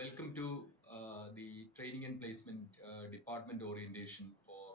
Welcome to the Training and Placement Department orientation for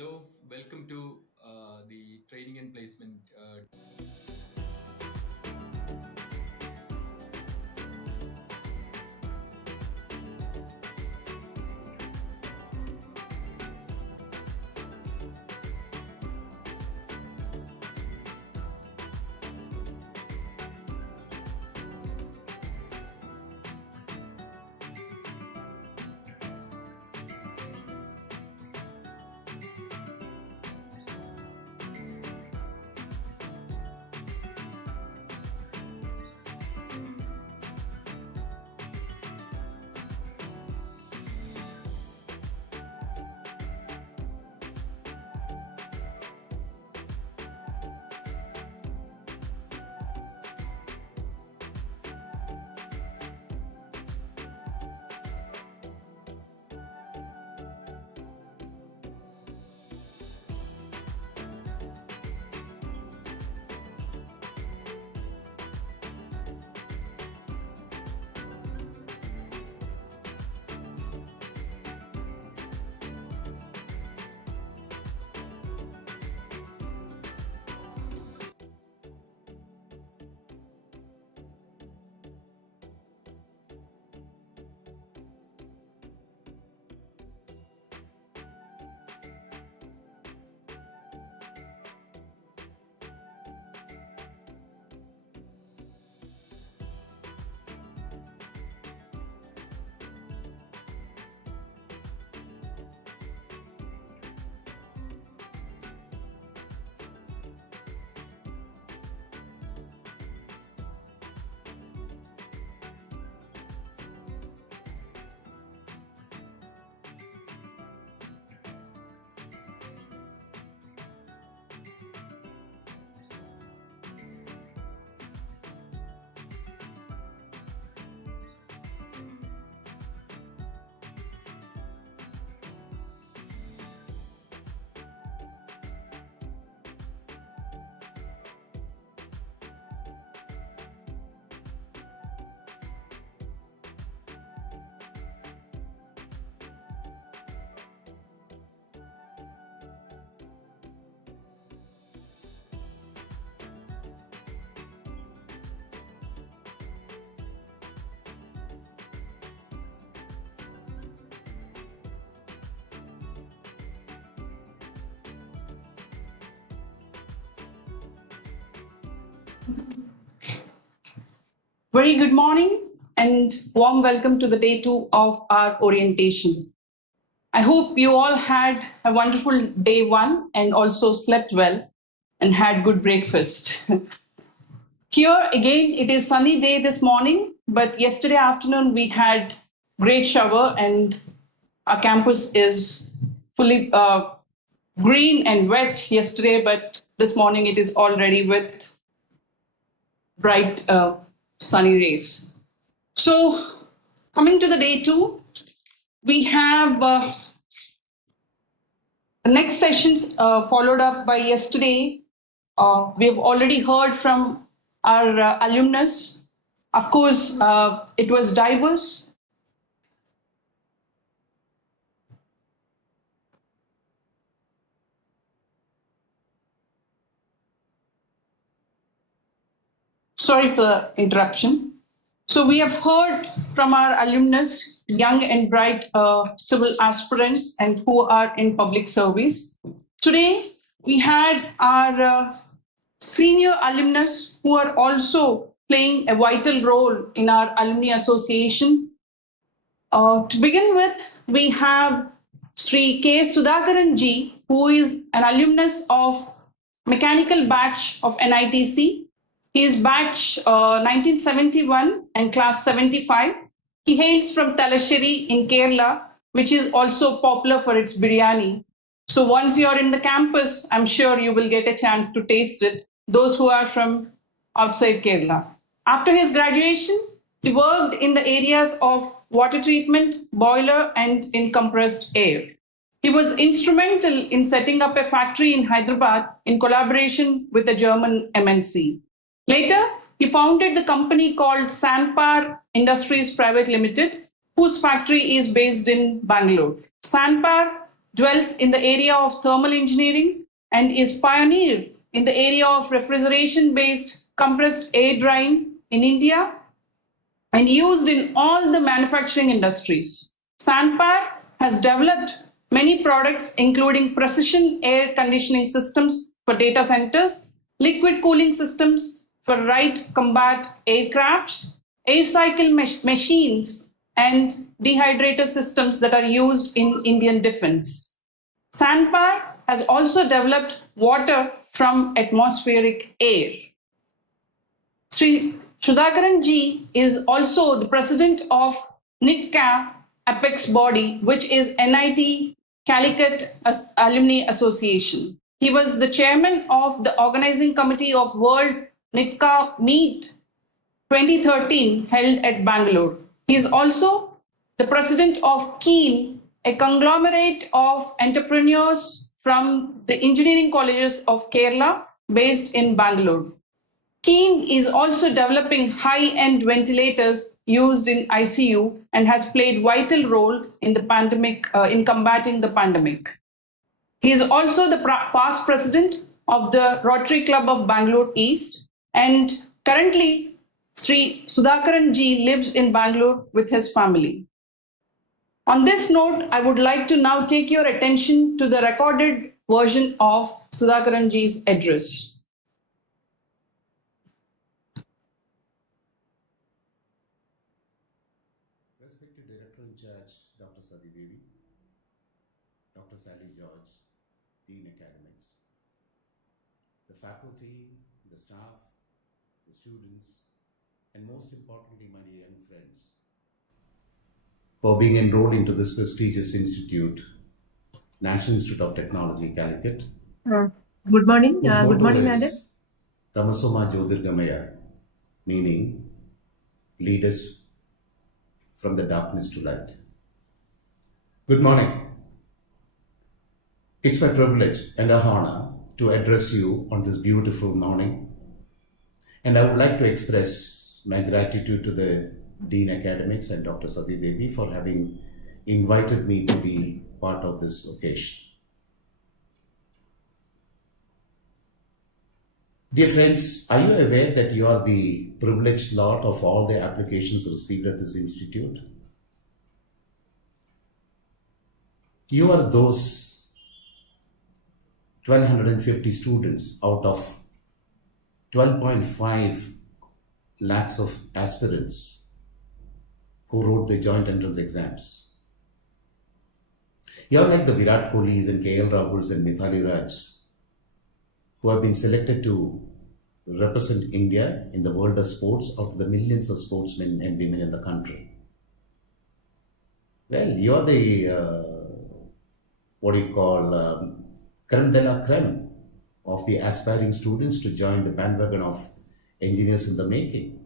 Hello, welcome to the training and placement. Very good morning and warm welcome to the day 2 of our orientation. I hope you all had a wonderful day 1 and also slept well and had good breakfast. Here again, it is sunny day this morning, but yesterday afternoon we had great shower and our campus is fully green and wet yesterday, but this morning it is already with bright sunny rays. So, coming to the day 2, we have the next sessions followed up by yesterday. We have already heard from our alumnus. Of course, it was diverse. Sorry for the interruption. So we have heard from our alumnus, young and bright civil aspirants and who are in public service. Today, we had our senior alumnus who are also playing a vital role in our alumni association. To begin with, we have Sri K. Sudhakaran ji, who is an alumnus of mechanical batch of NITC. He is batch 1971 and class 75. He hails from Talasheri in Kerala, which is also popular for its biryani. So once you're in the campus, I'm sure you will get a chance to taste it, those who are from outside Kerala. After his graduation, he worked in the areas of water treatment, boiler, and in compressed air. He was instrumental in setting up a factory in Hyderabad in collaboration with a German MNC. Later, he founded the company called Sanpar Industries Private Limited, whose factory is based in Bangalore. Sanpar dwells in the area of thermal engineering and is pioneered in the area of refrigeration-based compressed air drying in India and used in all the manufacturing industries. Sandpar has developed many products, including precision air conditioning systems for data centers, liquid cooling systems for light combat aircrafts, air cycle machines, and dehydrator systems that are used in Indian defense. Sandpar has also developed water from atmospheric air. Sri Sudhakaran ji is also the president of NITCAP apex body, which is NIT Calicut Alumni Association. He was the chairman of the organizing committee of World NITCA Meet 2013 held at Bangalore. He is also the president of Keen, a conglomerate of entrepreneurs from the engineering colleges of Kerala based in Bangalore. Keen is also developing high-end ventilators used in ICU and has played vital role in the pandemic in combating the pandemic. He is also the past president of the Rotary Club of Bangalore East, and currently Sri Sudhakaran ji lives in Bangalore with his family. On this note, I would like to now take your attention to the recorded version of Sudhakaran ji's address. Respected Director in Charge, Dr. Sadi Devi, Dr. Sally George, Dean Academics, the faculty, the staff, the students, and most importantly, my dear young friends, for being enrolled into this prestigious institute, National Institute of Technology, Calicut. Good morning. Good morning, madam. Tamasoma Jyotirgamaya, meaning lead us from the darkness to light. Good morning. It's my privilege and an honor to address you on this beautiful morning. And I would like to express my gratitude to the Dean Academics and Dr. Sadi Devi for having invited me to be part of this occasion. Dear friends, are you aware that you are the privileged lot of all the applications received at this institute? You are those 1,250 students out of 12.5 lakhs of aspirants who wrote the joint entrance exams. You are like the Virat Kohlis and KL Rahuls and Mithali Raj, who have been selected to represent India in the world of sports out of the millions of sportsmen and women in the country. Well, you're the, creme de la creme of the aspiring students to join the bandwagon of engineers in the making.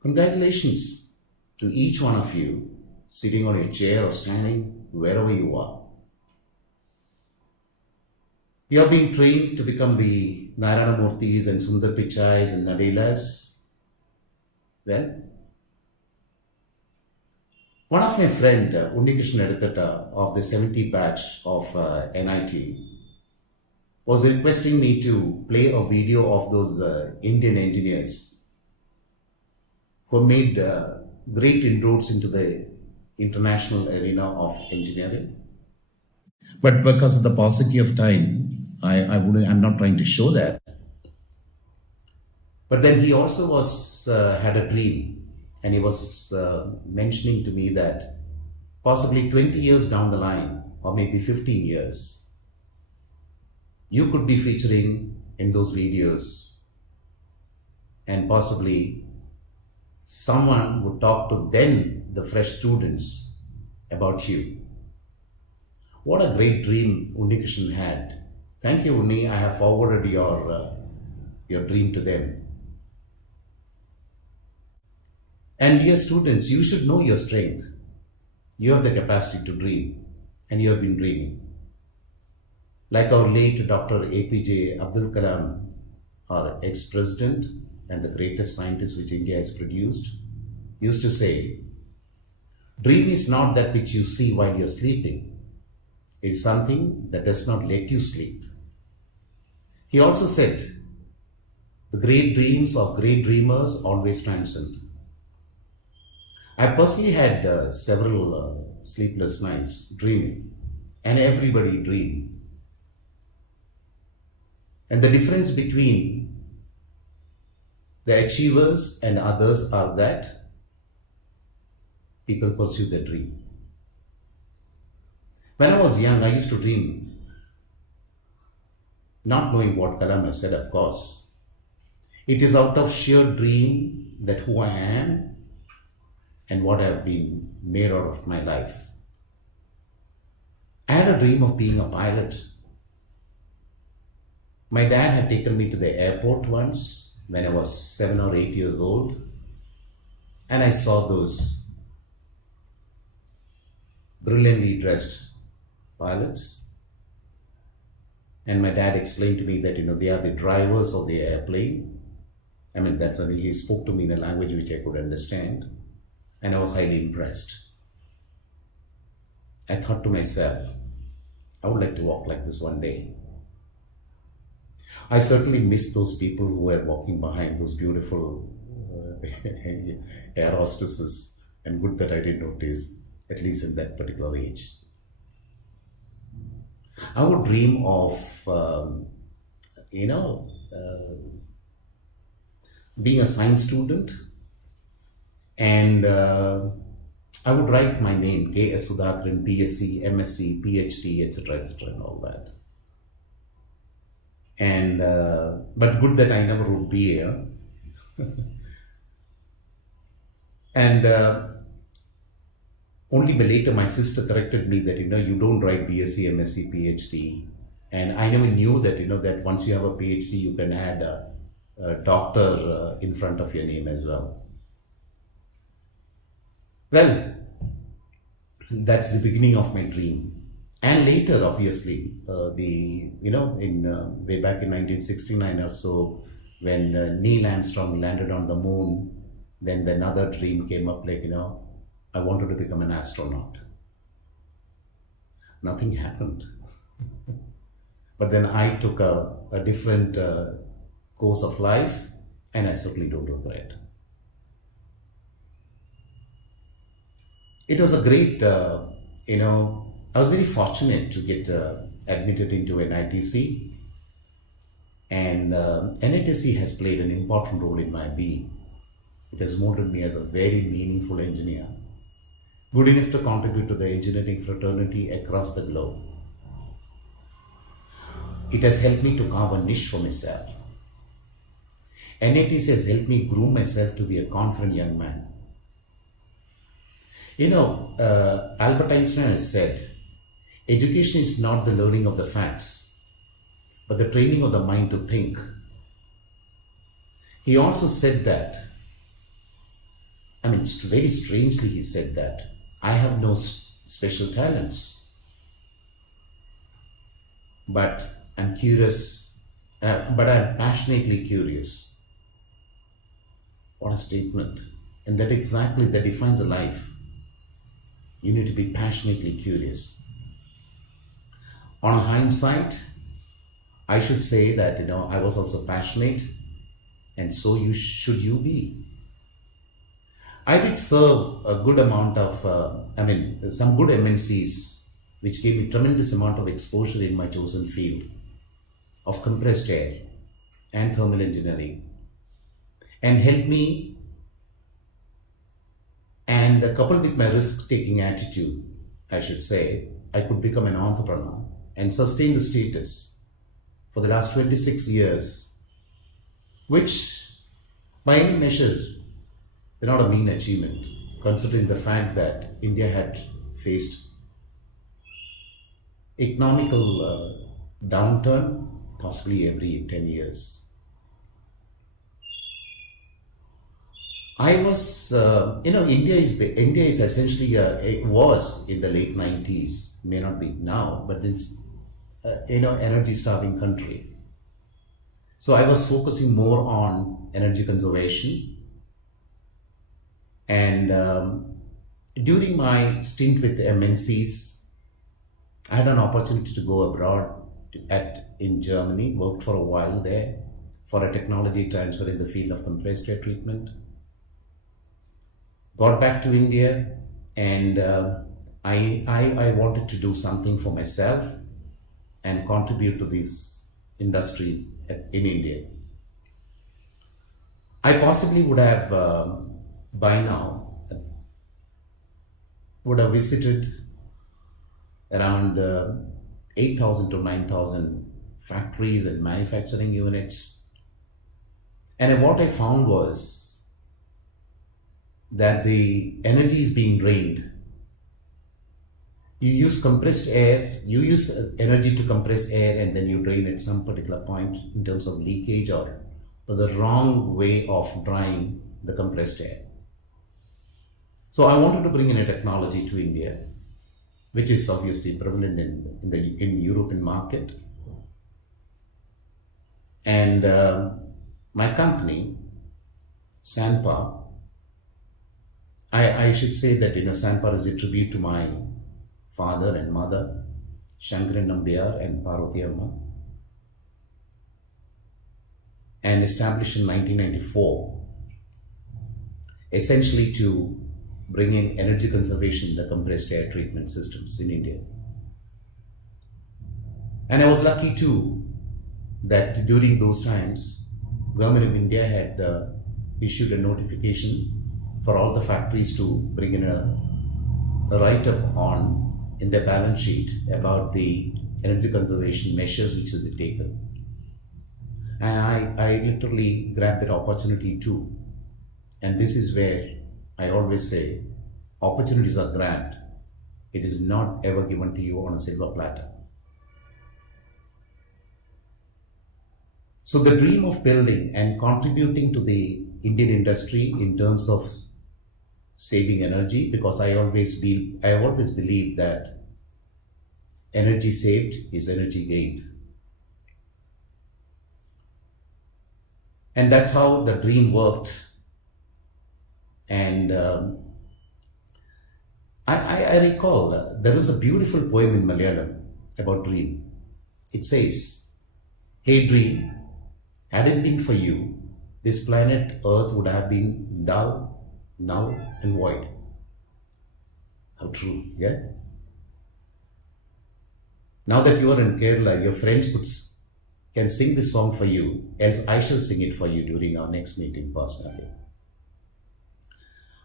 Congratulations to each one of you, sitting on a chair or standing wherever you are. You are being trained to become the Narayana Murthis and Sundar Pichais and Nadelas. Well, one of my friend, Unnikrishnan Editata of the 70 batch of NIT, was requesting me to play a video of those Indian engineers who made great inroads into the international arena of engineering. But because of the paucity of time, I'm not trying to show that. But then he also had a dream, and he was mentioning to me that possibly 20 years down the line, or maybe 15 years, you could be featuring in those videos, and possibly someone would talk to then the fresh students about you. What a great dream Unnikrishnan had. Thank you, Unni. I have forwarded your dream to them. And dear students, you should know your strength. You have the capacity to dream, and you have been dreaming. Like our late Dr. APJ Abdul Kalam, our ex-president and the greatest scientist which India has produced, used to say, dream is not that which you see while you're sleeping. is something that does not let you sleep. He also said, the great dreams of great dreamers always transcend. I personally had several sleepless nights dreaming, and everybody dreamed. And the difference between the achievers and others are that people pursue their dream. When I was young, I used to dream, not knowing what Kalam has said, of course. It is out of sheer dream that who I am and what I have been made out of my life. I had a dream of being a pilot. My dad had taken me to the airport once when I was 7 or 8 years old, and I saw those brilliantly dressed pilots. And my dad explained to me that, they are the drivers of the airplane. I mean, he spoke to me in a language which I could understand, and I was highly impressed. I thought to myself, I would like to walk like this one day. I certainly miss those people who were walking behind those beautiful air hostesses, and good that I didn't notice, at least in that particular age. I would dream of, being a science student, and I would write my name, K.S. Sudhakaran, BSc, MSc, PhD, etc., and all that. And but good that I never wrote BA. And only later my sister corrected me that, you don't write BSc, MSc, PhD. And I never knew that, that once you have a PhD, you can add a doctor in front of your name as well. Well, that's the beginning of my dream. And later, obviously, way back in 1969 or so, when Neil Armstrong landed on the moon, then another dream came up, I wanted to become an astronaut. Nothing happened. But then I took a different course of life, and I certainly don't regret. It was a great, I was very fortunate to get admitted into an ITC, and NITC has played an important role in my being. It has molded me as a very meaningful engineer, good enough to contribute to the engineering fraternity across the globe. It has helped me to carve a niche for myself. NITC has helped me groom myself to be a confident young man. Albert Einstein has said, education is not the learning of the facts, but the training of the mind to think. He also said that, very strangely he said that, I have no special talents, but I'm curious, but I'm passionately curious. What a statement. And that defines a life. You need to be passionately curious. On hindsight, I should say that, I was also passionate, and so should you be. I did serve a good amount of, some good MNCs, which gave me tremendous amount of exposure in my chosen field of compressed air and thermal engineering, and helped me, and coupled with my risk-taking attitude, I should say, I could become an entrepreneur and sustain the status for the last 26 years, which by any measure, they're not a mean achievement, considering the fact that India had faced economical downturn possibly every 10 years. I was, India is essentially, it was in the late 90s, may not be now, but it's, energy starving country. So I was focusing more on energy conservation. And during my stint with the MNCs, I had an opportunity to go abroad in Germany, worked for a while there for a technology transfer in the field of compressed air treatment. Got back to India, and I wanted to do something for myself and contribute to these industries in India. I possibly would have by now would have visited around 8,000 to 9,000 factories and manufacturing units. And what I found was that the energy is being drained. You use compressed air, you use energy to compress air, and then you drain at some particular point in terms of leakage or the wrong way of drying the compressed air. So I wanted to bring in a technology to India, which is obviously prevalent in European market. And my company, Sanpa, I should say that Sanpa is a tribute to my father and mother, Shankaran Nambiar and Parvati Amma, and established in 1994, essentially to bring in energy conservation in the compressed air treatment systems in India. And I was lucky too that during those times, Government of India had issued a notification for all the factories to bring in a write-up in their balance sheet about the energy conservation measures which have been taken. And I literally grabbed that opportunity too. And this is where I always say, opportunities are grabbed. It is not ever given to you on a silver platter. So the dream of building and contributing to the Indian industry in terms of saving energy, because I always believe that energy saved is energy gained. And that's how the dream worked. And I recall there was a beautiful poem in Malayalam about dream. It says, "Hey dream, had it been for you, this planet Earth would have been dull, null and void." How true, yeah? Now that you are in Kerala, your friends can sing this song for you, else I shall sing it for you during our next meeting personally.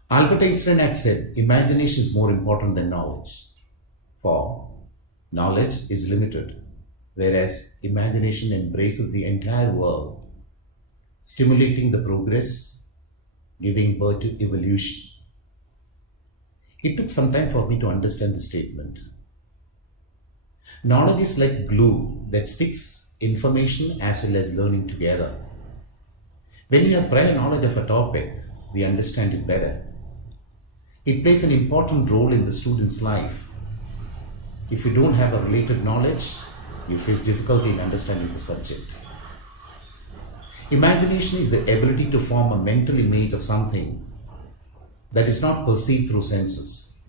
Albert Einstein had said, imagination is more important than knowledge, for knowledge is limited, whereas imagination embraces the entire world, stimulating the progress, giving birth to evolution. It took some time for me to understand the statement. Knowledge is like glue that sticks information as well as learning together. When you have prior knowledge of a topic, we understand it better. It plays an important role in the student's life. If you don't have a related knowledge, you face difficulty in understanding the subject. Imagination is the ability to form a mental image of something that is not perceived through senses.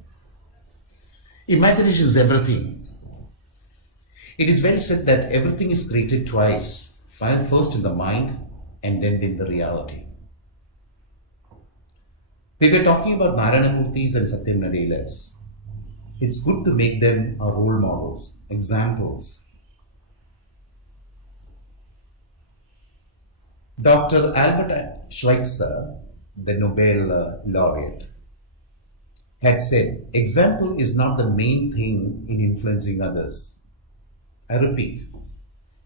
Imagination is everything. It is well said that everything is created twice, first in the mind and then in the reality. We were talking about Narayanamurthis and Satyam Nadelas. It's good to make them our role models, examples. Dr. Albert Schweitzer, the Nobel laureate, had said, example is not the main thing in influencing others. I repeat,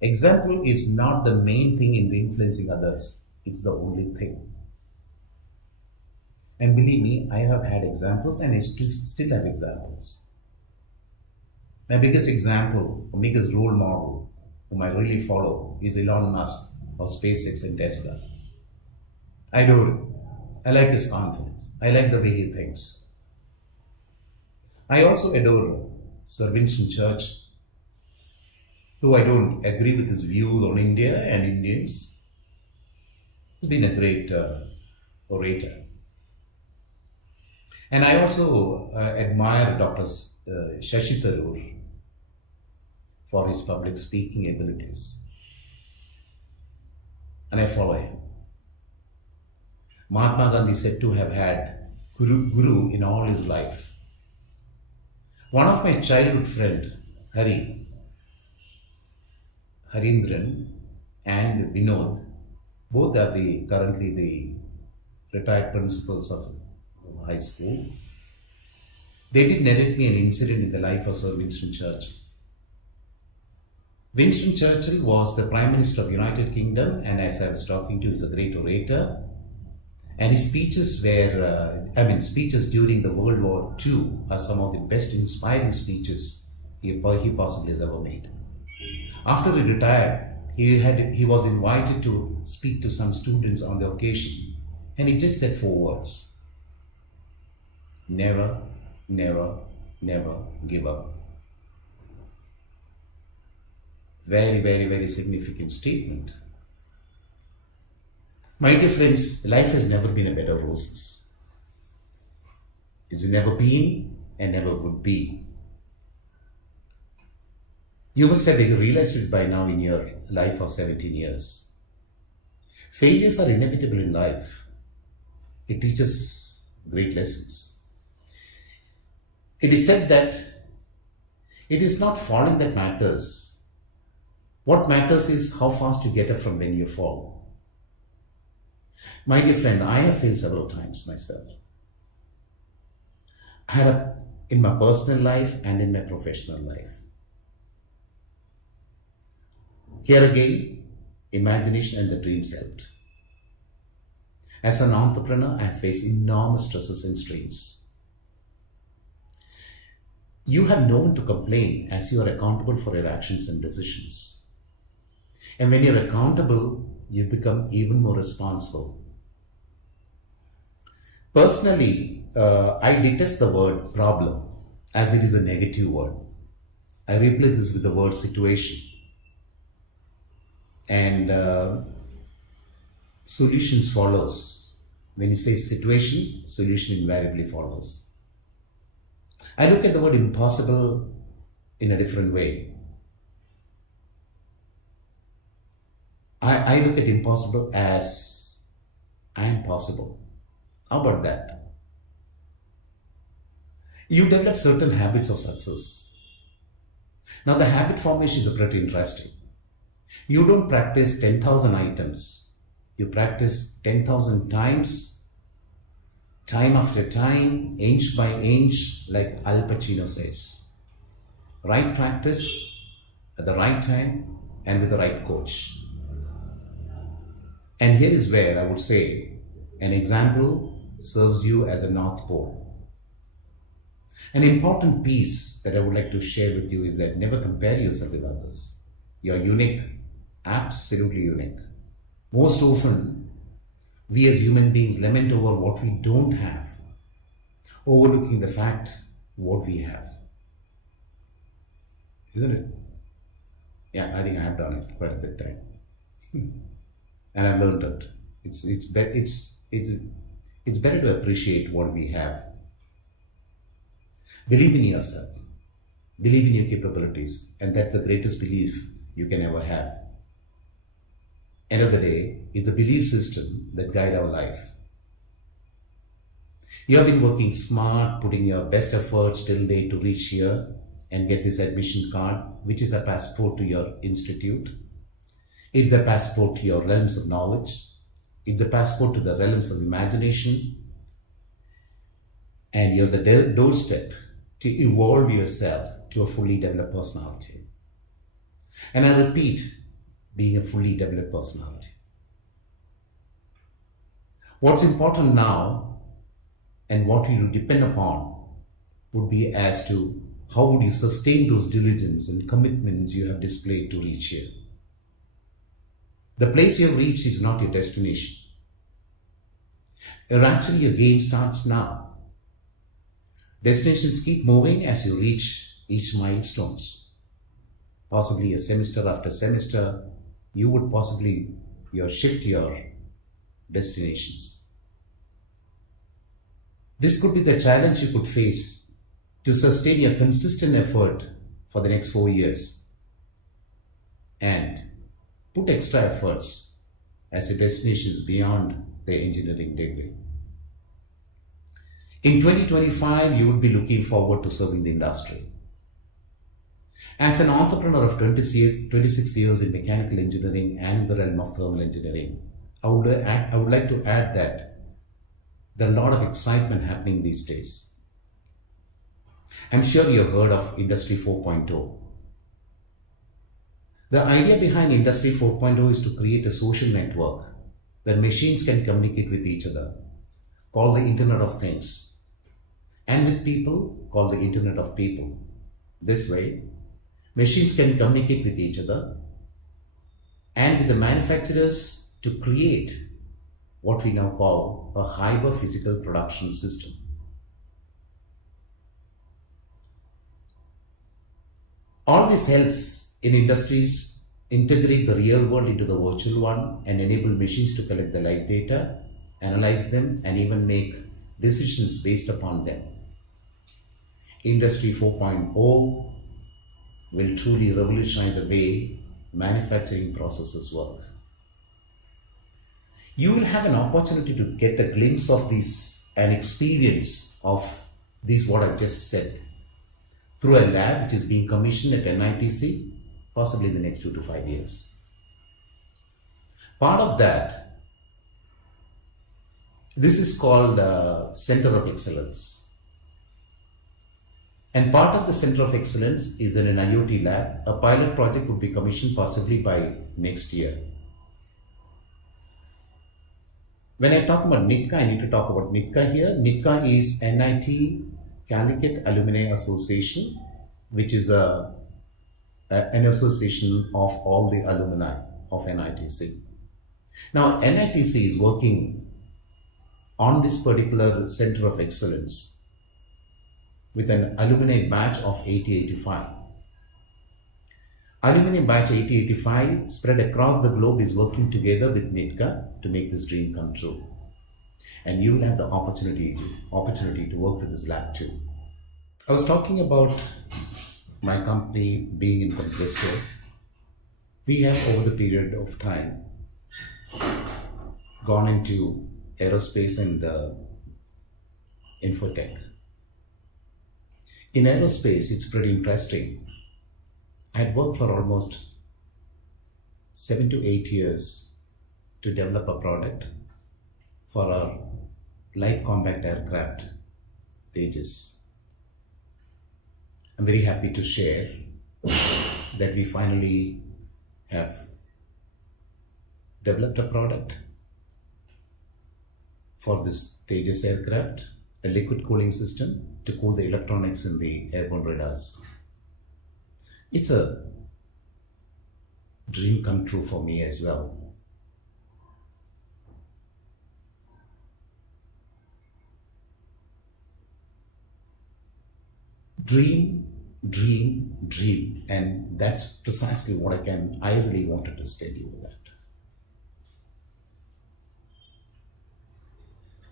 example is not the main thing in influencing others. It's the only thing. And believe me, I have had examples and I still have examples. My biggest example, biggest role model, whom I really follow, is Elon Musk of SpaceX and Tesla. I adore him. I like his confidence. I like the way he thinks. I also adore Sir Winston Churchill, though I don't agree with his views on India and Indians. He's been a great orator. And I also admire Dr. Shashi Tharoor, for his public speaking abilities. And I follow him. Mahatma Gandhi is said to have had guru in all his life. One of my childhood friend, Harindran and Vinod, both are currently the retired principals of high school. They did narrate me an incident in the life of Sir Winston Churchill. Winston Churchill was the Prime Minister of the United Kingdom, and as I was talking to, he's a great orator. And his speeches speeches during the World War II are some of the best inspiring speeches he possibly has ever made. After he retired, he was invited to speak to some students on the occasion, and he just said 4 words: never, never, never give up. Very, very, very significant statement. My dear friends, life has never been a bed of roses. It's never been and never would be. You must have realized it by now in your life of 17 years. Failures are inevitable in life. It teaches great lessons. It is said that it is not falling that matters. What matters is how fast you get up from when you fall. My dear friend, I have failed several times myself. I had in my personal life and in my professional life. Here again, imagination and the dreams helped. As an entrepreneur, I have faced enormous stresses and strains. You have no one to complain as you are accountable for your actions and decisions. And when you're accountable, you become even more responsible. Personally, I detest the word problem as it is a negative word. I replace this with the word situation. And solutions follows. When you say situation, solution invariably follows. I look at the word impossible in a different way. I look at impossible as I am possible. How about that? You develop certain habits of success. Now the habit formation is pretty interesting. You don't practice 10,000 items. You practice 10,000 times, time after time, inch by inch, like Al Pacino says. Right practice at the right time and with the right coach. And here is where I would say an example serves you as a North Pole. An important piece that I would like to share with you is that never compare yourself with others. You're unique, absolutely unique. Most often, we as human beings lament over what we don't have, overlooking the fact what we have. Isn't it? Yeah, I think I have done it quite a bit of time. And I've learned it. It's better to appreciate what we have. Believe in yourself. Believe in your capabilities. And that's the greatest belief you can ever have. End of the day, it's the belief system that guide our life. You have been working smart, putting your best efforts till date to reach here and get this admission card, which is a passport to your institute. It's the passport to your realms of knowledge. It's the passport to the realms of imagination. And you're the doorstep to evolve yourself to a fully developed personality. And I repeat, being a fully developed personality. What's important now and what you depend upon would be as to how would you sustain those diligence and commitments you have displayed to reach here. The place you have reached is not your destination. Actually, your game starts now. Destinations keep moving as you reach each milestones. Possibly a semester after semester, you would possibly shift your destinations. This could be the challenge you could face to sustain your consistent effort for the next 4 years. and put extra efforts as a destination is beyond their engineering degree. In 2025, you would be looking forward to serving the industry. As an entrepreneur of 26 years in mechanical engineering and in the realm of thermal engineering, I would like to add that there are a lot of excitement happening these days. I'm sure you've heard of Industry 4.0. The idea behind Industry 4.0 is to create a social network where machines can communicate with each other, called the Internet of Things, and with people, called the Internet of People. This way, machines can communicate with each other and with the manufacturers to create what we now call a hyper physical production system. All this helps in industries integrate the real world into the virtual one and enable machines to collect the live data, analyze them, and even make decisions based upon them. Industry 4.0 will truly revolutionize the way manufacturing processes work. You will have an opportunity to get a glimpse of this and experience of this what I just said through a lab which is being commissioned at NITC, possibly in the next 2 to 5 years. Part of that, this is called Center of Excellence. And part of the Center of Excellence is in an IoT lab. A pilot project would be commissioned possibly by next year. When I talk about NITCA, I need to talk about NITCA here. NITCA is NIT Calicut Alumni Association, which is an association of all the alumni of NITC. Now, NITC is working on this particular Center of Excellence with an alumni batch of 8085. Alumni batch 8085 spread across the globe is working together with NITCA to make this dream come true. And you will have the opportunity to work with this lab too. I was talking about my company being in Compressor. We have over the period of time gone into aerospace and infotech. In aerospace, it's pretty interesting. I had worked for almost 7 to 8 years to develop a product for our light combat aircraft, Tejas. I'm very happy to share that we finally have developed a product for this Tejas aircraft, a liquid cooling system to cool the electronics in the airborne radars. It's a dream come true for me as well. Dream, dream, dream, and that's precisely what I really wanted to tell you with that.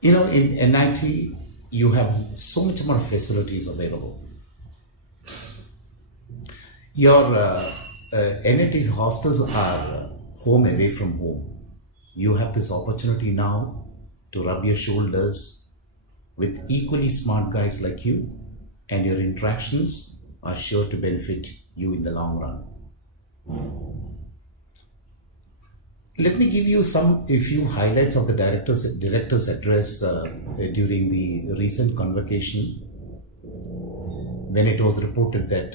You know, in NIT, you have so much more facilities available. Your NIT's hostels are home away from home. You have this opportunity now to rub your shoulders with equally smart guys like you, and your interactions are sure to benefit you in the long run. Let me give you a few highlights of the director's address during the recent convocation, when it was reported that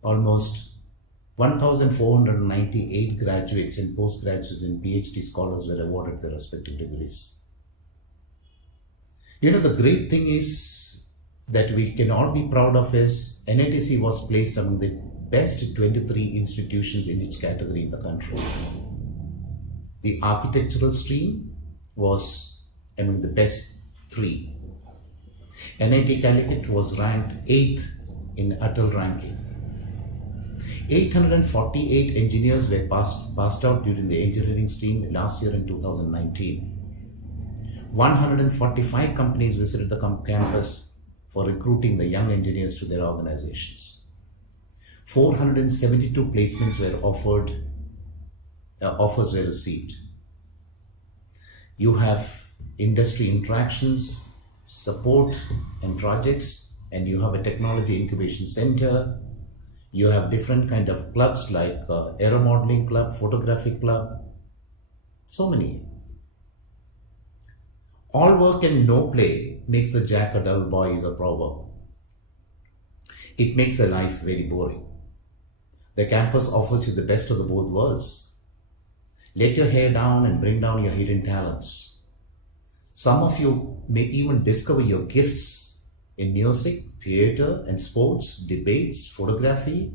almost 1,498 graduates and postgraduates and PhD scholars were awarded their respective degrees. You know, the great thing is that we can all be proud of is NITC was placed among the best 23 institutions in its category in the country. The architectural stream was among the best 3. NIT Calicut was ranked 8th in Atal ranking. 848 engineers were passed out during the engineering stream last year in 2019. 145 companies visited the campus for recruiting the young engineers to their organizations. 472 placements were offered offers were received. You have industry interactions, support and projects, and you have a technology incubation center. You have different kind of clubs like aero modeling club, photographic club, so many. All work and no play makes the jack a dull boy is a proverb. It makes a life very boring. The campus offers you the best of the both worlds. Let your hair down and bring down your hidden talents. Some of you may even discover your gifts in music, theater and sports, debates, photography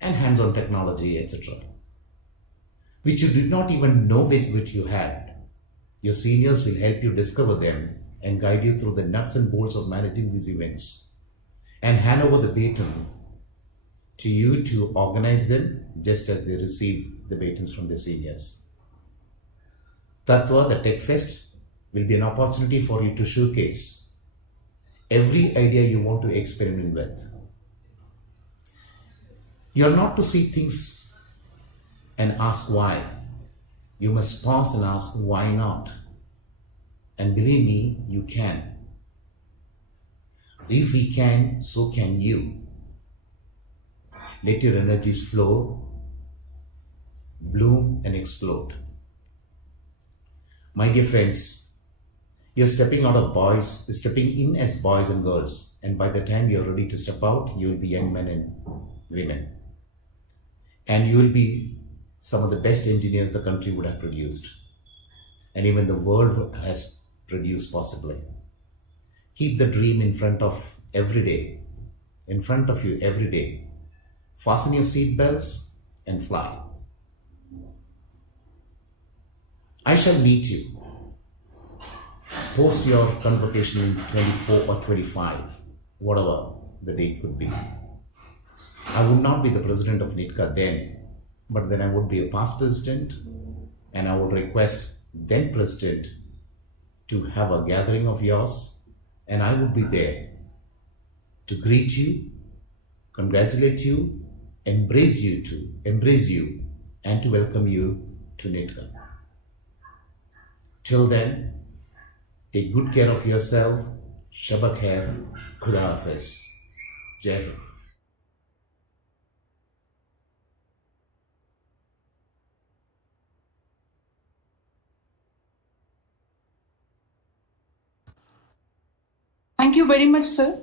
and hands-on technology, etc., which you did not even know which you had. Your seniors will help you discover them and guide you through the nuts and bolts of managing these events and hand over the baton to you to organize them just as they received the batons from their seniors. Tattwa, the Tech Fest, will be an opportunity for you to showcase every idea you want to experiment with. You're not to see things and ask why. You must pause and ask why not. And believe me, you can. If we can, so can you. Let your energies flow, bloom and explode. My dear friends, you're stepping in as boys and girls, and by the time you're ready to step out, you will be young men and women. And you will be some of the best engineers the country would have produced, and even the world has produced possibly. Keep the dream in front of you every day. Fasten your seat belts and fly. I shall meet you. Post your convocation in 24 or 25, whatever the date could be. I would not be the president of NITCA then, but then I would be a past president, and I would request then president to have a gathering of yours, and I would be there to greet you, congratulate you, embrace you, and to welcome you to NITCA. Till then, take good care of yourself. Shabak Khair, Khuda Hafiz. Jai Hind. Thank you very much, sir.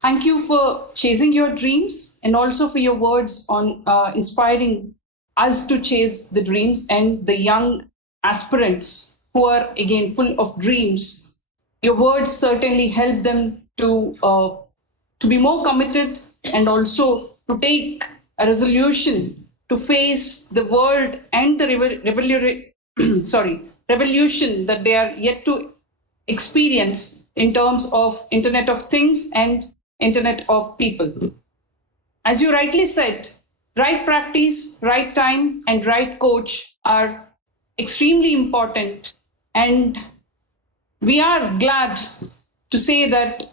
Thank you for chasing your dreams and also for your words on inspiring us to chase the dreams and the young aspirants who are again full of dreams. Your words certainly help them to be more committed and also to take a resolution to face the world and the revolution that they are yet to experience in terms of Internet of Things and Internet of People. As you rightly said, right practice, right time, and right coach are extremely important. And we are glad to say that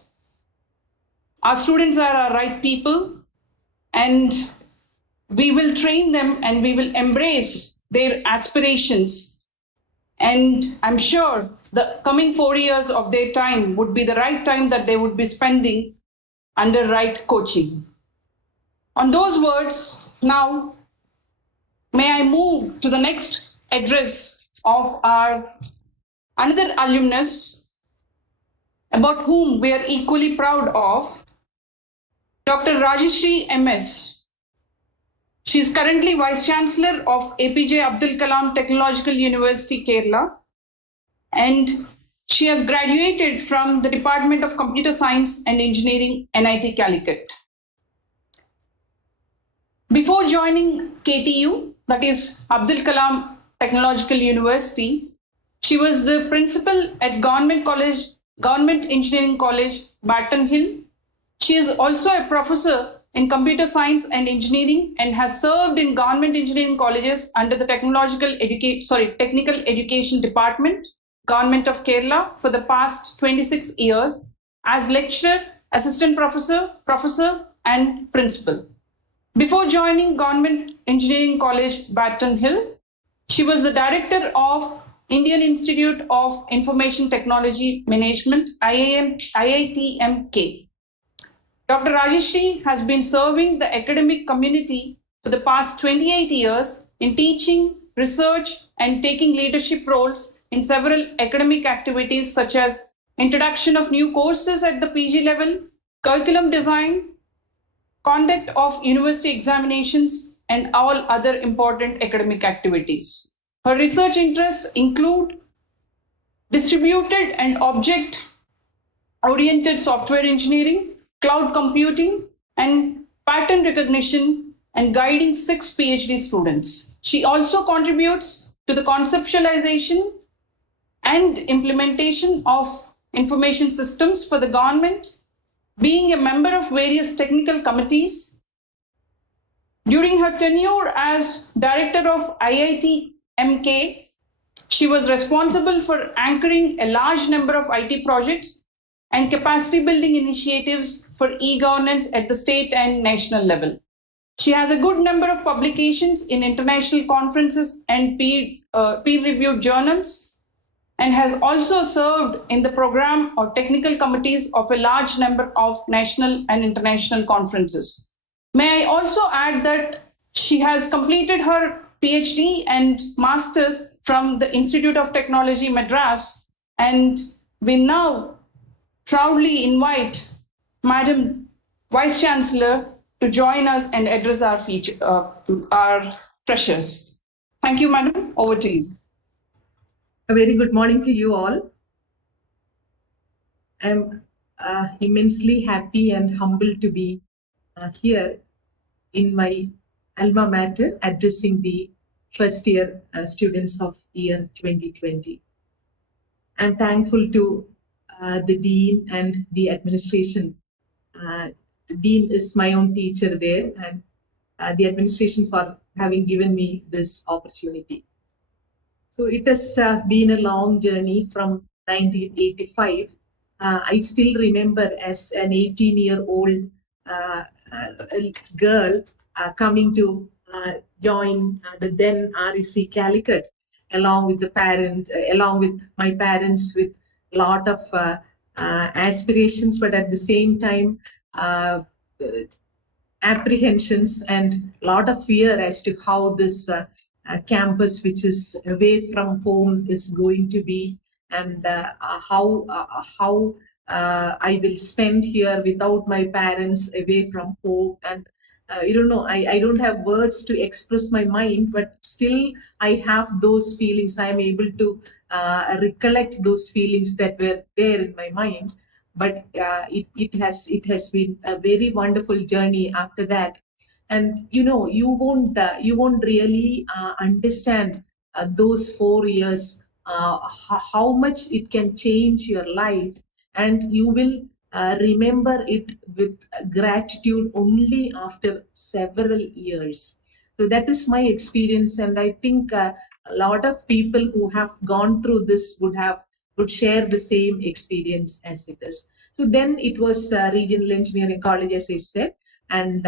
our students are our right people, and we will train them and we will embrace their aspirations. And I'm sure the coming 4 years of their time would be the right time that they would be spending under right coaching. On those words, now, may I move to the next address of our another alumnus about whom we are equally proud of, Dr. Rajeshri MS. She is currently Vice Chancellor of APJ Abdul Kalam Technological University, Kerala, and she has graduated from the Department of Computer Science and Engineering, NIT Calicut. Before joining KTU, that is Abdul Kalam Technological University, she was the principal at Government Engineering College, Barton Hill. She is also a professor in computer science and engineering and has served in government engineering colleges under the Technical Education Department, Government of Kerala, for the past 26 years as lecturer, assistant professor, professor, and principal. Before joining Government Engineering College, Baton Hill, she was the director of Indian Institute of Information Technology Management, IITMK. Dr. Rajeshri has been serving the academic community for the past 28 years in teaching, research, and taking leadership roles in several academic activities such as introduction of new courses at the PG level, curriculum design, conduct of university examinations, and all other important academic activities. Her research interests include distributed and object oriented software engineering, cloud computing, and pattern recognition, and guiding 6 PhD students. She also contributes to the conceptualization and implementation of information systems for the government, being a member of various technical committees. During her tenure as director of IIT MK, she was responsible for anchoring a large number of IT projects and capacity building initiatives for e-governance at the state and national level. She has a good number of publications in international conferences and peer-reviewed journals, and has also served in the program or technical committees of a large number of national and international conferences. May I also add that she has completed her PhD and Masters from the Institute of Technology, Madras, and we now proudly invite Madam Vice Chancellor to join us and address our freshers. Thank you, Madam. Over to you. A very good morning to you all. I'm immensely happy and humbled to be here in my alma mater addressing the first year students of year 2020. I'm thankful to the Dean and the administration. The Dean is my own teacher there, and the administration for having given me this opportunity. So it has been a long journey from 1985. I still remember as an 18-year-old girl coming to join the then REC Calicut along with my parents, with a lot of aspirations, but at the same time apprehensions and a lot of fear as to how this campus, which is away from home, is going to be, and how I will spend here without my parents, away from home. And I don't know, I don't have words to express my mind, but still I have those feelings. I am able to recollect those feelings that were there in my mind. But it has been a very wonderful journey after that. And you won't really understand those 4 years, how much it can change your life, and you will remember it with gratitude only after several years. So that is my experience, and I think a lot of people who have gone through this would share the same experience as it is. So then it was Regional Engineering College, as I said, and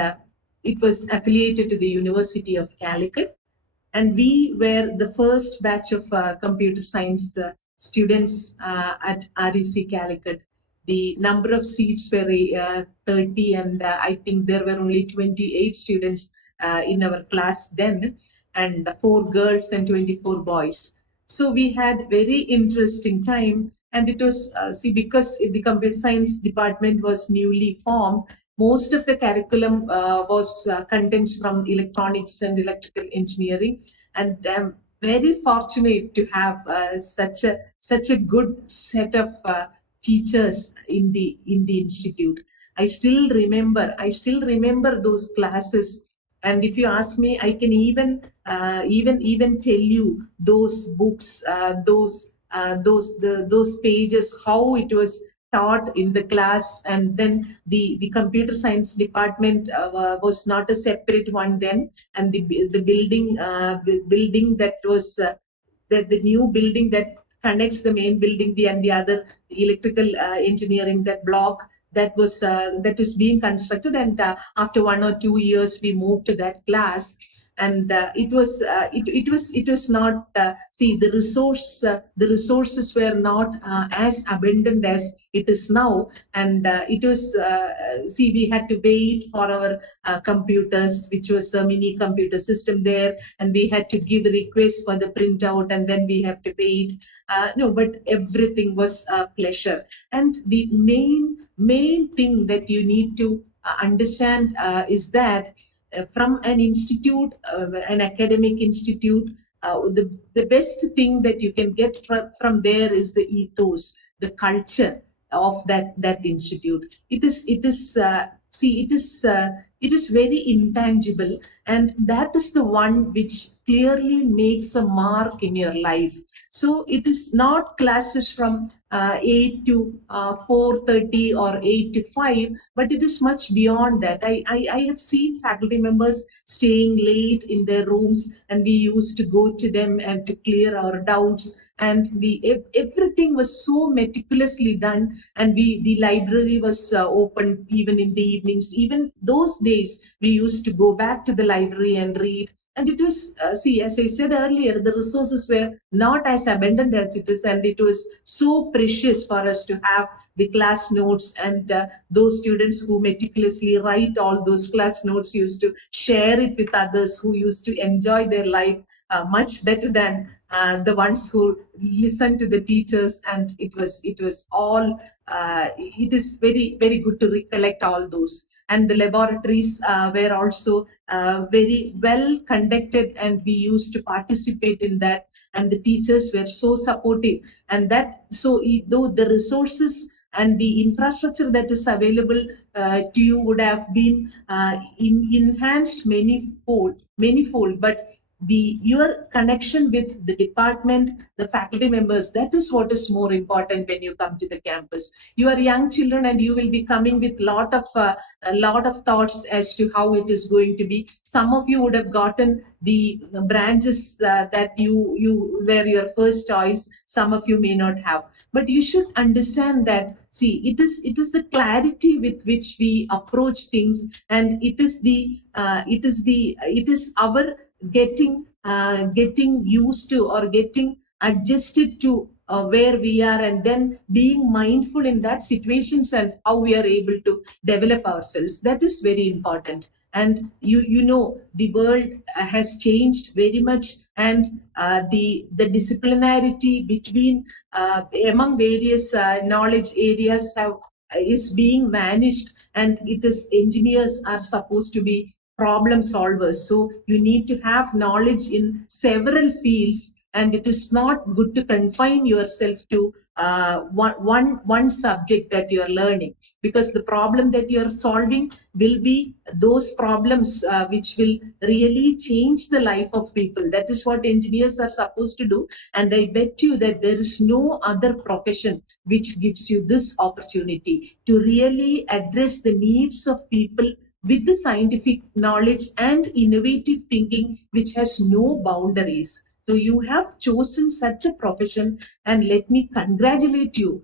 it was affiliated to the University of Calicut. And we were the first batch of computer science students at REC Calicut. The number of seats were 30, and I think there were only 28 students in our class then, and 4 girls and 24 boys. So we had very interesting time, and it was because the computer science department was newly formed. Most of the curriculum was condensed from electronics and electrical engineering, and I'm very fortunate to have such a good set of teachers in the institute. I still remember those classes, and if you ask me, I can even tell you those books, those pages, how it was taught in the class. And then the computer science department was not a separate one then, and the building that was the new building that connects the main building and the other electrical engineering, that block that was being constructed, and after 1 or 2 years we moved to that class. And it was not, see, the resources were not as abundant as it is now. And it was, see, we had to wait for our computers, which was a mini computer system there, and we had to give requests for the printout, and then we have to wait. No, but everything was a pleasure. And the main thing that you need to understand is that from an institute, an academic institute, the best thing that you can get from there is the ethos, the culture of that institute. It is very intangible, and that is the one which clearly makes a mark in your life. So it is not classes from 8 to 4:30 or 8 to 5, but it is much beyond that. I have seen faculty members staying late in their rooms, and we used to go to them and to clear our doubts. And everything was so meticulously done, and the library was open even in the evenings. Even those days, we used to go back to the library and read. And it was, see, as I said earlier, the resources were not as abundant as it is, and it was so precious for us to have the class notes. And those students who meticulously write all those class notes used to share it with others who used to enjoy their life much better than the ones who listen to the teachers. And it was all, it is very, very good to recollect all those. And the laboratories were also very well conducted, and we used to participate in that, and the teachers were so supportive. And that, so though the resources and the infrastructure that is available to you would have been enhanced manyfold, but your connection with the department, the faculty members, that is what is more important when you come to the campus. You are young children, and you will be coming with a lot of thoughts as to how it is going to be. Some of you would have gotten the branches that you were your first choice. Some of you may not have, but you should understand that, see, it is the clarity with which we approach things, and it is our getting used to or getting adjusted to where we are, and then being mindful in that situations and how we are able to develop ourselves. That is very important. And you know, the world has changed very much, and the disciplinarity between among various knowledge areas is being managed, and it is, engineers are supposed to be problem solvers. So you need to have knowledge in several fields, and it is not good to confine yourself to one subject that you are learning, because the problem that you are solving will be those problems which will really change the life of people. That is what engineers are supposed to do. And I bet you that there is no other profession which gives you this opportunity to really address the needs of people with the scientific knowledge and innovative thinking which has no boundaries. So you have chosen such a profession, and let me congratulate you,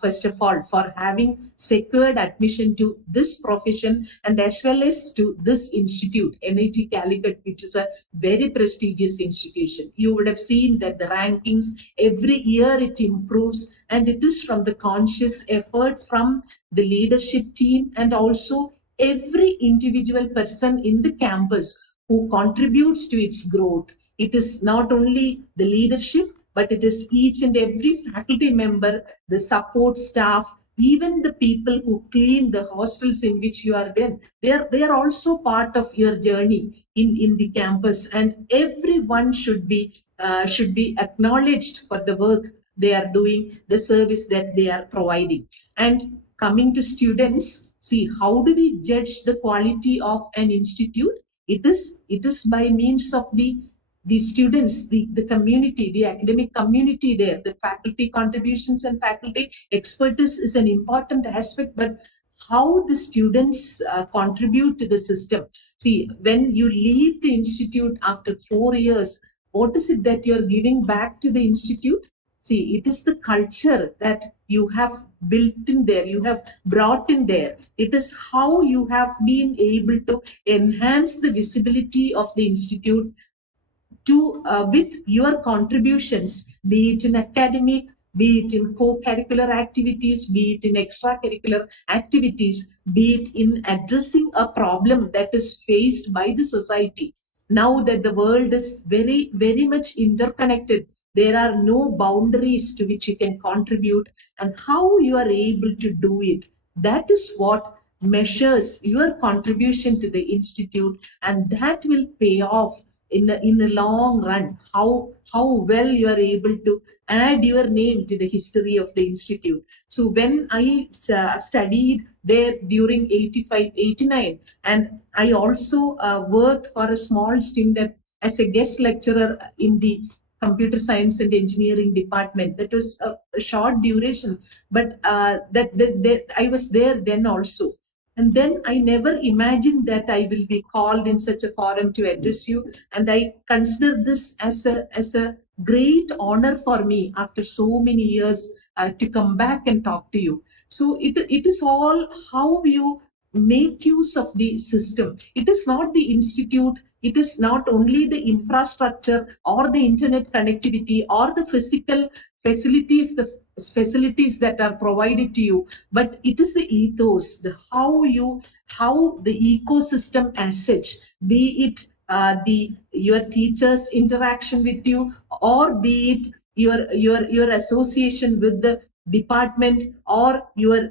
first of all, for having secured admission to this profession, and as well as to this institute, NIT Calicut, which is a very prestigious institution. You would have seen that the rankings, every year it improves, and it is from the conscious effort from the leadership team, and also every individual person in the campus who contributes to its growth. It is not only the leadership, but it is each and every faculty member, the support staff, even the people who clean the hostels in which you are in. They are also part of your journey in the campus, and everyone should be acknowledged for the work they are doing, the service that they are providing. And coming to students, see, how do we judge the quality of an institute? It is by means of the students, the community, the academic community there, the faculty contributions and faculty expertise is an important aspect, but how the students contribute to the system. See, when you leave the institute after 4 years, what is it that you're giving back to the institute? See, it is the culture that you have built in there, you have brought in there. It is how you have been able to enhance the visibility of the institute to with your contributions, be it in academic, be it in co-curricular activities, be it in extracurricular activities, be it in addressing a problem that is faced by the society. Now that the world is very, very much interconnected, there are no boundaries to which you can contribute, and how you are able to do it. That is what measures your contribution to the institute, and that will pay off in a long run, how well you are able to add your name to the history of the institute. So when I studied there during 85 89, and I also worked for a small stint as a guest lecturer in the computer science and engineering department. That was a short duration, but that I was there then also. And then I never imagined that I will be called in such a forum to address you. And I consider this as a great honor for me after so many years to come back and talk to you. So it is all how you make use of the system. It is not the institute. It is not only the infrastructure or the internet connectivity or the physical facilities, the facilities that are provided to you, but it is the ethos, the how the ecosystem as such, be it the your teachers interaction with you, or be it your association with the department, or your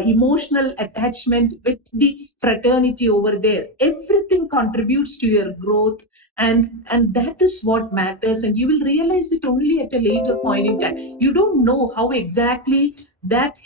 emotional attachment with the fraternity over there. Everything contributes to your growth, and that is what matters, and you will realize it only at a later point in time. You don't know how exactly that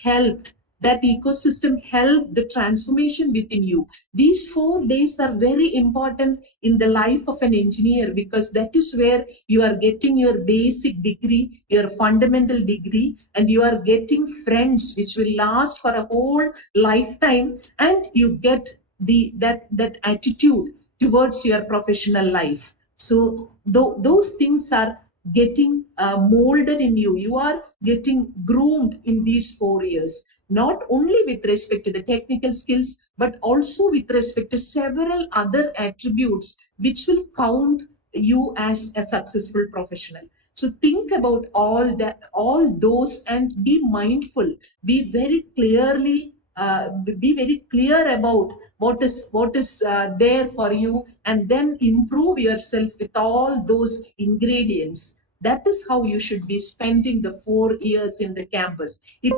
ecosystem helped the transformation within you. These 4 days are very important in the life of an engineer, because that is where you are getting your basic degree, your fundamental degree, and you are getting friends which will last for a whole lifetime, and you get that attitude towards your professional life. So those things are getting molded in you. You are getting groomed in these 4 years, not only with respect to the technical skills, but also with respect to several other attributes which will count you as a successful professional. So think about all those, and be mindful, be very clearly be very clear about what is there for you, and then improve yourself with all those ingredients. That is how you should be spending the 4 years in the campus. It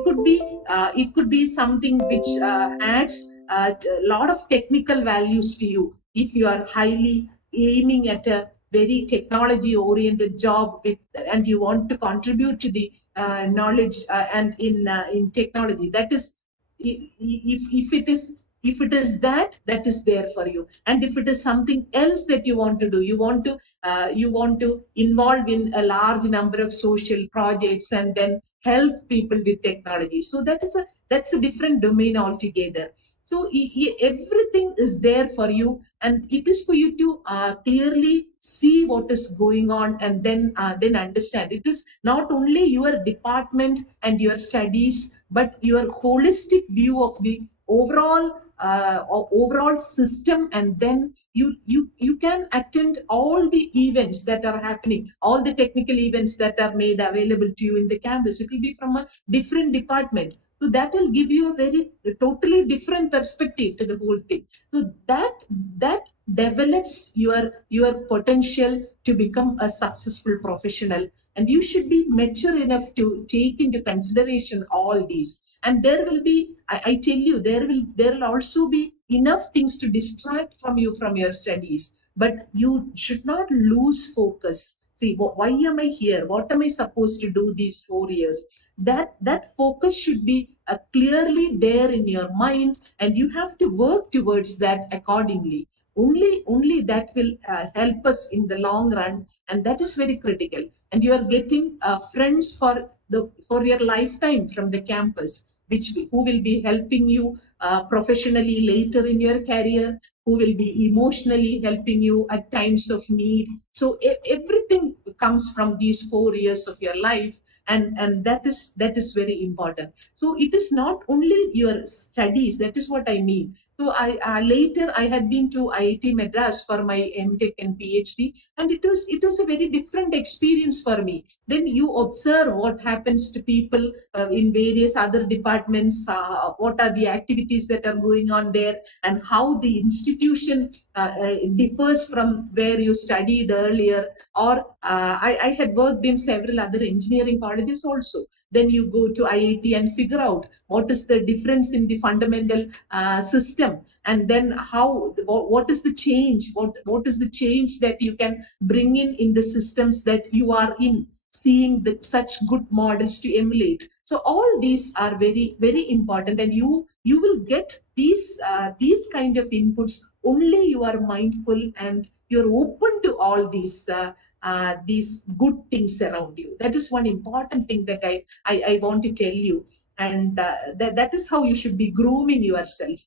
could be something which adds a lot of technical values to you if you are highly aiming at a very technology oriented job with, and you want to contribute to the knowledge and in technology. That is, if it is that is there for you. And if it is something else that you want to do, you want to involve in a large number of social projects and then help people with technology, so that's a different domain altogether. So everything is there for you, and it is for you to clearly see what is going on, and then understand. It is not only your department and your studies, but your holistic view of the overall system, and then you can attend all the events that are happening, all the technical events that are made available to you in the campus. It will be from a different department, so that will give you a very totally different perspective to the whole thing. So that develops your potential to become a successful professional, and you should be mature enough to take into consideration all these. And there will be, I tell you, there will also be enough things to distract from you from your studies, but you should not lose focus. See, why am I here? What am I supposed to do these 4 years? That focus should be clearly there in your mind, and you have to work towards that accordingly. Only that will help us in the long run, and that is very critical. And you are getting friends for your lifetime from the campus, who will be helping you professionally later in your career, who will be emotionally helping you at times of need. So everything comes from these 4 years of your life, and that is very important. So it is not only your studies, that is what I mean. So I later I had been to IIT Madras for my MTech and PhD, and it was a very different experience for me. Then you observe what happens to people in various other departments, what are the activities that are going on there, and how the institution differs from where you studied earlier. Or I had worked in several other engineering colleges also. Then you go to IIT and figure out what is the difference in the fundamental system, and then what is the change, what is the change that you can bring in the systems that you are in, seeing such good models to emulate. So all these are very, very important, and you will get these kind of inputs only you are mindful and you're open to all these good things around you. That is one important thing that I want to tell you, and that is how you should be grooming yourself.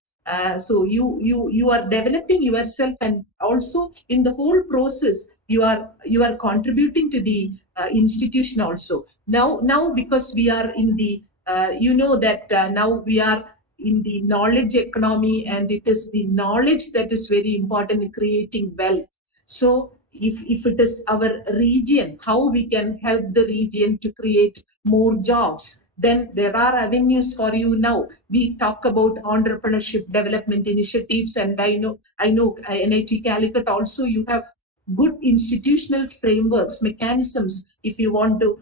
So you are developing yourself, and also in the whole process you are contributing to the institution also. Now because we are in the that now we are in the knowledge economy, and it is the knowledge that is very important in creating wealth. So if it is our region, how we can help the region to create more jobs, then there are avenues for you. Now we talk about entrepreneurship development initiatives, and I know NIT Calicut also, you have good institutional frameworks, mechanisms. If you want to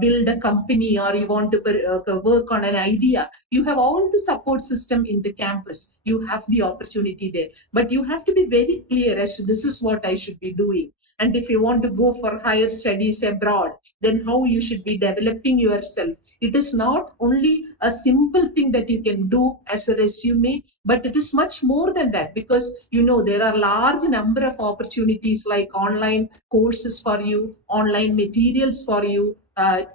build a company, or you want to work on an idea, you have all the support system in the campus. You have the opportunity there, but you have to be very clear as to this is what I should be doing. And if you want to go for higher studies abroad, then how you should be developing yourself. It is not only a simple thing that you can do as a resume, but it is much more than that, because there are large number of opportunities like online courses for you, online materials for you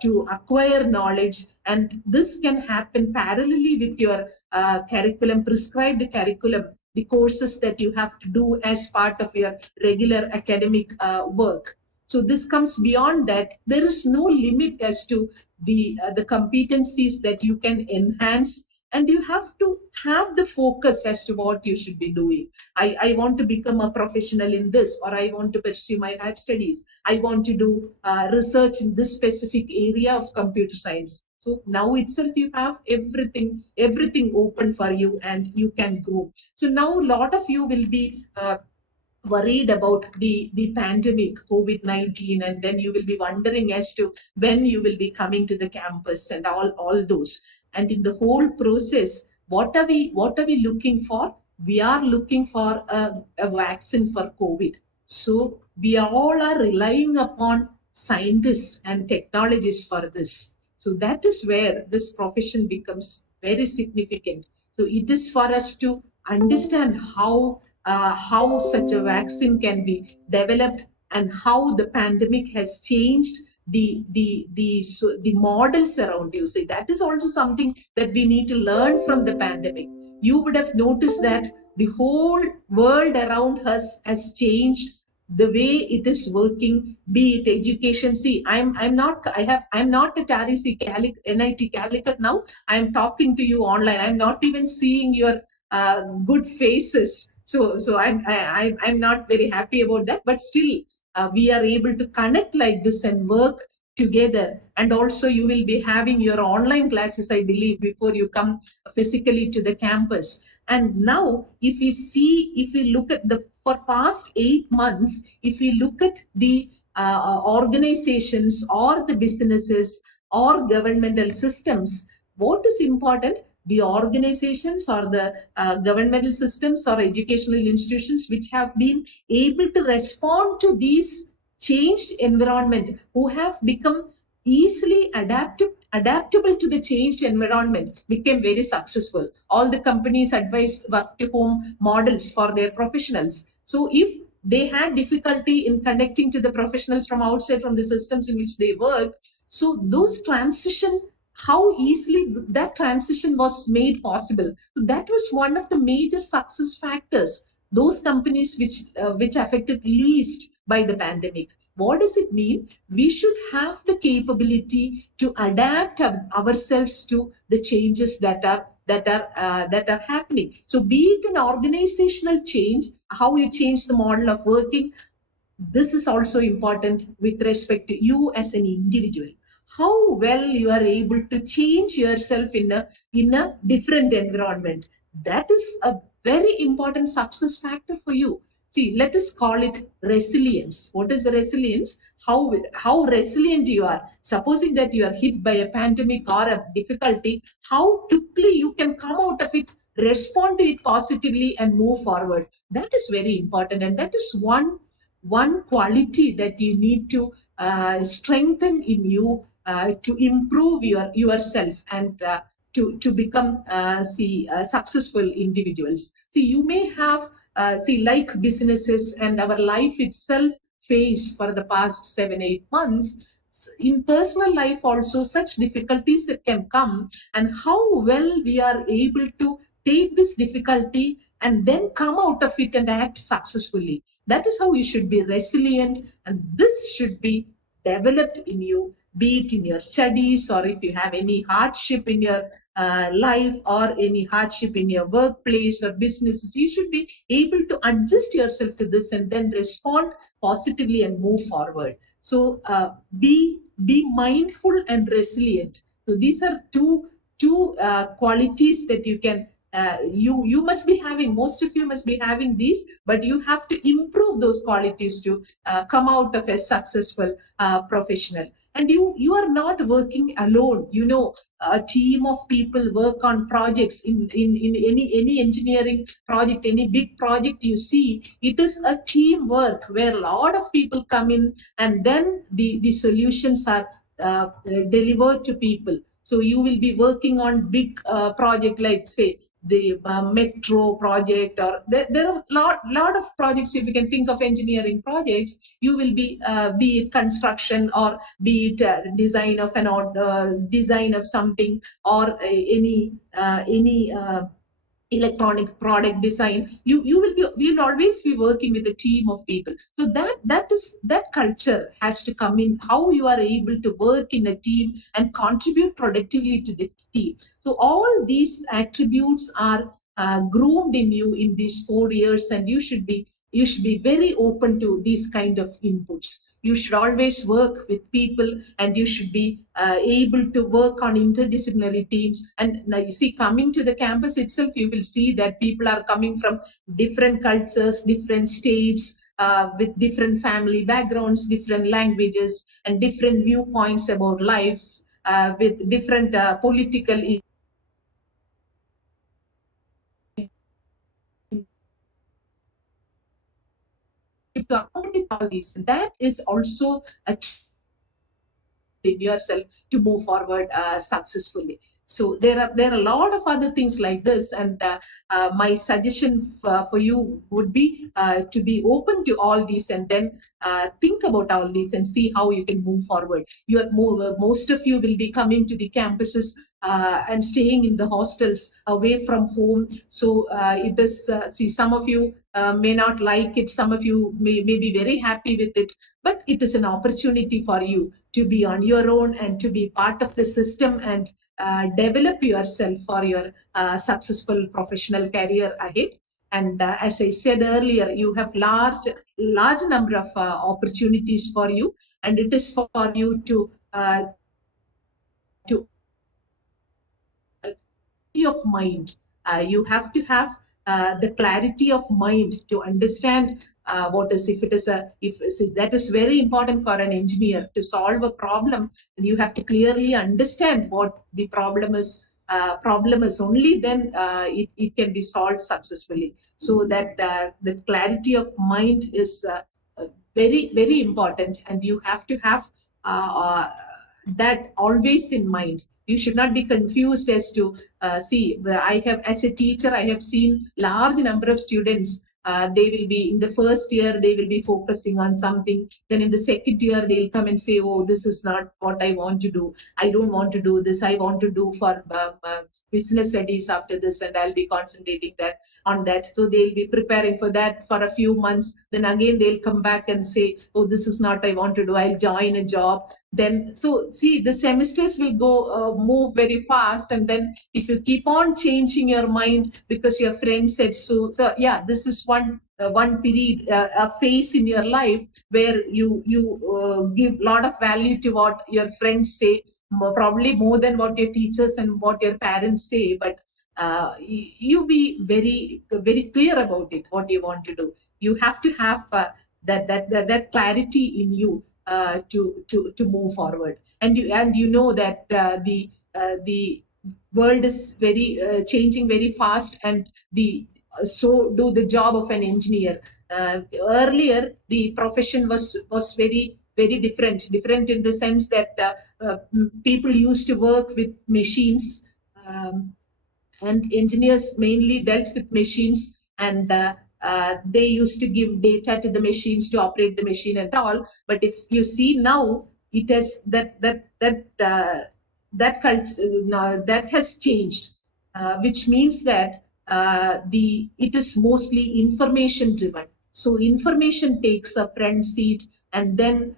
to acquire knowledge, and this can happen parallelly with your prescribed curriculum, the courses that you have to do as part of your regular academic work. So this comes beyond that. There is no limit as to the competencies that you can enhance, and you have to have the focus as to what you should be doing. I want to become a professional in this, or I want to pursue my higher studies, I want to do research in this specific area of computer science. So now itself you have everything open for you, and you can grow. So now a lot of you will be worried about the pandemic, COVID-19, and then you will be wondering as to when you will be coming to the campus and all those. And in the whole process, what are we looking for? We are looking for a vaccine for COVID. So we all are relying upon scientists and technologists for this. So that is where this profession becomes very significant. So it is for us to understand how such a vaccine can be developed, and how the pandemic has changed the models around you. See, that is also something that we need to learn from the pandemic. You would have noticed that the whole world around us has changed, the way it is working, be it education. See, I'm not at NIT Calicut now. I'm talking to you online. I'm not even seeing your good faces. So I'm not very happy about that. But still, we are able to connect like this and work together. And also, you will be having your online classes, I believe, before you come physically to the campus. And now, if we look at the for past 8 months, if we look at the organizations or the businesses or governmental systems, what is important? The organizations or the governmental systems or educational institutions which have been able to respond to these changed environment, who have become easily adaptable to the changed environment, became very successful. All the companies advised work to home models for their professionals. So if they had difficulty in connecting to the professionals from outside, from the systems in which they worked, so those transition, how easily that transition was made possible. So that was one of the major success factors. Those companies which affected least by the pandemic, What does it mean? We should have the capability to adapt ourselves to the changes that are happening. So be it an organizational change, how you change the model of working, this is also important with respect to you as an individual. How well you are able to change yourself in a different environment. That is a very important success factor for you. See, let us call it resilience. What is resilience? How resilient you are. Supposing that you are hit by a pandemic or a difficulty, how quickly you can come out of it, respond to it positively, and move forward. That is very important, and that is one quality that you need to strengthen in you to improve yourself and to become successful individuals. See, you may have like businesses and our life itself faced for the past 7-8 months. In personal life also, such difficulties that can come, and how well we are able to take this difficulty and then come out of it and act successfully. That is how you should be resilient, and this should be developed in you, be it in your studies, or if you have any hardship in your life or any hardship in your workplace or businesses, you should be able to adjust yourself to this and then respond positively and move forward. So be mindful and resilient. So these are two qualities that you can you must be having. Most of you must be having these, but you have to improve those qualities to come out of a successful professional. And you are not working alone. You know, a team of people work on projects in any engineering project, any big project you see, it is a teamwork where a lot of people come in, and then the solutions are delivered to people. So you will be working on big project, like say the metro project, or there are lot of projects. If you can think of engineering projects, you will be it construction, or be it design of design of something, or any electronic product design. You'll always be working with a team of people. So that culture has to come in, how you are able to work in a team and contribute productively to the team. So all these attributes are groomed in you in these 4 years, and you should be very open to these kind of inputs. You should always work with people, and you should be able to work on interdisciplinary teams. And now you see, coming to the campus itself, you will see that people are coming from different cultures, different states, with different family backgrounds, different languages, and different viewpoints about life, with different political to accommodate all these. That is also a in yourself to move forward successfully. So there are a lot of other things like this, and my suggestion for you would be to be open to all these, and then think about all these and see how you can move forward. Most of you will be coming to the campuses and staying in the hostels away from home. So it is see, some of you may not like it, some of you may be very happy with it, but it is an opportunity for you to be on your own and to be part of the system, and develop yourself for your successful professional career ahead. And as I said earlier, you have large number of opportunities for you, and it is for you to of mind. You have to have the clarity of mind to understand what is, if it is a, if that is very important for an engineer to solve a problem. And you have to clearly understand what the problem is. Only then it can be solved successfully. So that the clarity of mind is very important, and you have to have that always in mind. You should not be confused as to see, I have, as a teacher, I have seen large number of students they will be in the first year, they will be focusing on something. Then in the second year, they'll come and say, oh, this is not what I want to do. I don't want to do this. I want to do for business studies after this, and I'll be concentrating on that. So they'll be preparing for that for a few months. Then again, they'll come back and say, oh, this is not I want to do. I'll join a job. Then, so see, the semesters will go move very fast. And then if you keep on changing your mind because your friend said so, so yeah, this is one period, a phase in your life where you give a lot of value to what your friends say, probably more than what your teachers and what your parents say. But you be very clear about it, what you want to do. You have to have that clarity in you to move forward. And you know that the world is very changing very fast, and so do the job of an engineer. Earlier, the profession was very different in the sense that people used to work with machines, and engineers mainly dealt with machines, and they used to give data to the machines to operate the machine and all. But if you see now, it has that has changed, which means that it is mostly information driven. So information takes a front seat, and then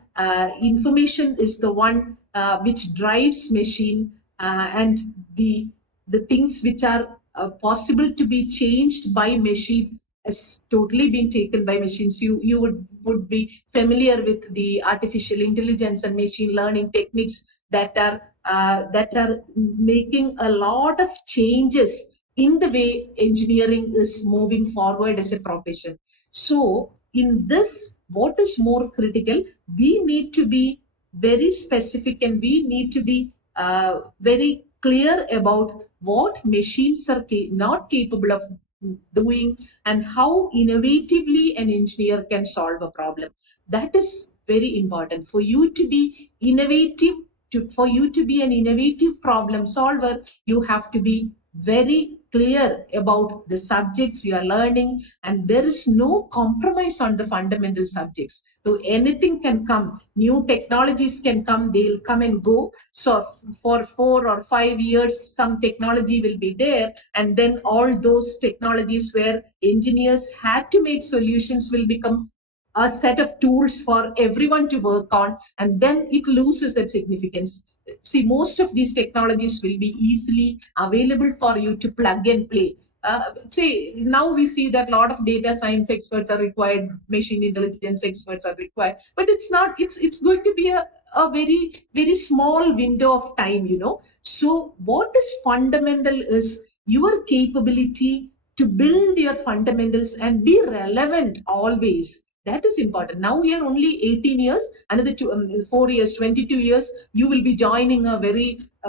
information is the one which drives machine, and the things which are possible to be changed by machine has totally been taken by machines. You would be familiar with the artificial intelligence and machine learning techniques that are making a lot of changes in the way engineering is moving forward as a profession. So in this, what is more critical, we need to be very specific, and we need to be very clear about what machines are not capable of doing, and how innovatively an engineer can solve a problem. That is very important. For you to be innovative, for you to be an innovative problem solver, you have to be very clear about the subjects you are learning, and there is no compromise on the fundamental subjects. So anything can come, new technologies can come, they'll come and go. So for 4 or 5 years, some technology will be there, and then all those technologies where engineers had to make solutions will become a set of tools for everyone to work on, and then it loses its significance. See, most of these technologies will be easily available for you to plug and play. See, now we see that a lot of data science experts are required, machine intelligence experts are required, but it's not, it's going to be a very small window of time, So what is fundamental is your capability to build your fundamentals and be relevant always. That is important. Now we are only 18 years, another 4 years, 22 years, you will be joining a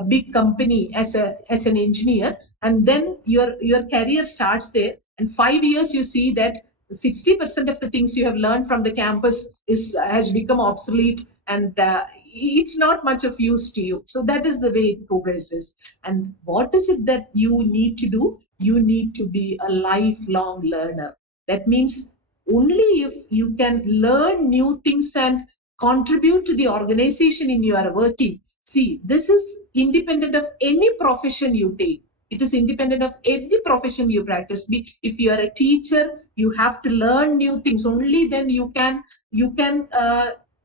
big company as an engineer, and then your career starts there. And 5 years, you see that 60% of the things you have learned from the campus has become obsolete, and it's not much of use to you. So that is the way it progresses. And what is it that you need to do? You need to be a lifelong learner. That means only if you can learn new things and contribute to the organization in your working. See, this is independent of any profession you take. It is independent of every profession you practice. If you are a teacher, you have to learn new things. Only then you can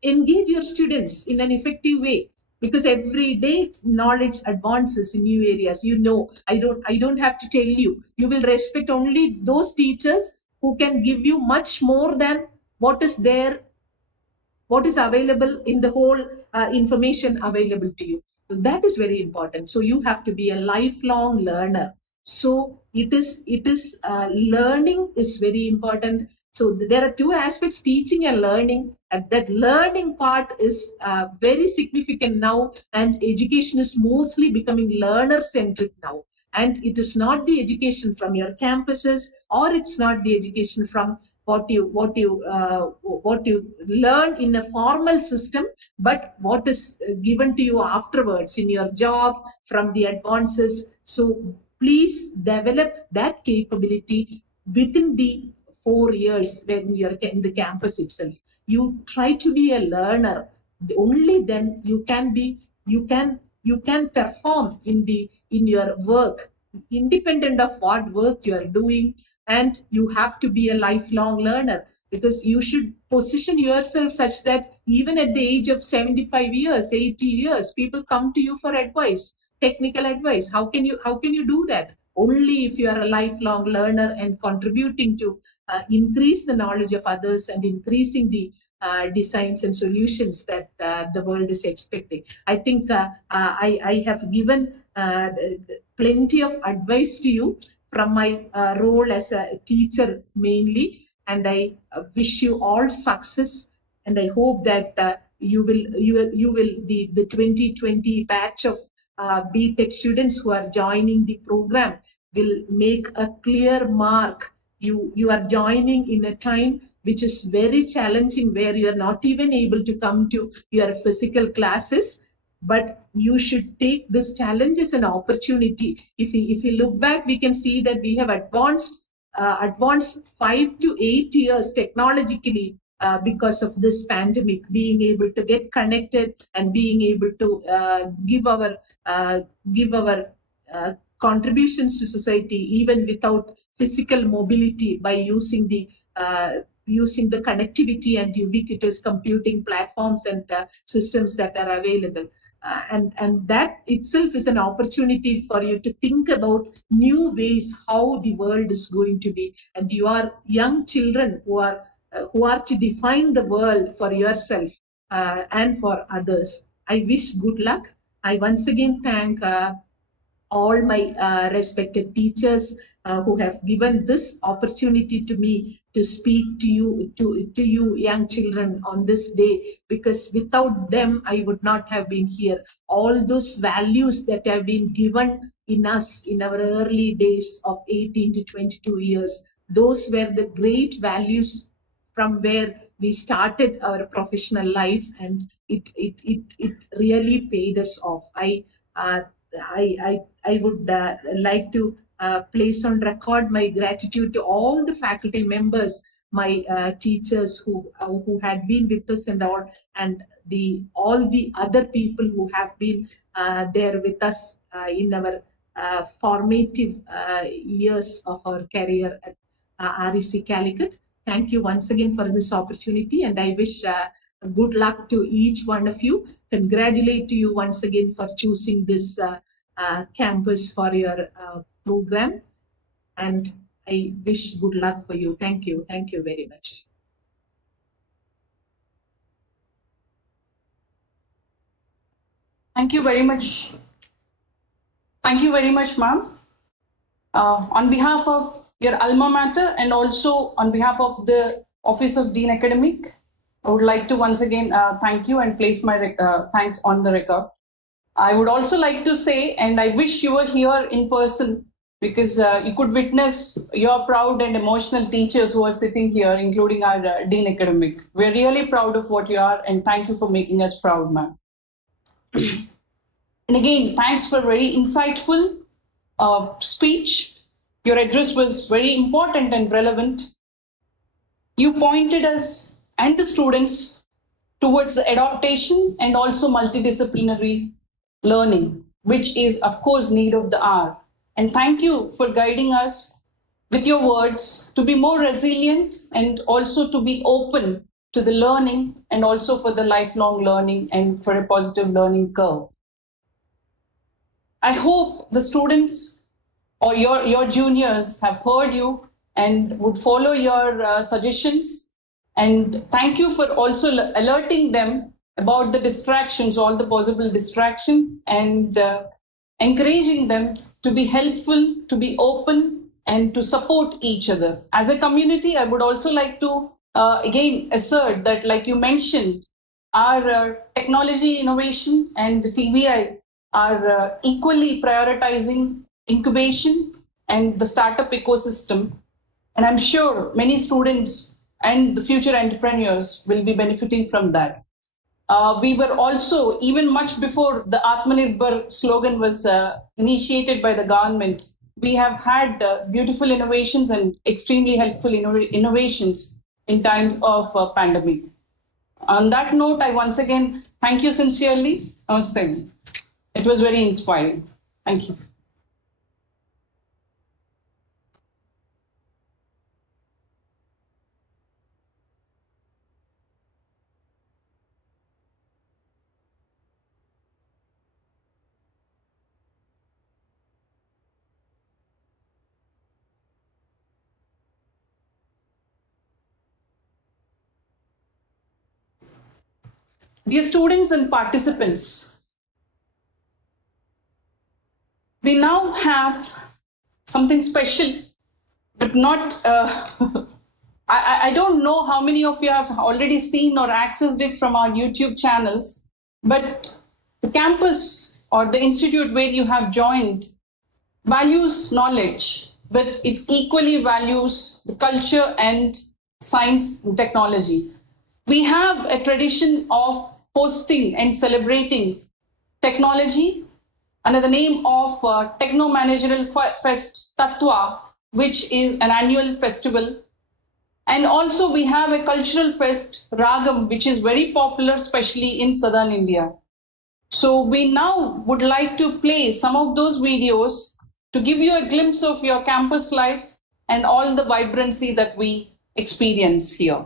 engage your students in an effective way, because every day knowledge advances in new areas. I don't have to tell you. You will respect only those teachers who can give you much more than what is there, what is available in the whole information available to you. So that is very important. So you have to be a lifelong learner. So it is learning is very important. So there are two aspects, teaching and learning. And that learning part is very significant now, and education is mostly becoming learner centric now. And it is not the education from your campuses, or it's not the education from what you learn in a formal system, but what is given to you afterwards in your job from the advances. So please develop that capability within the 4 years when you're in the campus itself. You try to be a learner. Only then you can perform in your work, independent of what work you are doing. And you have to be a lifelong learner, because you should position yourself such that even at the age of 75 years, 80 years, people come to you for advice, technical advice. How can you do that? Only if you are a lifelong learner and contributing to increase the knowledge of others and increasing the designs and solutions that the world is expecting. I think I have given plenty of advice to you from my role as a teacher mainly, and I wish you all success. And I hope that you will the 2020 batch of BTech students who are joining the program will make a clear mark. You are joining in a time which is very challenging, where you are not even able to come to your physical classes, but you should take this challenge as an opportunity. If we look back, we can see that we have advanced 5 to 8 years technologically because of this pandemic, being able to get connected and being able to give our contributions to society even without physical mobility, by using the connectivity and ubiquitous computing platforms and systems that are available. And that itself is an opportunity for you to think about new ways how the world is going to be. And you are young children who are to define the world for yourself and for others. I wish good luck. I once again thank all my respected teachers who have given this opportunity to me to speak to you young children on this day, because without them I would not have been here. All those values that have been given in us in our early days of 18 to 22 years, those were the great values from where we started our professional life, and it really paid us off. Uh, I would like to place on record my gratitude to all the faculty members, my teachers who had been with us, and all the other people who have been there with us in our formative years of our career at REC Calicut. Thank you once again for this opportunity, and I wish good luck to each one of you. Congratulate you once again for choosing this campus for your program, and I wish good luck for you. Thank you. Thank you very much. Thank you very much. Thank you very much, ma'am. On behalf of your alma mater and also on behalf of the Office of Dean Academic, I would like to once again thank you and place my thanks on the record. I would also like to say, and I wish you were here in person, because you could witness your proud and emotional teachers who are sitting here, including our Dean Academic. We're really proud of what you are, and thank you for making us proud, ma'am. And again, thanks for very insightful speech. Your address was very important and relevant. You pointed us and the students towards the adaptation and also multidisciplinary learning, which is, of course, need of the hour. And thank you for guiding us with your words to be more resilient and also to be open to the learning and also for the lifelong learning and for a positive learning curve. I hope the students or your juniors have heard you and would follow your suggestions. And thank you for also alerting them about the distractions, all the possible distractions, and encouraging them to be helpful, to be open, and to support each other. As a community, I would also like to again assert that, like you mentioned, our technology innovation and TBI are equally prioritizing incubation and the startup ecosystem. And I'm sure many students and the future entrepreneurs will be benefiting from that. We were also, even much before the Atmanirbhar slogan was initiated by the government, we have had beautiful innovations and extremely helpful innovations in times of pandemic. On that note, I once again thank you sincerely. Namaste. It was very inspiring. Thank you. Dear students and participants, we now have something special, but not, I don't know how many of you have already seen or accessed it from our YouTube channels, but the campus or the institute where you have joined values knowledge, but it equally values the culture and science and technology. We have a tradition of hosting and celebrating technology under the name of Techno-Managerial Fest Tattwa, which is an annual festival. And also we have a cultural fest, Ragam, which is very popular, especially in southern India. So we now would like to play some of those videos to give you a glimpse of your campus life and all the vibrancy that we experience here.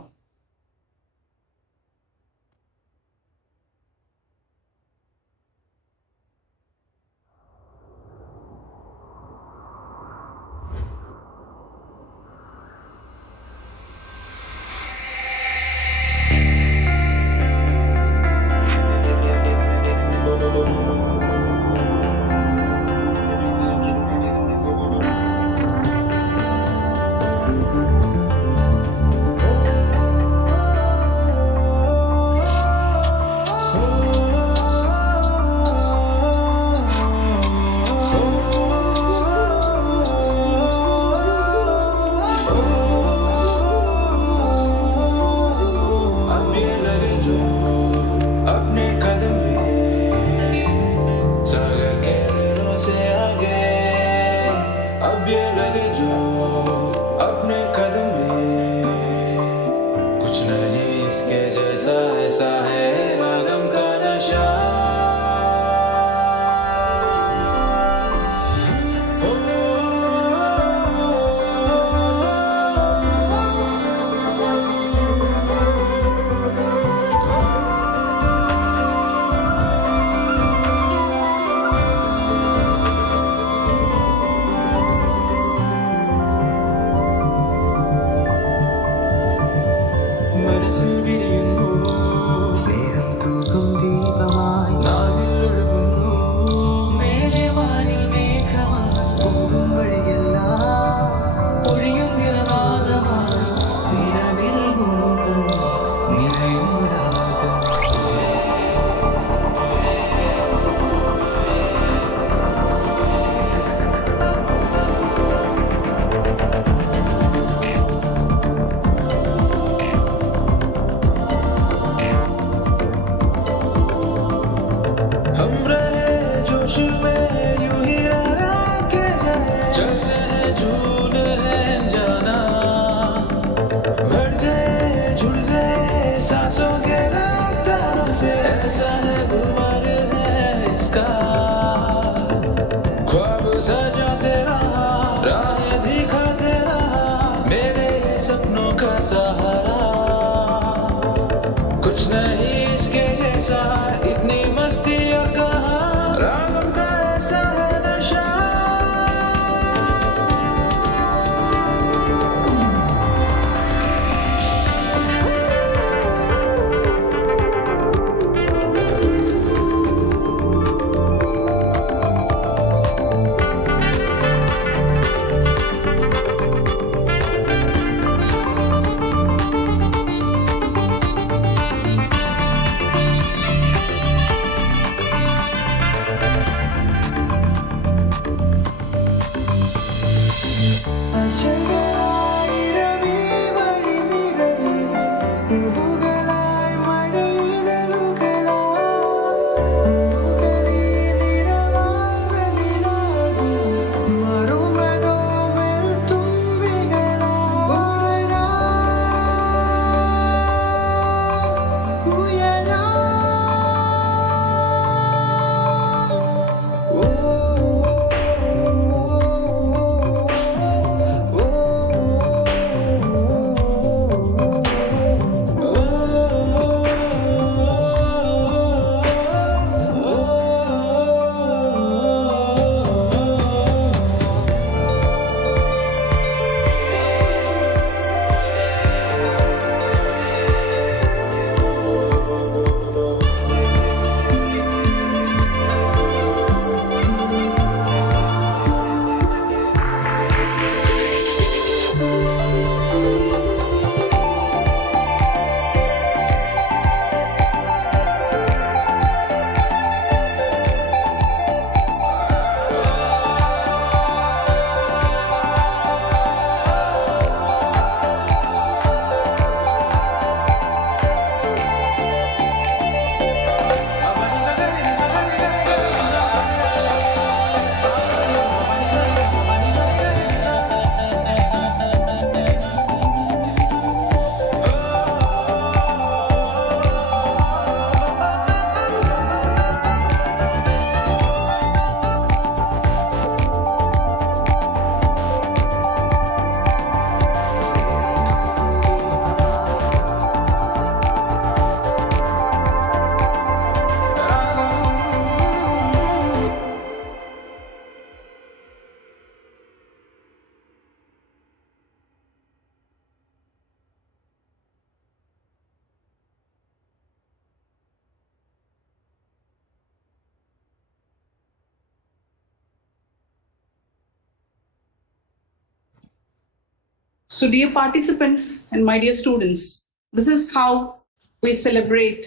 So, dear participants and my dear students, this is how we celebrate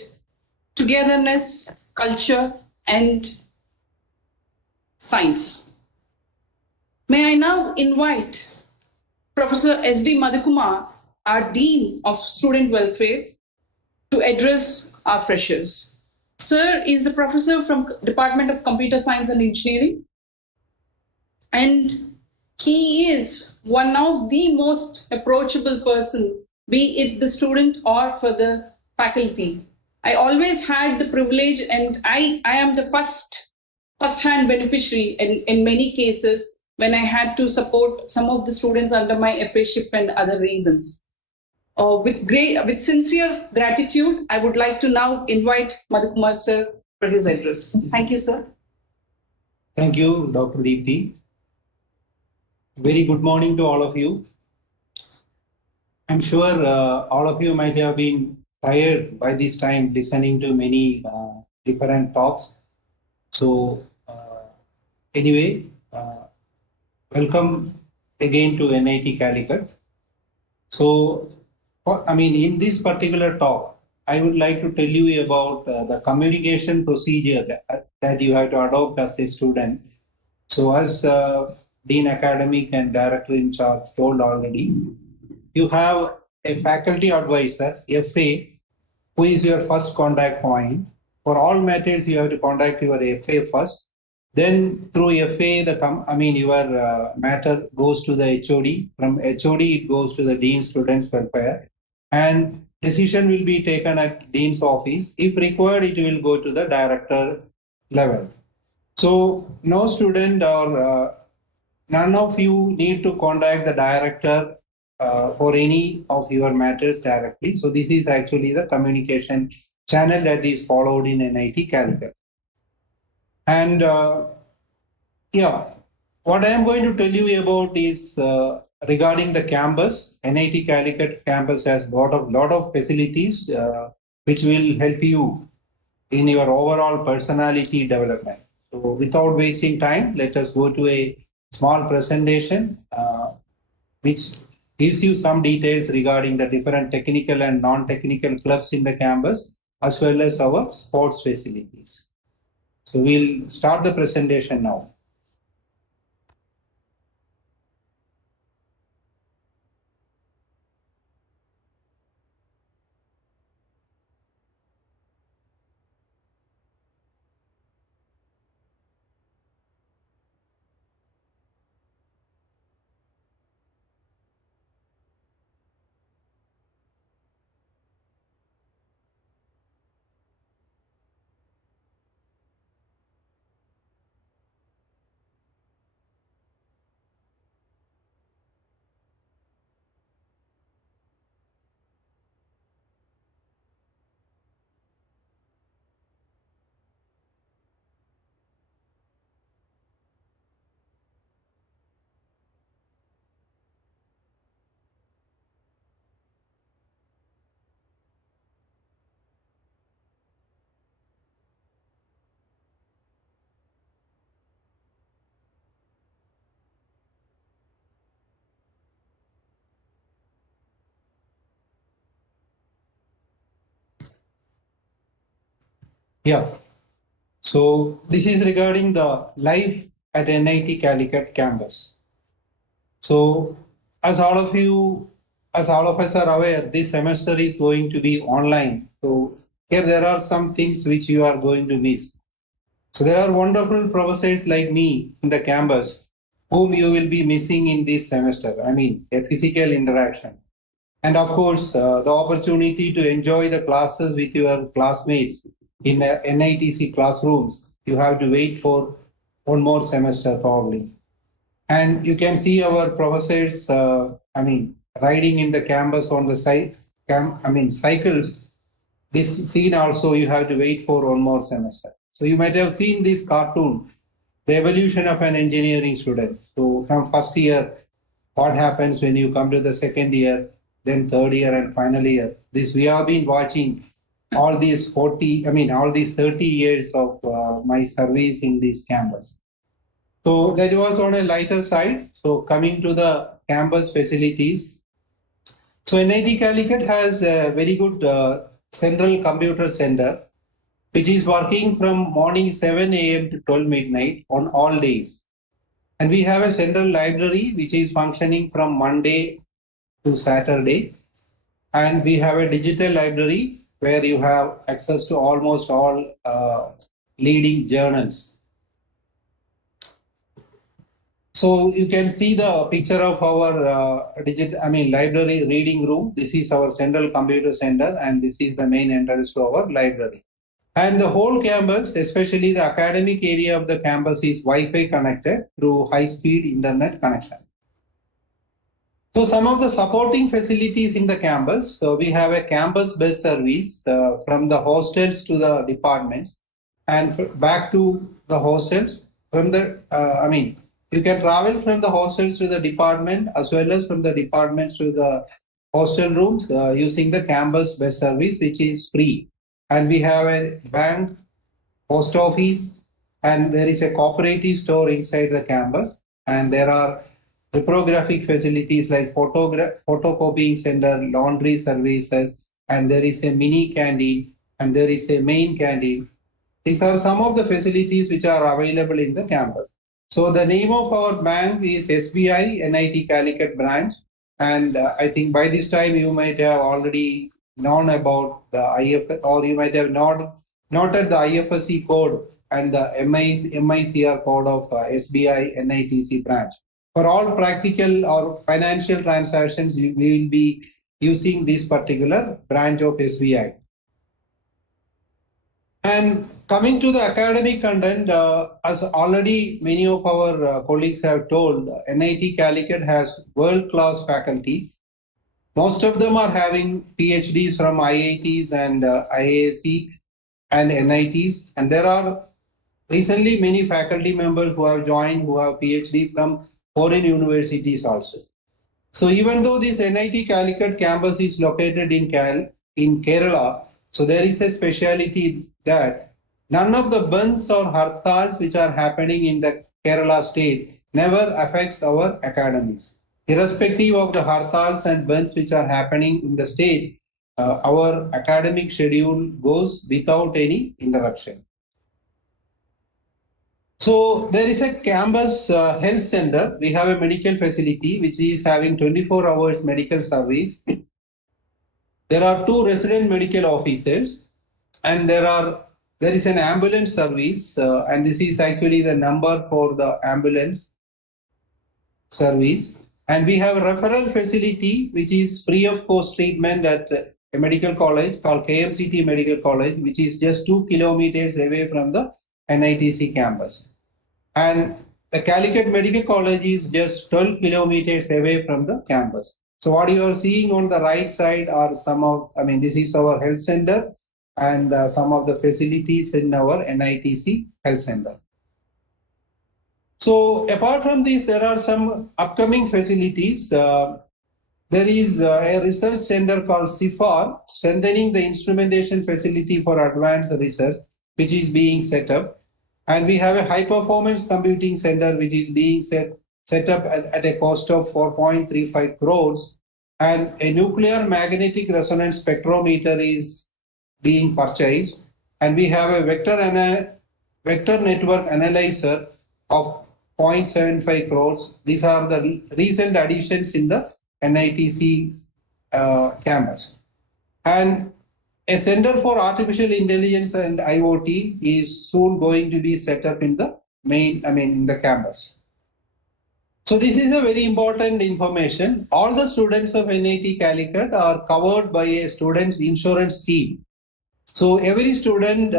togetherness, culture, and science. May I now invite Professor S.D. Madhukumar, our Dean of Student Welfare, to address our freshers. Sir is the professor from Department of Computer Science and Engineering, and he is one of the most approachable person, be it the student or for the faculty. I always had the privilege, and I am the first-hand beneficiary in many cases when I had to support some of the students under my FA-ship and other reasons. With sincere gratitude, I would like to now invite Madhukumar sir for his address. Thank you, sir. Thank you, Dr. Deepthi. Very good morning to all of you. I'm sure all of you might have been tired by this time listening to many different talks. So anyway, welcome again to NIT Calicut. So, in this particular talk, I would like to tell you about the communication procedure that you have to adopt as a student. So as Dean Academic and Director in Charge told already, you have a faculty advisor, FA, who is your first contact point. For all matters, you have to contact your FA first. Then through FA, your matter goes to the HOD. From HOD, it goes to the Dean Students Welfare. And decision will be taken at Dean's office. If required, it will go to the director level. So no student or none of you need to contact the director for any of your matters directly. So this is actually the communication channel that is followed in NIT Calicut. And what I am going to tell you about is regarding the campus. NIT Calicut campus has got a lot of facilities which will help you in your overall personality development. So without wasting time, let us go to a small presentation which gives you some details regarding the different technical and non-technical clubs in the campus, as well as our sports facilities. So we'll start the presentation now. Yeah. So this is regarding the life at NIT Calicut campus. So as all of us are aware, this semester is going to be online. So here there are some things which you are going to miss. So there are wonderful professors like me in the campus whom you will be missing in this semester. A physical interaction. And of course, the opportunity to enjoy the classes with your classmates in NITC classrooms. You have to wait for one more semester probably. And you can see our professors, riding in the campus on the cycles. This scene also you have to wait for one more semester. So you might have seen this cartoon, the evolution of an engineering student. So from first year, what happens when you come to the second year, then third year and final year. This we have been watching all these 30 years of my service in this campus. So that was on a lighter side. So coming to the campus facilities, So NIT Calicut has a very good central computer center, which is working from morning 7 a.m. to 12 midnight on all days. And we have a central library, which is functioning from Monday to Saturday. And we have a digital library where you have access to almost all leading journals. So you can see the picture of our library reading room. This is our central computer center, and this is the main entrance to our library. And the whole campus, especially the academic area of the campus, is Wi-Fi connected through high-speed internet connection. So some of the supporting facilities in the campus. So we have a campus bus service from the hostels to the departments and back to the hostels. From the, you can travel from the hostels to the department as well as from the departments to the hostel rooms using the campus bus service, which is free. And we have a bank, post office, and there is a cooperative store inside the campus. And there are reprographic facilities like photocopying center, laundry services, and there is a mini canteen, and there is a main canteen. These are some of the facilities which are available in the campus. So the name of our bank is SBI NIT Calicut branch, and I think by this time you might have already known about the IFS, or you might have noted the IFSC code and the MICR code of SBI NITC branch. For all practical or financial transactions, we will be using this particular branch of SBI. And coming to the academic content, as already many of our colleagues have told, NIT Calicut has world-class faculty. Most of them are having PhDs from IITs and IASC and NITs. And there are recently many faculty members who have joined who have PhD from foreign universities also. So even though this NIT Calicut campus is located in Kerala, so there is a speciality that none of the bandhs or hartals which are happening in the Kerala state never affects our academics. Irrespective of the hartals and bandhs which are happening in the state, our academic schedule goes without any interruption. So there is a campus health center. We have a medical facility which is having 24 hours medical service. There are 2 resident medical officers, and there is an ambulance service, and this is actually the number for the ambulance service. And we have a referral facility which is free of cost treatment at a medical college called KMCT Medical College, which is just 2 kilometers away from the NITC campus. And the Calicut Medical College is just 12 kilometers away from the campus. So what you are seeing on the right side are this is our health center and some of the facilities in our NITC health center. So apart from this, there are some upcoming facilities. There is a research center called CIFAR, strengthening the instrumentation facility for advanced research, which is being set up. And we have a high performance computing center, which is being set up at a cost of 4.35 crores. And a nuclear magnetic resonance spectrometer is being purchased. And we have a vector network analyzer of 0.75 crores. These are the recent additions in the NITC campus. And a center for artificial intelligence and IoT is soon going to be set up in the in the campus. So this is a very important information. All the students of NIT Calicut are covered by a student's insurance scheme. So every student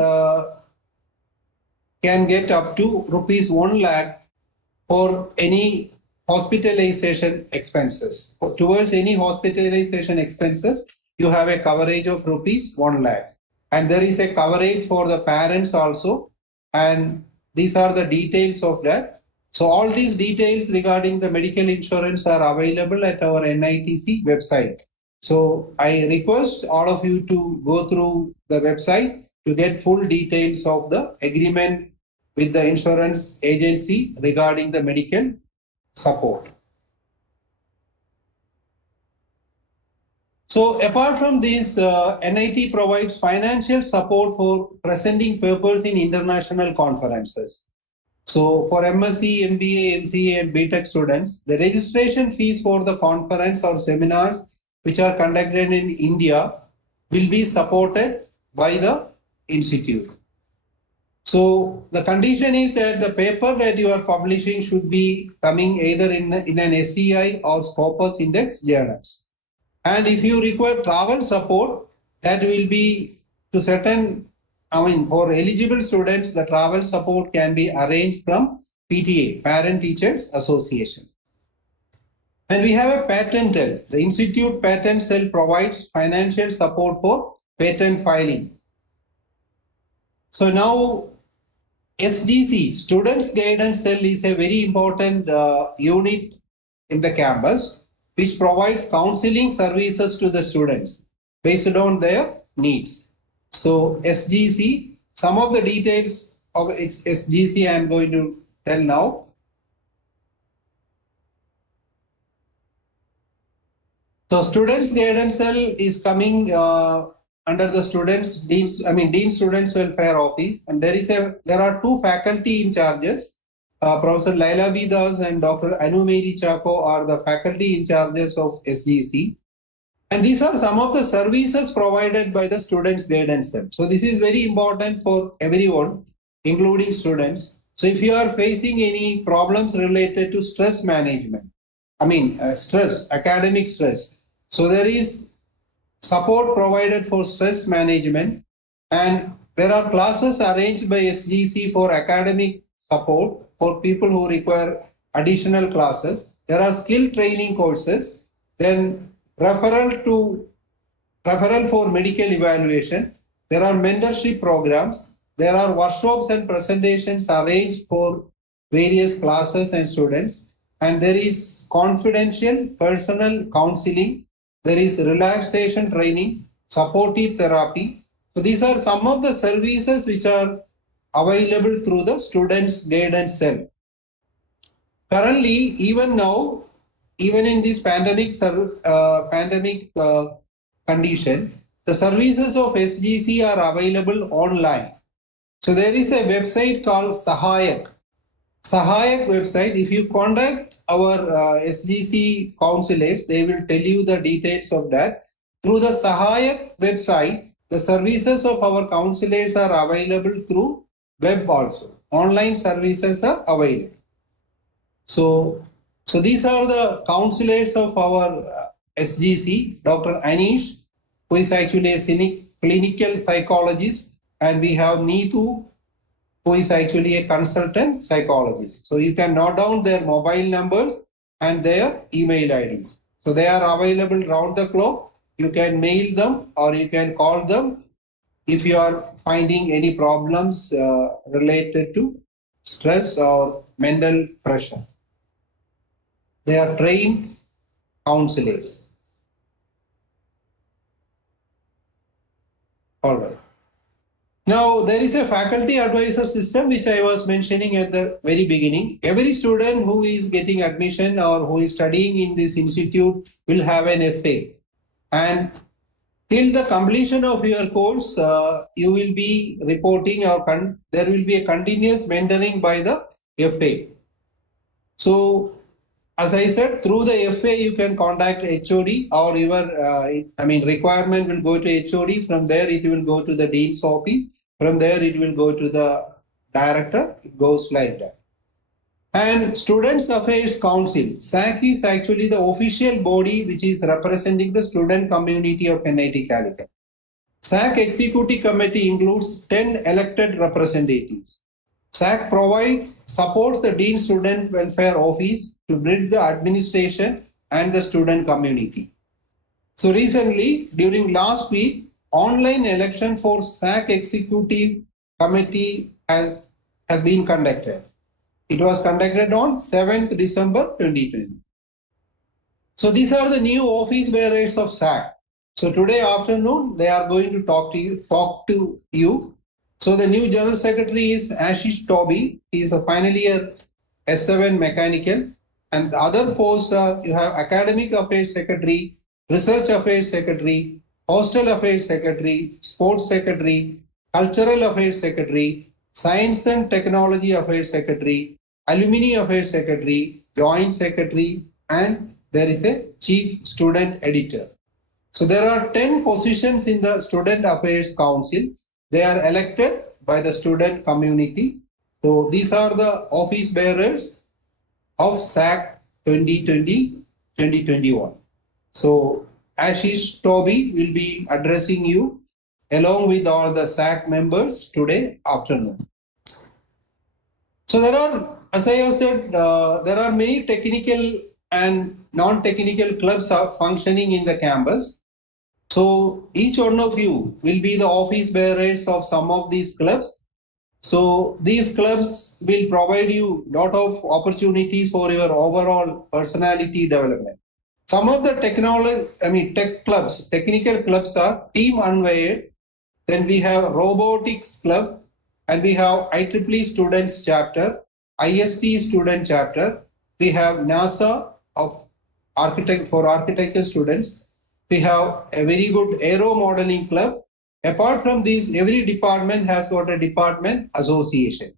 can get up to rupees 1 lakh for any hospitalization expenses. Towards any hospitalization expenses, you have a coverage of rupees 1 lakh. And there is a coverage for the parents also. And these are the details of that. So all these details regarding the medical insurance are available at our NITC website. So I request all of you to go through the website to get full details of the agreement with the insurance agency regarding the medical support. So apart from this, NIT provides financial support for presenting papers in international conferences. So for MSc, MBA, MCA and BTech students, the registration fees for the conference or seminars which are conducted in India will be supported by the institute. So the condition is that the paper that you are publishing should be coming either in an SCI or Scopus Index journals. And if you require travel support, that will be to certain, for eligible students, the travel support can be arranged from PTA, Parent Teachers Association. And we have a patent cell. The Institute Patent Cell provides financial support for patent filing. So now SGC, Students Guidance Cell, is a very important unit in the campus, which provides counseling services to the students based on their needs. So SGC, some of the details of its SGC I am going to tell now. So Students Guidance Cell is coming under the Dean Students Welfare Office, and there are two faculty in charges. Professor Laila B. Das and Dr. Anu Mary Chako are the faculty in charges of SGC. And these are some of the services provided by the Students Guidance Cell. So this is very important for everyone, including students. So if you are facing any problems related to stress management, stress, academic stress. So there is support provided for stress management, and there are classes arranged by SGC for academic support for people who require additional classes. There are skill training courses, then referral for medical evaluation. There are mentorship programs. There are workshops and presentations arranged for various classes and students. And there is confidential personal counseling. There is relaxation training, supportive therapy. So these are some of the services which are available through the Students Guidance Cell. Currently, even now, even in this pandemic condition, the services of SGC are available online. So there is a website called Sahayak website. If you contact our SGC counselors, they will tell you the details of that. Through the Sahayak website, the services of our counselors are available through web also. Online services are available. So these are the counselors of our SGC, Dr. Anish, who is actually a clinical psychologist, and we have Neetu, who is actually a consultant psychologist. So you can note down their mobile numbers and their email IDs. So they are available round the clock. You can mail them or you can call them if you are finding any problems related to stress or mental pressure. They are trained counselors. All right. Now, there is a faculty advisor system which I was mentioning at the very beginning. Every student who is getting admission or who is studying in this institute will have an FA. And till the completion of your course, you will be reporting or there will be a continuous mentoring by the FA. So, as I said, through the FA, you can contact HOD or your requirement will go to HOD. From there, it will go to the Dean's office. From there, it will go to the director. It goes like that. And Students Affairs Council, SAC, is actually the official body which is representing the student community of NIT Calicut. SAC Executive Committee includes 10 elected representatives. SAC supports the Dean Student Welfare Office to bridge the administration and the student community. So recently, during last week, online election for SAC Executive Committee has been conducted. It was conducted on 7th December 2020. So these are the new office bearers of SAC. So today afternoon, they are going to talk to you. So the new General Secretary is Ashish Toby. He is a final year S7 Mechanical. And the other posts are, you have Academic Affairs Secretary Research Affairs Secretary, Hostel Affairs Secretary, Sports Secretary, Cultural Affairs Secretary, Science and Technology Affairs Secretary, Alumni Affairs Secretary, Joint Secretary, and there is a Chief Student Editor. So there are 10 positions in the Student Affairs Council. They are elected by the student community. So these are the office bearers of SAC 2020-2021. So Ashish Toby will be addressing you along with all the SAC members today afternoon. So there are, as I have said, there are many technical and non-technical clubs are functioning in the campus. So each one of you will be the office bearers of some of these clubs. So these clubs will provide you a lot of opportunities for your overall personality development. Some of the technical clubs are Team Unwired, then we have Robotics Club, and we have IEEE Students Chapter, IST Student Chapter, we have NASA for architecture students, we have a very good Aero Modeling Club. Apart from these, every department has got a department association.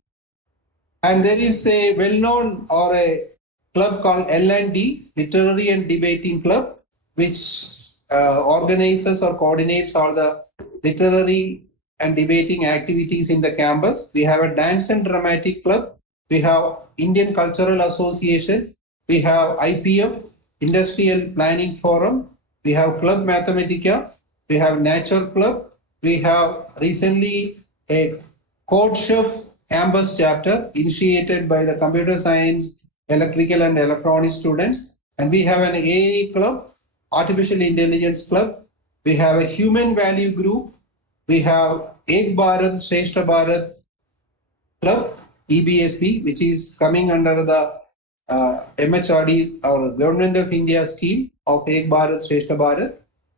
And there is a well-known or a club called L&D, Literary and Debating Club, which organizes or coordinates all the literary and debating activities in the campus. We have a Dance and Dramatic Club. We have Indian Cultural Association. We have IPF, Industrial Planning Forum. We have Club Mathematica. We have Nature Club. We have recently a Code Chef campus chapter initiated by the computer science, electrical and electronics students. And we have an AI club, artificial intelligence club. We have a human value group. We have Ek Bharat, Shrestha Bharat club, EBSP, which is coming under the MHRD or Government of India scheme of Ek Bharat, Shrestha Bharat.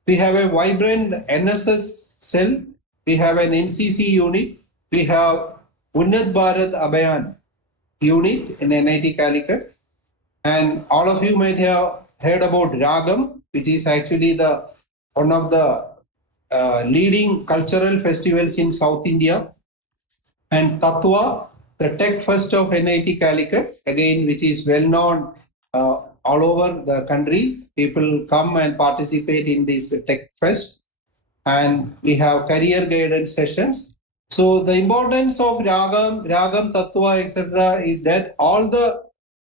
We have a vibrant NSS cell. We have an NCC unit. We have Unnat Bharat Abhayan unit in NIT Calicut. And all of you might have heard about Ragam, which is actually one of the leading cultural festivals in South India. And Tattwa, the Tech Fest of NIT Calicut, again, which is well known all over the country. People come and participate in this Tech Fest. And we have career guidance sessions. So the importance of Ragam, Tattwa, etc. is that all the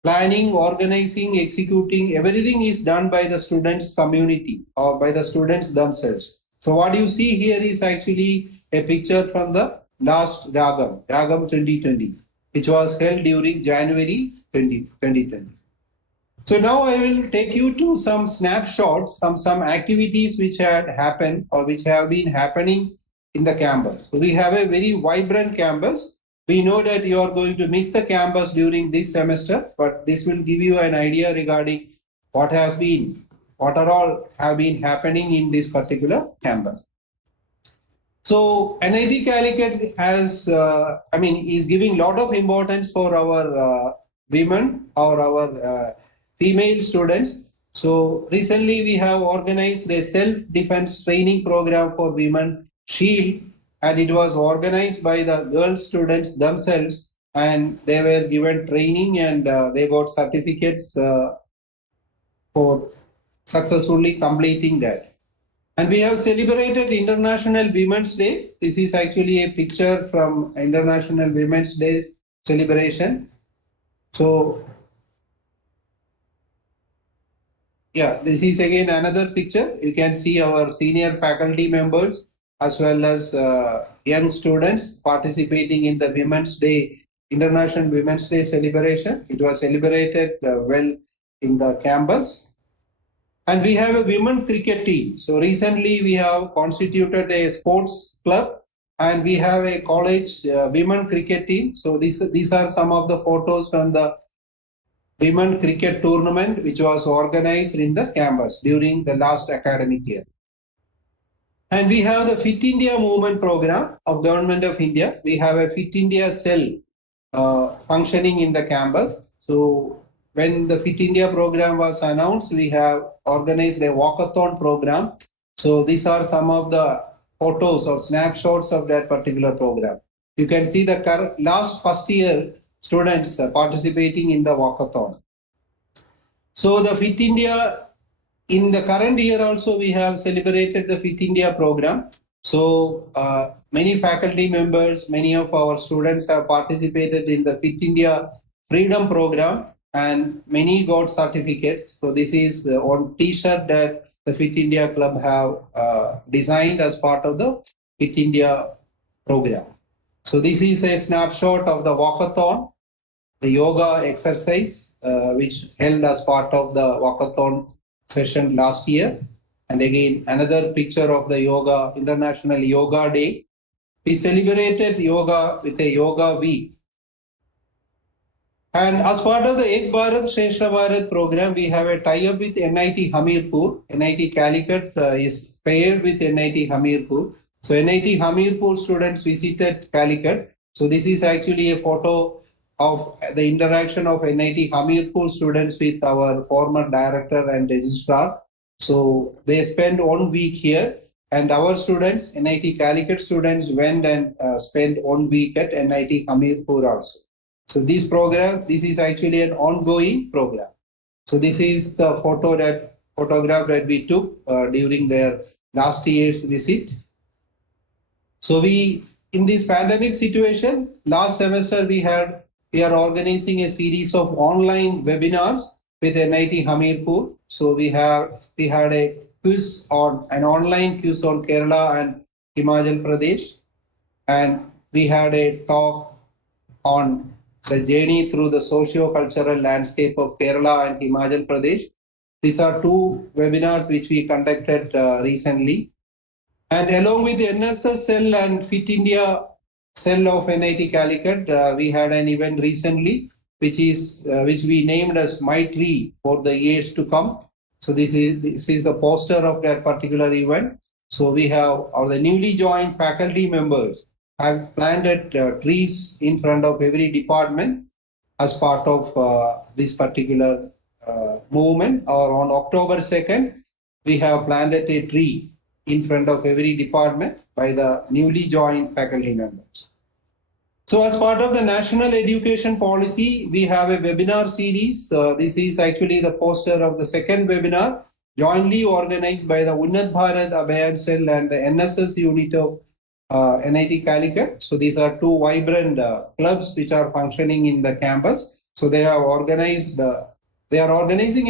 planning, organizing, executing, everything is done by the students' community or by the students themselves. So what you see here is actually a picture from the last Ragam 2020, which was held during January 2020. So now I will take you to some snapshots, some activities which had happened or which have been happening in the campus. So we have a very vibrant campus. We know that you are going to miss the campus during this semester, but this will give you an idea regarding what all have been happening in this particular campus. So NIT Calicut is giving a lot of importance for our women or our female students. So recently we have organized a self-defense training program for women, Shield, and it was organized by the girl students themselves, and they were given training and they got certificates for successfully completing that. And we have celebrated International Women's Day. This is actually a picture from International Women's Day celebration. So yeah, this is again another picture. You can see our senior faculty members as well as young students participating in the Women's Day, International Women's Day celebration. It was celebrated well in the campus. And we have a women cricket team. So recently we have constituted a sports club and we have a college women cricket team. So these are some of the photos from the women cricket tournament which was organized in the campus during the last academic year. And we have the Fit India Movement Program of Government of India. We have a Fit India cell functioning in the campus. So when the Fit India program was announced, we have organized a walkathon program. So these are some of the photos or snapshots of that particular program. You can see the last first year students participating in the walkathon. So the Fit India, in the current year also we have celebrated the Fit India program. So many faculty members, many of our students have participated in the Fit India Freedom program and many got certificates. So this is on T-shirt that the Fit India Club have designed as part of the Fit India program. So this is a snapshot of the walkathon, the yoga exercise, which held as part of the walkathon session last year. And again, another picture of the yoga, International Yoga Day. We celebrated yoga with a yoga week. And as part of the Ek Bharat Shrestha Bharat program, we have a tie-up with NIT Hamirpur. NIT Calicut is paired with NIT Hamirpur. So NIT Hamirpur students visited Calicut. So this is actually a photo of the interaction of NIT Hamirpur students with our former director and registrar. So they spent 1 week here, and our students, NIT Calicut students, went and spent 1 week at NIT Hamirpur also. So this program, this is actually an ongoing program. So this is the photograph that we took during their last year's visit. So in this pandemic situation, last semester we are organizing a series of online webinars with NIT Hamirpur. So we had a quiz an online quiz on Kerala and Himachal Pradesh, and we had a talk on the journey through the socio-cultural landscape of Kerala and Himachal Pradesh. These are two webinars which we conducted recently. And along with the NSS cell and Fit India cell of NIT Calicut, we had an event recently, which we named as My Tree for the years to come. So this is the poster of that particular event. So we have the newly joined faculty members have planted trees in front of every department as part of this particular movement. Or on October 2nd, we have planted a tree in front of every department by the newly joined faculty members. So as part of the national education policy, we have a webinar series. This is actually the poster of the second webinar, jointly organized by the Unnat Bharat Abhayan Cell and the NSS unit of NIT Calicut. So these are two vibrant clubs which are functioning in the campus. So they are organizing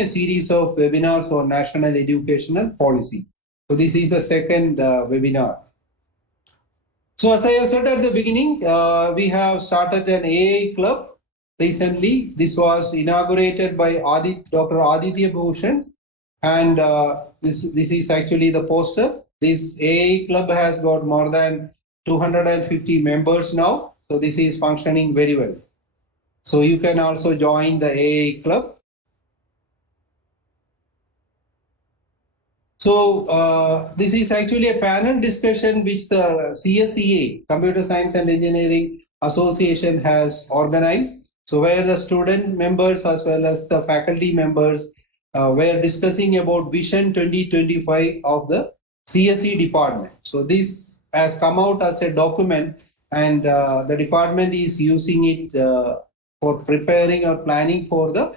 a series of webinars on national educational policy. So this is the second webinar. So as I have said at the beginning, we have started an AI club recently. This was inaugurated by Dr. Aditya Bhushan, and this is actually the poster. This AI club has got more than 250 members now. So this is functioning very well. So you can also join the AI club. So this is actually a panel discussion which the CSEA, Computer Science and Engineering Association, has organized. So where the student members as well as the faculty members were discussing about Vision 2025 of the CSE department. So this has come out as a document, and the department is using it for preparing or planning for the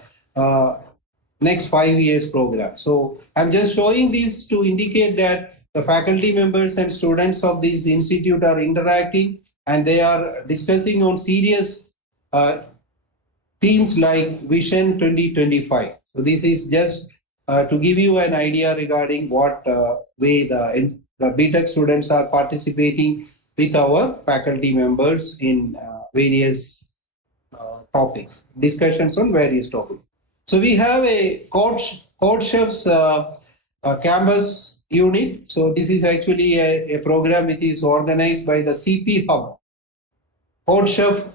next 5 years program. So I'm just showing this to indicate that the faculty members and students of this institute are interacting, and they are discussing on serious themes like Vision 2025. So this is just to give you an idea regarding what way the BTech students are participating with our faculty members in various topics, discussions on various topics. So we have a CodeChef's campus unit. So this is actually a program which is organized by the CP Hub. CodeChef,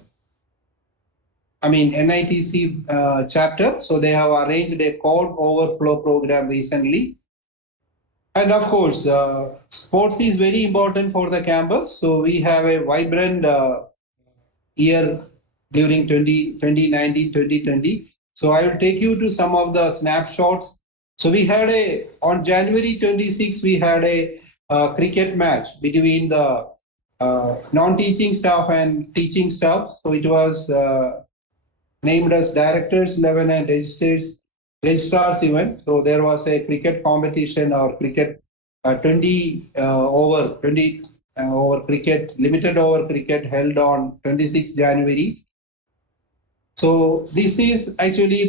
NITC chapter. So they have arranged a code overflow program recently. And of course, sports is very important for the campus. So we have a vibrant year during 2019-2020. So I will take you to some of the snapshots. So we had on January 26, we had a cricket match between the non-teaching staff and teaching staff. So it was named as Directors 11 and Registrars event. So there was a cricket competition or cricket 20 over cricket, limited over cricket held on 26 January. So this is actually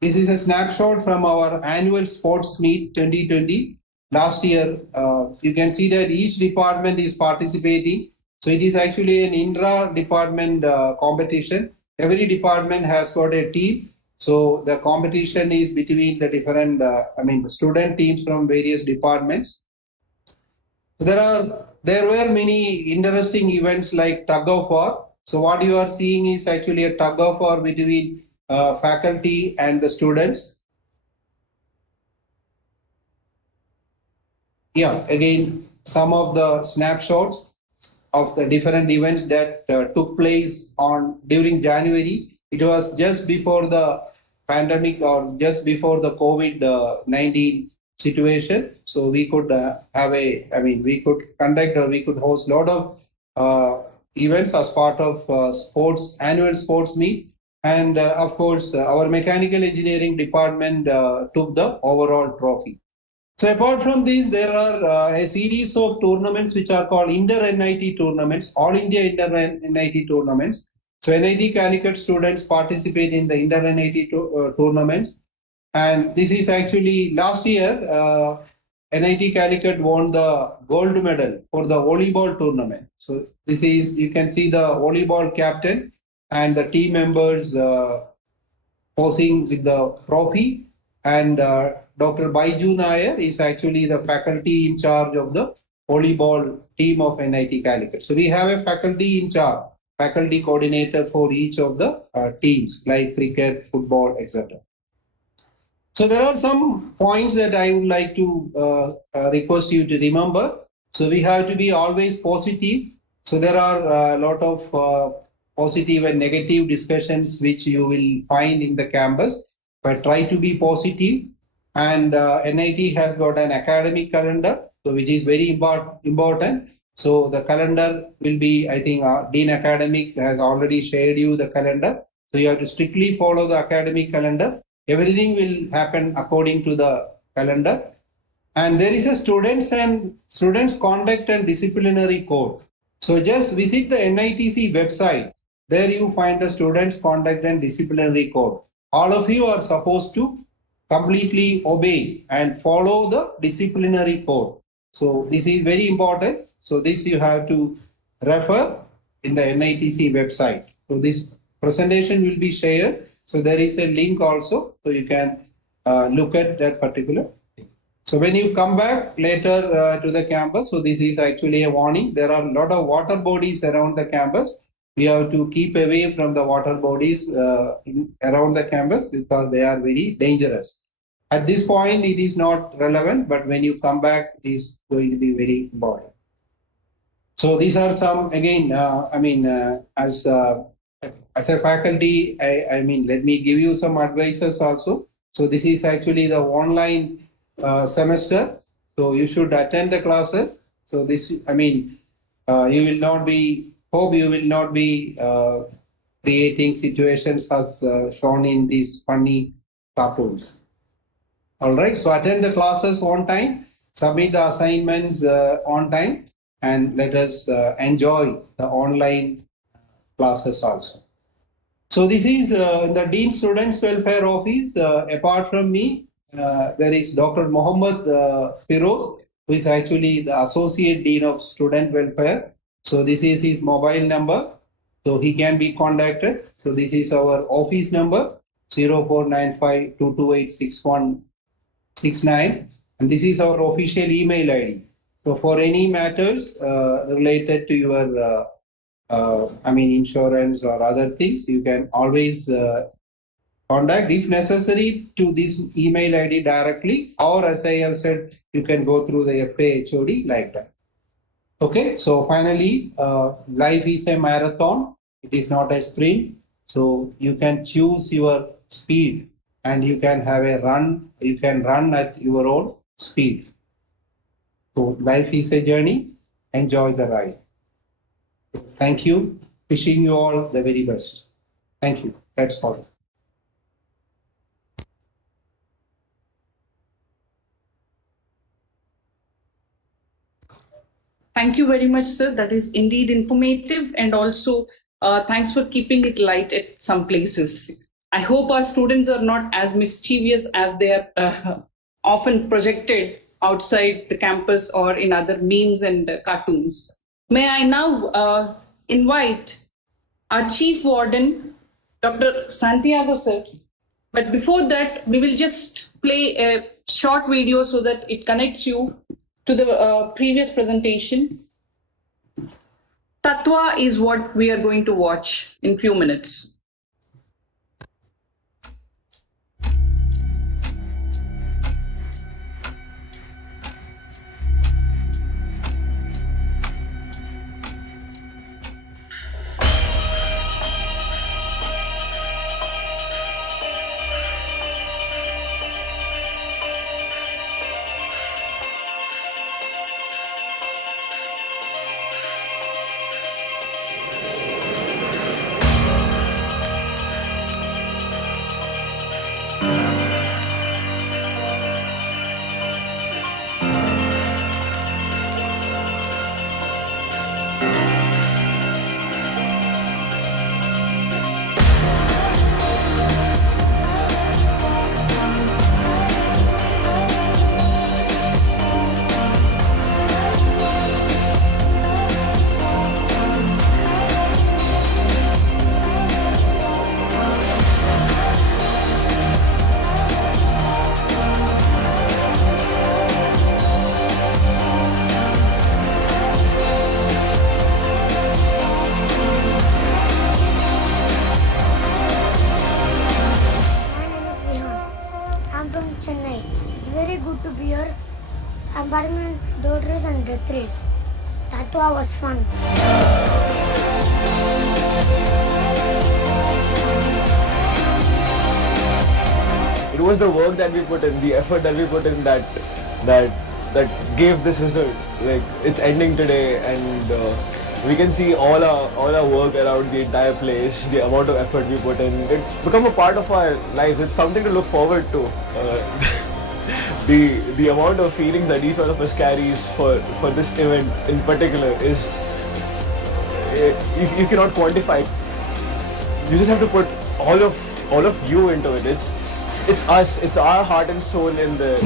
this is a snapshot from our annual sports meet 2020. Last year, you can see that each department is participating. So it is actually an intra-department competition. Every department has got a team. So the competition is between the different, student teams from various departments. There were many interesting events like tug of war. So what you are seeing is actually a tug of war between faculty and the students. Yeah, again, some of the snapshots of the different events that took place during January. It was just before the pandemic or just before the COVID-19 situation. So we could we could conduct or we could host a lot of events as part of annual sports meet. And of course, our mechanical engineering department took the overall trophy. So apart from these, there are a series of tournaments which are called Inter-NIT tournaments, All India Inter-NIT tournaments. So NIT Calicut students participate in the Inter-NIT tournaments. And this is actually last year, NIT Calicut won the gold medal for the volleyball tournament. So this is, you can see the volleyball captain and the team members posing with the trophy. And Dr. Baiju Nair is actually the faculty in charge of the volleyball team of NIT Calicut. So we have a faculty in charge, faculty coordinator for each of the teams like cricket, football, etc. So there are some points that I would like to request you to remember. So we have to be always positive. So there are a lot of positive and negative discussions which you will find in the campus, but try to be positive. And NIT has got an academic calendar, so which is very important. So the calendar will be, I think, Dean Academic has already shared you the calendar. So you have to strictly follow the academic calendar. Everything will happen according to the calendar. And there is a students conduct and disciplinary code. So just visit the NITC website. There you find the students conduct and disciplinary code. All of you are supposed to completely obey and follow the disciplinary code. So this is very important. So this you have to refer in the NITC website. So this presentation will be shared. So there is a link also, so you can look at that particular thing. So when you come back later to the campus, so this is actually a warning. There are a lot of water bodies around the campus. We have to keep away from the water bodies around the campus because they are very dangerous. At this point, it is not relevant, but when you come back, it is going to be very important. So these are some, again, as a faculty, let me give you some advices also. So this is actually the online semester. So you should attend the classes. So this, you will not be, hope you will not be creating situations as shown in these funny cartoons. All right, so attend the classes on time, submit the assignments on time, and let us enjoy the online classes also. So this is the Dean Students Welfare Office. Apart from me, there is Dr. Mohammed Firoz, who is actually the Associate Dean of Student Welfare. So this is his mobile number. So he can be contacted. So this is our office number, 0495-228-6169. And this is our official email ID. So for any matters related to your insurance or other things, you can always contact, if necessary, to this email ID directly, or as I have said, you can go through the FAHOD like that. Okay, so finally, life is a marathon. It is not a sprint. So you can choose your speed and you can have a run, you can run at your own speed. So life is a journey, enjoy the ride. Thank you. Wishing you all the very best. Thank you. That's all. Thank you very much, sir. That is indeed informative, and also thanks for keeping it light at some places. I hope our students are not as mischievous as they are often projected outside the campus or in other memes and cartoons. May I now invite our Chief Warden, Dr. Santiago, sir. But before that, we will just play a short video so that it connects you to the previous presentation. Tattwa is what we are going to watch in few minutes. I'm batting road race and death race. Tattwa was fun. It was the work that we put in, the effort that we put in that gave this result. Like, it's ending today, and we can see all our work around the entire place, the amount of effort we put in. It's become a part of our life. It's something to look forward to. The amount of feelings that each one of us carries for this event in particular is you cannot quantify it. You just have to put all of you into it. It's us. It's our heart and soul in there.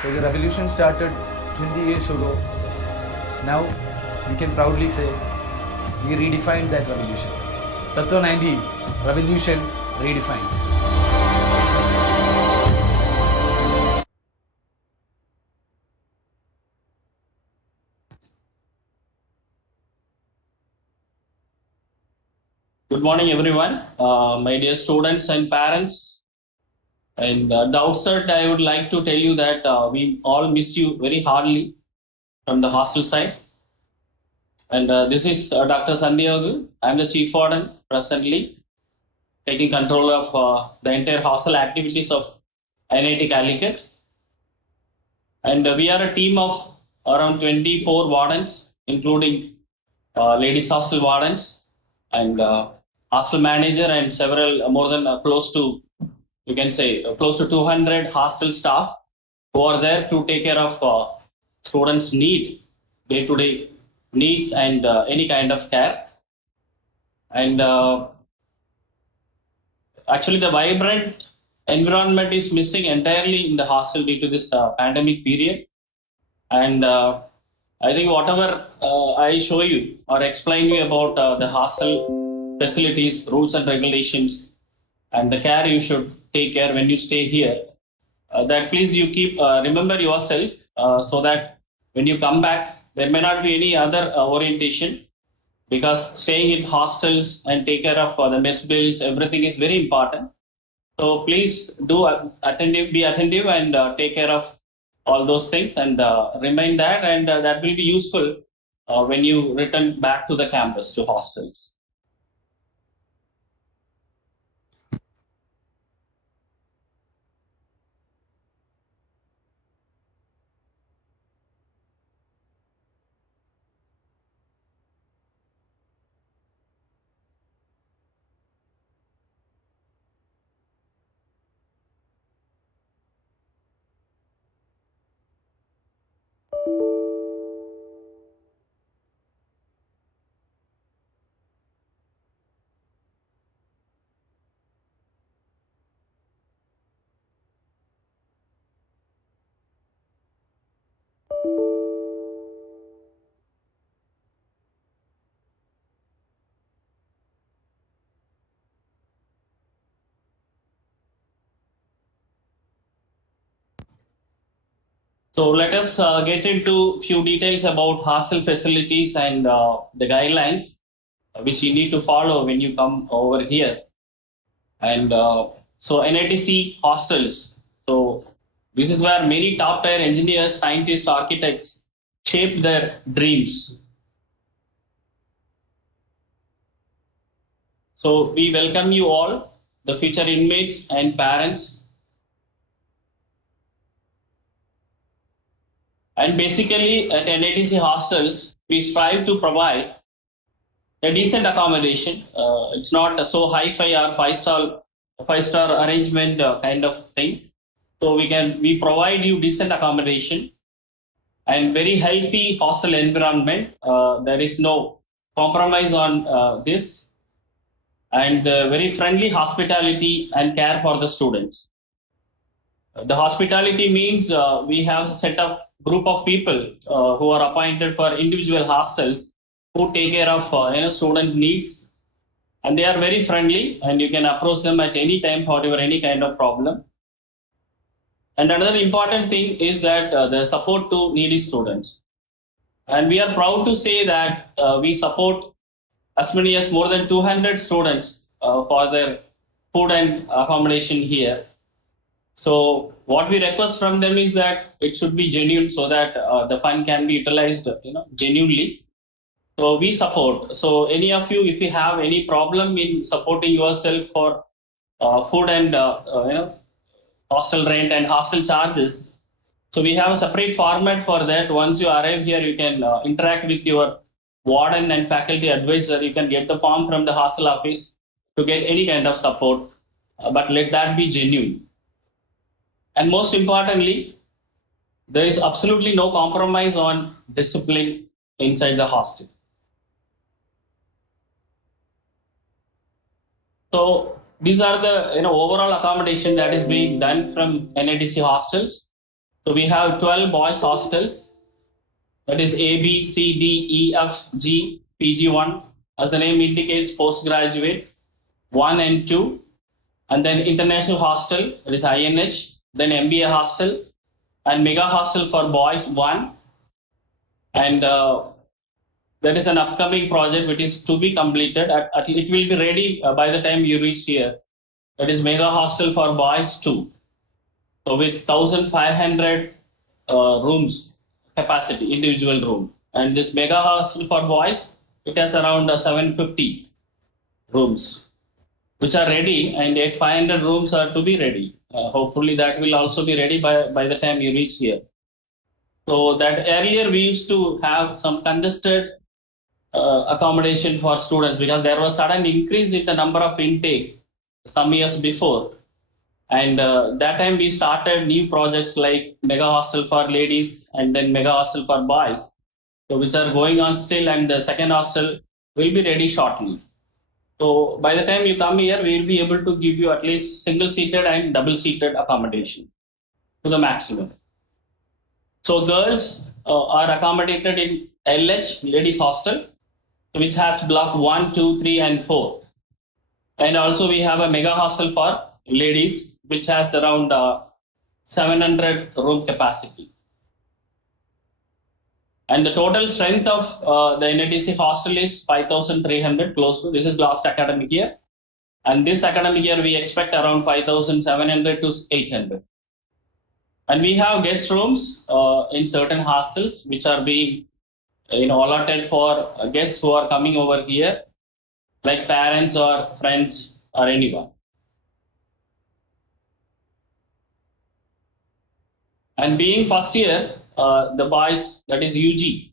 So the revolution started 20 years ago. Now we can proudly say we redefined that revolution. Tattwa 19, revolution redefined. Good morning, everyone. My dear students and parents. And at the outset, I would like to tell you that we all miss you very hardly from the hostel side. And this is Dr. Sandhyagu. I'm the chief warden presently, taking control of the entire hostel activities of NIT Calicut. And we are a team of around 24 wardens, including ladies hostel wardens and hostel manager and several more than close to, you can say, close to 200 hostel staff who are there to take care of students' day-to-day needs and any kind of care. And actually, the vibrant environment is missing entirely in the hostel due to this pandemic period. And I think whatever I show you or explain you about the hostel facilities, rules and regulations, and the care you should take care when you stay here, that please you keep remember yourself so that when you come back, there may not be any other orientation, because staying in hostels and take care of the mess bills, everything is very important. So please do be attentive and take care of all those things and remind that, and that will be useful when you return back to the campus, to hostels. So let us get into few details about hostel facilities and the guidelines which you need to follow when you come over here. And so NITC hostels. So this is where many top tier engineers, scientists, architects shape their dreams. So we welcome you all, the future inmates and parents. And basically at NITC hostels, we strive to provide a decent accommodation. It's not so hi-fi or five-star arrangement kind of thing. So we provide you decent accommodation and very healthy hostel environment. There is no compromise on this, and very friendly hospitality and care for the students. The hospitality means we have a set of group of people who are appointed for individual hostels who take care of student needs, and they are very friendly, and you can approach them at any time for any kind of problem. And another important thing is that the support to needy students, and we are proud to say that we support as many as more than 200 students for their food and accommodation here. So what we request from them is that it should be genuine, so that the fund can be utilized genuinely. So we support. So any of you, if you have any problem in supporting yourself for food and hostel rent and hostel charges, so we have a separate format for that. Once you arrive here, you can interact with your warden and faculty advisor. You can get the form from the hostel office to get any kind of support, but let that be genuine. And most importantly, there is absolutely no compromise on discipline inside the hostel. So these are the overall accommodation that is being done from NITC hostels. So we have 12 boys hostels. That is A, B, C, D, E, F, G, PG1. As the name indicates, postgraduate 1 and 2. And then international hostel, that is INH. Then MBA hostel and mega hostel for boys 1. And there is an upcoming project which is to be completed. It will be ready by the time you reach here. That is mega hostel for boys 2. So with 1,500 rooms capacity, individual room. And this mega hostel for boys, it has around 750 rooms, which are ready, and 500 rooms are to be ready. Hopefully that will also be ready by the time you reach here. So that earlier we used to have some congested accommodation for students because there was sudden increase in the number of intake some years before. And that time we started new projects like mega hostel for ladies and then mega hostel for boys, so which are going on still, and the second hostel will be ready shortly. So by the time you come here, we will be able to give you at least single-seated and double-seated accommodation to the maximum. So girls are accommodated in LH, ladies hostel, which has block 1, 2, 3, and 4. And also we have a mega hostel for ladies, which has around 700 room capacity. And the total strength of the NITC hostel is 5,300 close to. This is last academic year. And this academic year, we expect around 5,700 to 800. And we have guest rooms in certain hostels, which are being allotted for guests who are coming over here, like parents or friends or anyone. And being first year, the boys, that is UG,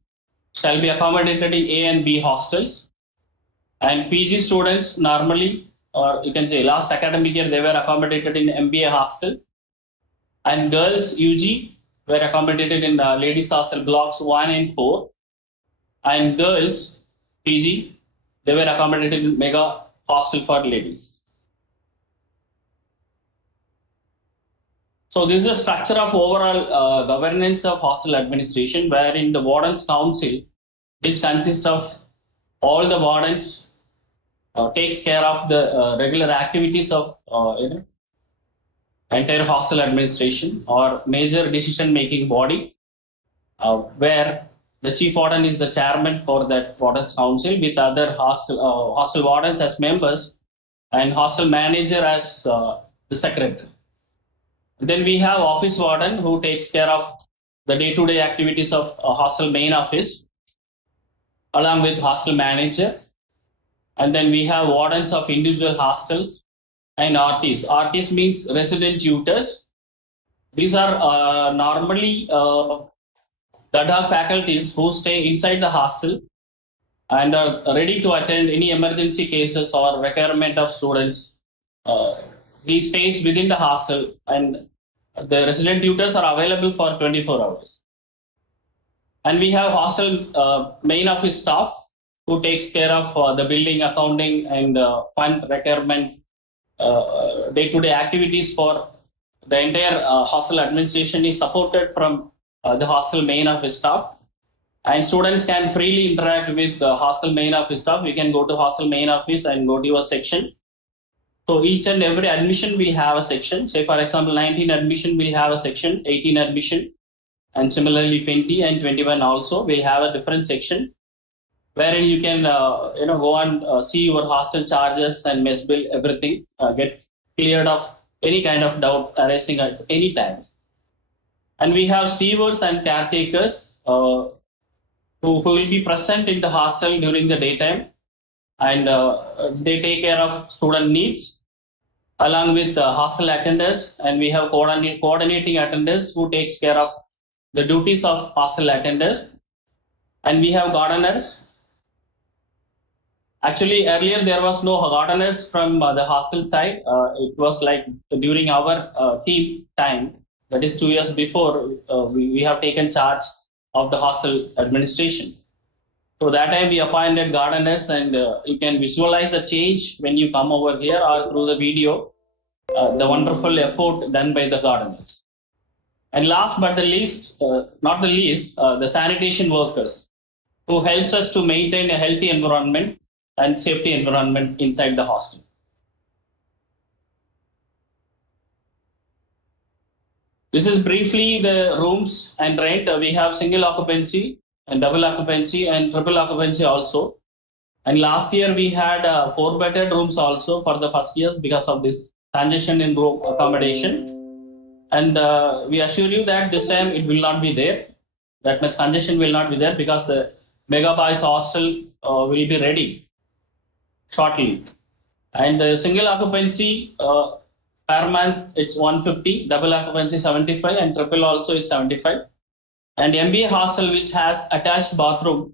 shall be accommodated in A and B hostels. And PG students normally, or you can say last academic year, they were accommodated in MBA hostel. And girls UG were accommodated in ladies hostel blocks 1 and 4. And girls PG, they were accommodated in mega hostel for ladies. So this is a structure of overall governance of hostel administration, wherein the Wardens Council, which consists of all the wardens, takes care of the regular activities of entire hostel administration or major decision-making body, where the chief warden is the chairman for that Wardens Council, with other hostel wardens as members and hostel manager as the secretary. Then we have office warden who takes care of the day-to-day activities of hostel main office, along with hostel manager. And then we have wardens of individual hostels and RTs. RTs means resident tutors. These are normally the ad hoc faculties who stay inside the hostel and are ready to attend any emergency cases or requirement of students. He stays within the hostel, and the resident tutors are available for 24 hours. And we have hostel main office staff who takes care of the building, accounting, and fund requirement, day-to-day activities for the entire hostel administration is supported from the hostel main office staff. And students can freely interact with the hostel main office staff. You can go to hostel main office and go to your section. So each and every admission will have a section. Say for example, 19 admission will have a section, 18 admission, and similarly 20 and 21 also will have a different section, wherein you can go and see your hostel charges and mess bill, everything, get cleared of any kind of doubt arising at any time. And we have stewards and caretakers who will be present in the hostel during the daytime, and they take care of student needs along with hostel attendants. And we have coordinating attendants who takes care of the duties of hostel attendants. And we have gardeners. Actually, earlier there was no gardeners from the hostel side. It was like during our team time, that is 2 years before, we have taken charge of the hostel administration. So that time we appointed gardeners, and you can visualize the change when you come over here or through the video, the wonderful effort done by the gardeners. And last but the least, not the least, the sanitation workers who helps us to maintain a healthy environment and safety environment inside the hostel. This is briefly the rooms and rent. We have single occupancy and double occupancy and triple occupancy also. And last year we had 4-bedded rooms also for the first years because of this transition in room accommodation. And we assure you that this time it will not be there. That much congestion will not be there because the Mega Boys hostel will be ready shortly. And the single occupancy per month it's 150, double occupancy 75, and triple also is 75. And MBA hostel which has attached bathroom,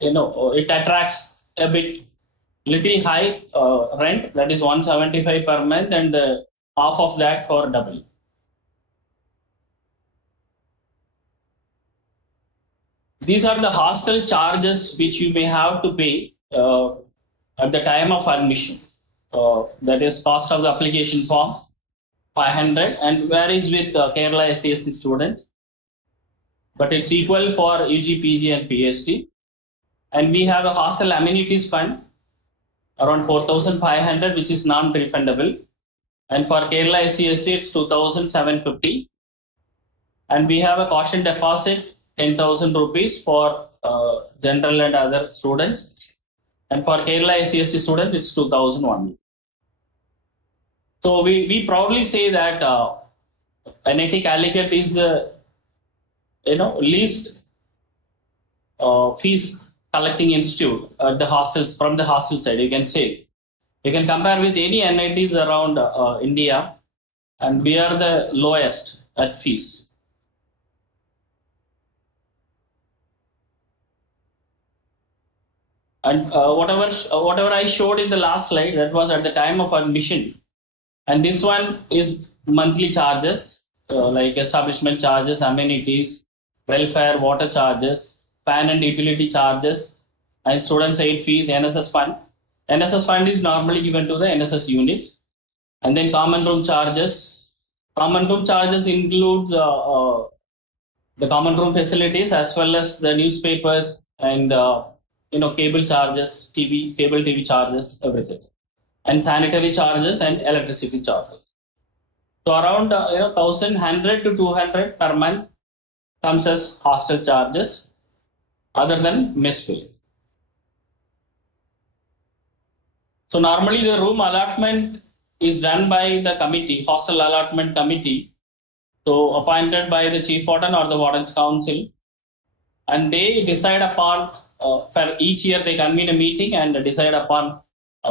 it attracts a bit little high rent, that is 175 per month, and half of that for double. These are the hostel charges which you may have to pay at the time of admission. That is cost of the application form 500 and varies with Kerala SCSC students, but it's equal for UG, PG and PhD. And we have a hostel amenities fund around 4,500 which is non-refundable, and for Kerala SCST it's 2,750, and we have a caution deposit 10,000 rupees for general and other students, and for Kerala SCST students it's 2,001. So we proudly say that NIT Calicut is the least fees collecting institute at the hostels from the hostel side. You can say you can compare with any NITs around India, and we are the lowest at fees. And whatever I showed in the last slide, that was at the time of admission. And this one is monthly charges, like establishment charges, amenities, welfare, water charges, fan and utility charges, and students' aid fees, NSS fund. NSS fund is normally given to the NSS unit. And then common room charges. Common room charges includes the common room facilities as well as the newspapers and cable charges, cable TV charges, everything, and sanitary charges and electricity charges. So around 1,100 to 200 per month comes as hostel charges, other than mess fee. So normally the room allotment is done by the committee, hostel allotment committee, so appointed by the chief warden or the warden's council, and they decide upon for each year they convene a meeting and decide upon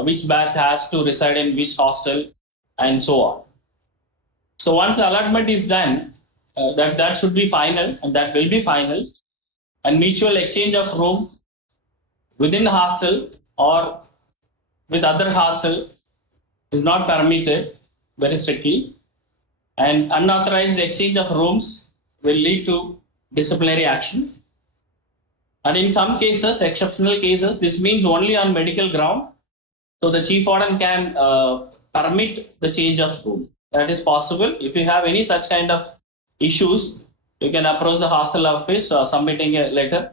which batch has to reside in which hostel and so on. So once the allotment is done, that should be final, and that will be final, and mutual exchange of room within the hostel or with other hostel is not permitted very strictly, and unauthorized exchange of rooms will lead to disciplinary action. And in some cases, exceptional cases, this means only on medical ground. So the chief warden can permit the change of room. That is possible. If you have any such kind of issues, you can approach the hostel office submitting a letter,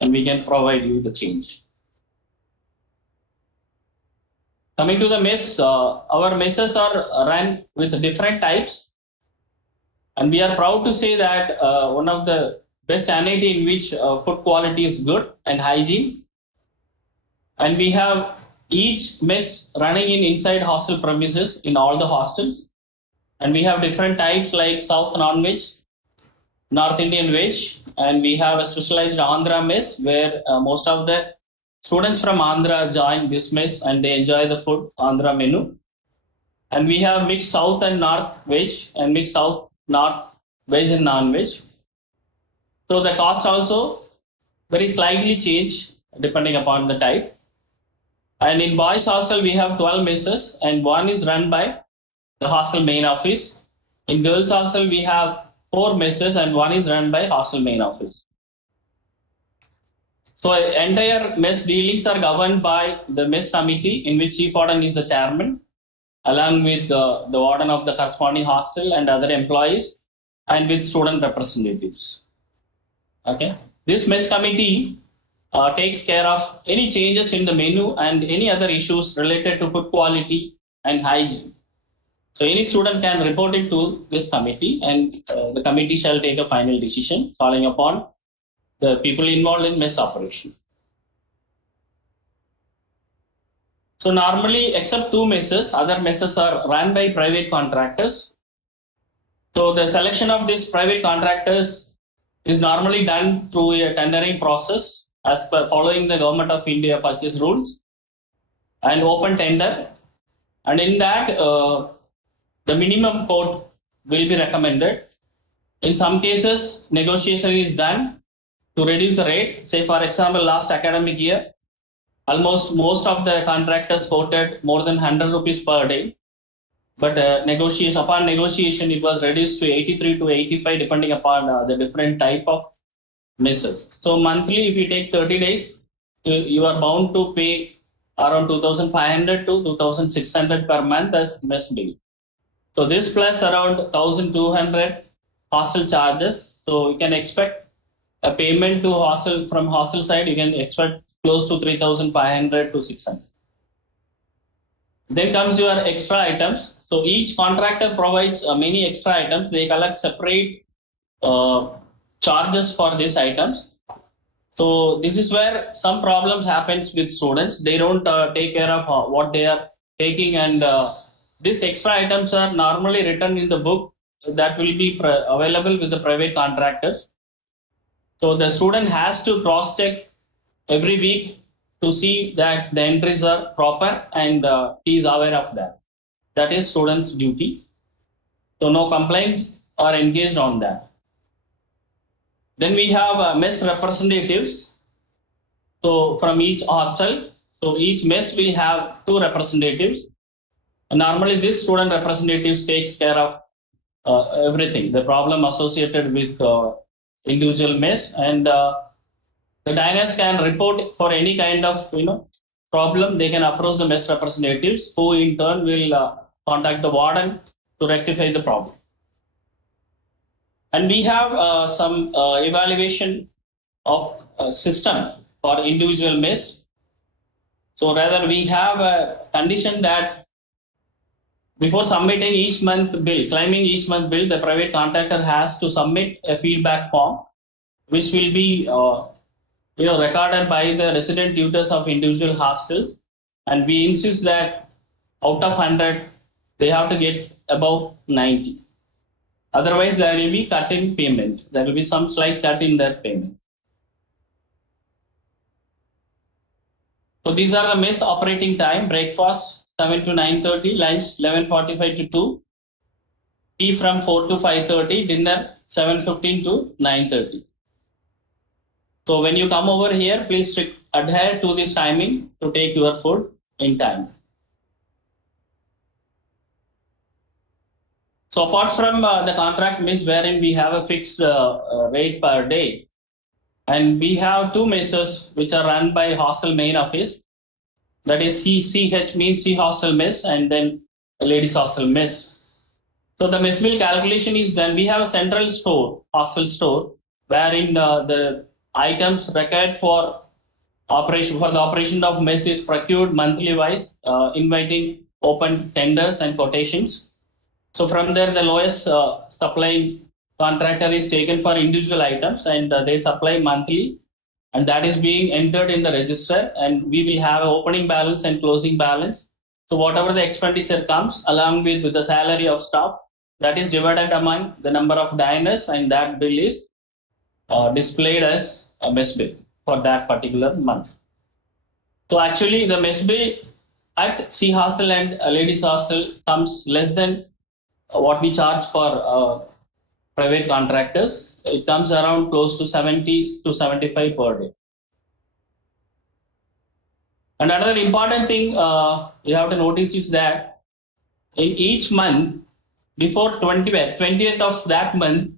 and we can provide you the change. Coming to the mess, our messes are run with different types, and we are proud to say that one of the best NIT in which food quality is good and hygiene, and we have each mess running inside hostel premises in all the hostels, and we have different types like South non-veg, North Indian veg, and we have a specialized Andhra mess where most of the students from Andhra join this mess and they enjoy the food Andhra menu. And we have mixed South and North veg and mixed South North veg and non-veg. So the cost also very slightly change depending upon the type. And in boys hostel we have 12 messes and one is run by the hostel main office. In girls hostel we have 4 messes and one is run by hostel main office. So entire mess dealings are governed by the mess committee, in which chief warden is the chairman, along with the warden of the corresponding hostel and other employees. and with student representatives. Okay, this mess committee takes care of any changes in the menu and any other issues related to food quality and hygiene. So any student can report it to this committee, and the committee shall take a final decision following upon the people involved in mess operation. So normally, except 2 messes, other messes are run by private contractors. So the selection of these private contractors is normally done through a tendering process as per following the Government of India purchase rules and open tender. And in that, the minimum quote will be recommended. In some cases, negotiation is done to reduce the rate. Say, for example, last academic year, almost most of the contractors quoted more than 100 rupees per day. But upon negotiation, it was reduced to 83 to 85, depending upon the different type of messes. So monthly, if you take 30 days, you are bound to pay around 2,500 to 2,600 per month as mess bill. So this plus around 1,200 hostel charges. So you can expect a payment to hostel from hostel side. You can expect close to 3,500 to 600. Then comes your extra items. So each contractor provides many extra items. They collect separate charges for these items. So this is where some problems happens with students. They don't take care of what they are taking, and these extra items are normally written in the book that will be available with the private contractors. So the student has to cross check every week to see that the entries are proper, and he is aware of that. That is student's duty. So no complaints are engaged on that. Then we have mess representatives. So from each hostel, so each mess will have 2 representatives. And normally this student representatives takes care of everything, the problem associated with individual mess, and the diners can report for any kind of problem. They can approach the mess representatives, who in turn will contact the warden to rectify the problem. And we have some evaluation of system for individual mess. So rather, we have a condition that before submitting each month bill, claiming each month bill, the private contractor has to submit a feedback form, which will be recorded by the resident tutors of individual hostels. And we insist that out of 100, they have to get above 90. Otherwise, there will be cut in payment. There will be some slight cut in their payment. So these are the mess operating time: breakfast 7 to 9:30, lunch 11:45 to 2, tea from 4 to 5:30, dinner 7:15 to 9:30. So when you come over here, please adhere to this timing to take your food in time. So apart from the contract mess, wherein we have a fixed rate per day, and we have 2 messes which are run by hostel main office. That is CH means C hostel mess, and then the ladies hostel mess. So the mess bill calculation is done. We have a central store, hostel store, wherein the items required for the operation of mess is procured monthly wise, inviting open tenders and quotations. So from there, the lowest supplying contractor is taken for individual items, and they supply monthly, and that is being entered in the register, and we will have an opening balance and closing balance. So whatever the expenditure comes along with the salary of staff, that is divided among the number of diners, and that bill is displayed as a mess bill for that particular month. So actually the mess bill at C hostel and ladies hostel comes less than what we charge for private contractors. It comes around close to 70 to 75 per day. And another important thing you have to notice is that in each month, before 20th of that month,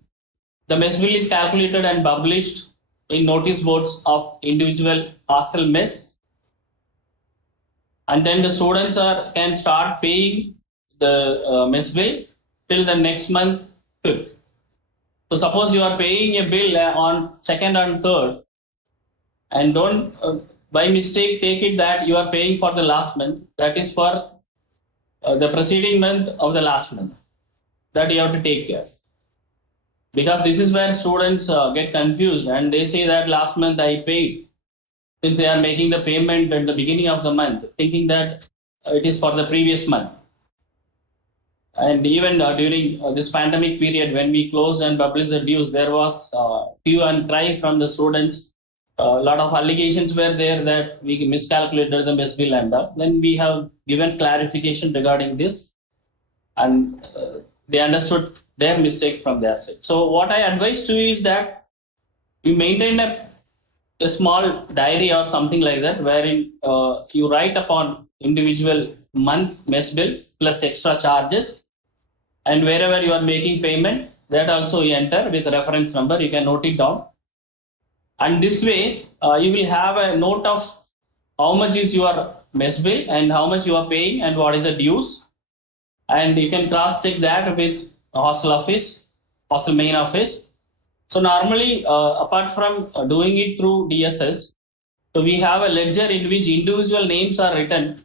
the mess bill is calculated and published in notice boards of individual hostel mess. And then the students can start paying the mess bill till the next month 5th. So suppose you are paying a bill on 2nd and 3rd, and don't by mistake take it that you are paying for the last month. That is for the preceding month of the last month. That you have to take care. Because this is where students get confused and they say that last month I paid, since they are making the payment at the beginning of the month, thinking that it is for the previous month. And even during this pandemic period, when we closed and published the dues, there was hue and cry from the students. A lot of allegations were there that we miscalculated the mess bill and that. Then we have given clarification regarding this, and they understood their mistake from their side. So what I advise to you is that you maintain a small diary or something like that, wherein you write upon individual month mess bill plus extra charges, and wherever you are making payment, that also you enter with reference number. You can note it down, and this way you will have a note of how much is your mess bill and how much you are paying and what is the dues. And you can cross check that with hostel office, hostel main office. So normally, apart from doing it through DSS, so we have a ledger in which individual names are written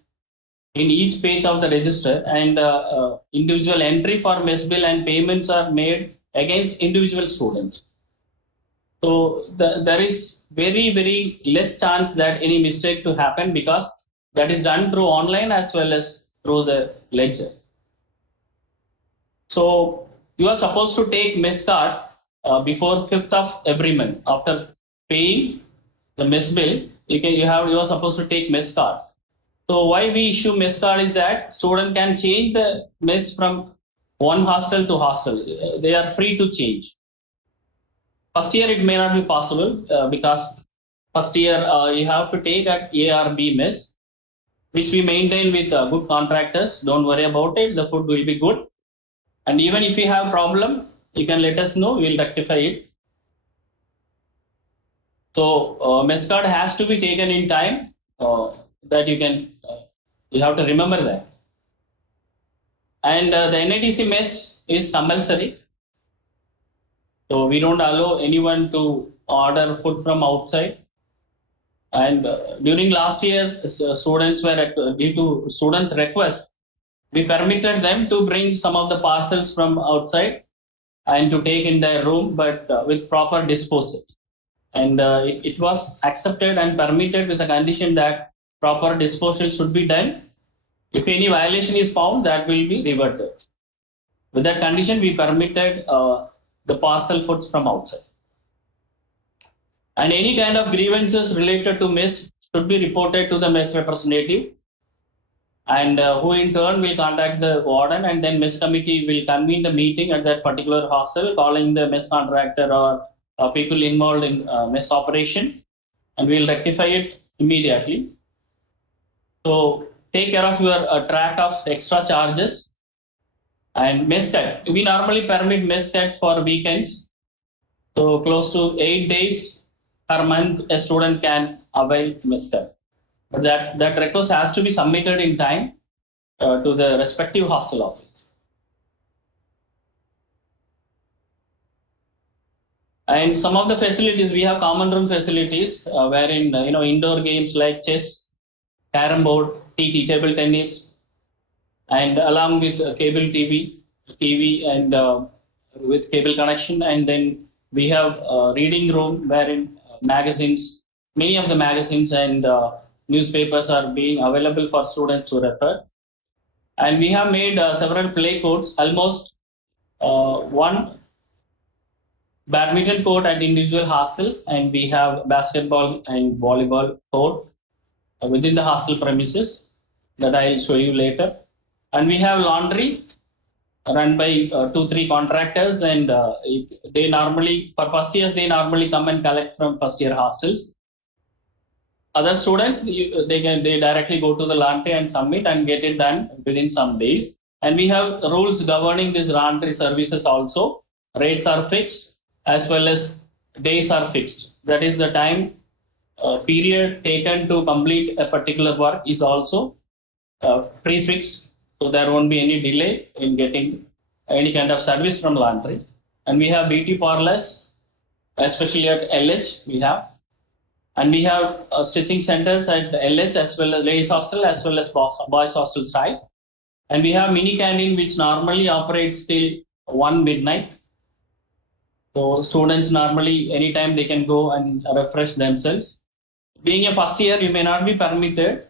in each page of the register, and individual entry for mess bill and payments are made against individual students. So there is very less chance that any mistake to happen, because that is done through online as well as through the ledger. So you are supposed to take mess card before 5th of every month. After paying the mess bill, you are supposed to take mess card. So why we issue mess card is that student can change the mess from one hostel to hostel. They are free to change. First year it may not be possible because first year you have to take at A or B mess, which we maintain with good contractors. Don't worry about it. The food will be good. And even if you have problem, you can let us know. We'll rectify it. So mess card has to be taken in time. That you have to remember that. And the NITC mess is compulsory. So we don't allow anyone to order food from outside. And during last year, students were due to students' request, we permitted them to bring some of the parcels from outside and to take in their room, but with proper disposal. And it was accepted and permitted with the condition that proper disposal should be done. If any violation is found, that will be reverted. With that condition, we permitted the parcel foods from outside. And any kind of grievances related to mess should be reported to the mess representative, and who in turn will contact the warden, and then mess committee will convene the meeting at that particular hostel, calling the mess contractor or people involved in mess operation, and we'll rectify it immediately. So take care of your track of extra charges. And mess cut, we normally permit mess cut for weekends. So close to 8 days per month a student can avail mess cut. But that request has to be submitted in time to the respective hostel office. And some of the facilities, we have common room facilities wherein indoor games like chess, carom board, TT, table tennis, and along with cable TV and with cable connection. And then we have reading room wherein magazines, many of the magazines and newspapers are being available for students to refer. And we have made several play courts, almost one badminton court at individual hostels, and we have basketball and volleyball court within the hostel premises that I'll show you later. And we have laundry run by 2-3 contractors, and they normally, for first years, they normally come and collect from first year hostels. Other students, they directly go to the laundry and submit and get it done within some days. And we have rules governing these laundry services also. Rates are fixed as well as days are fixed. That is the time period taken to complete a particular work is also prefixed. So there won't be any delay in getting any kind of service from laundry. and we have beauty parlors, especially at LH we have. And we have stitching centers at LH as well as ladies hostel as well as boys hostel side. And we have mini canteen which normally operates till 1 midnight. So students normally anytime they can go and refresh themselves. Being a first year, you may not be permitted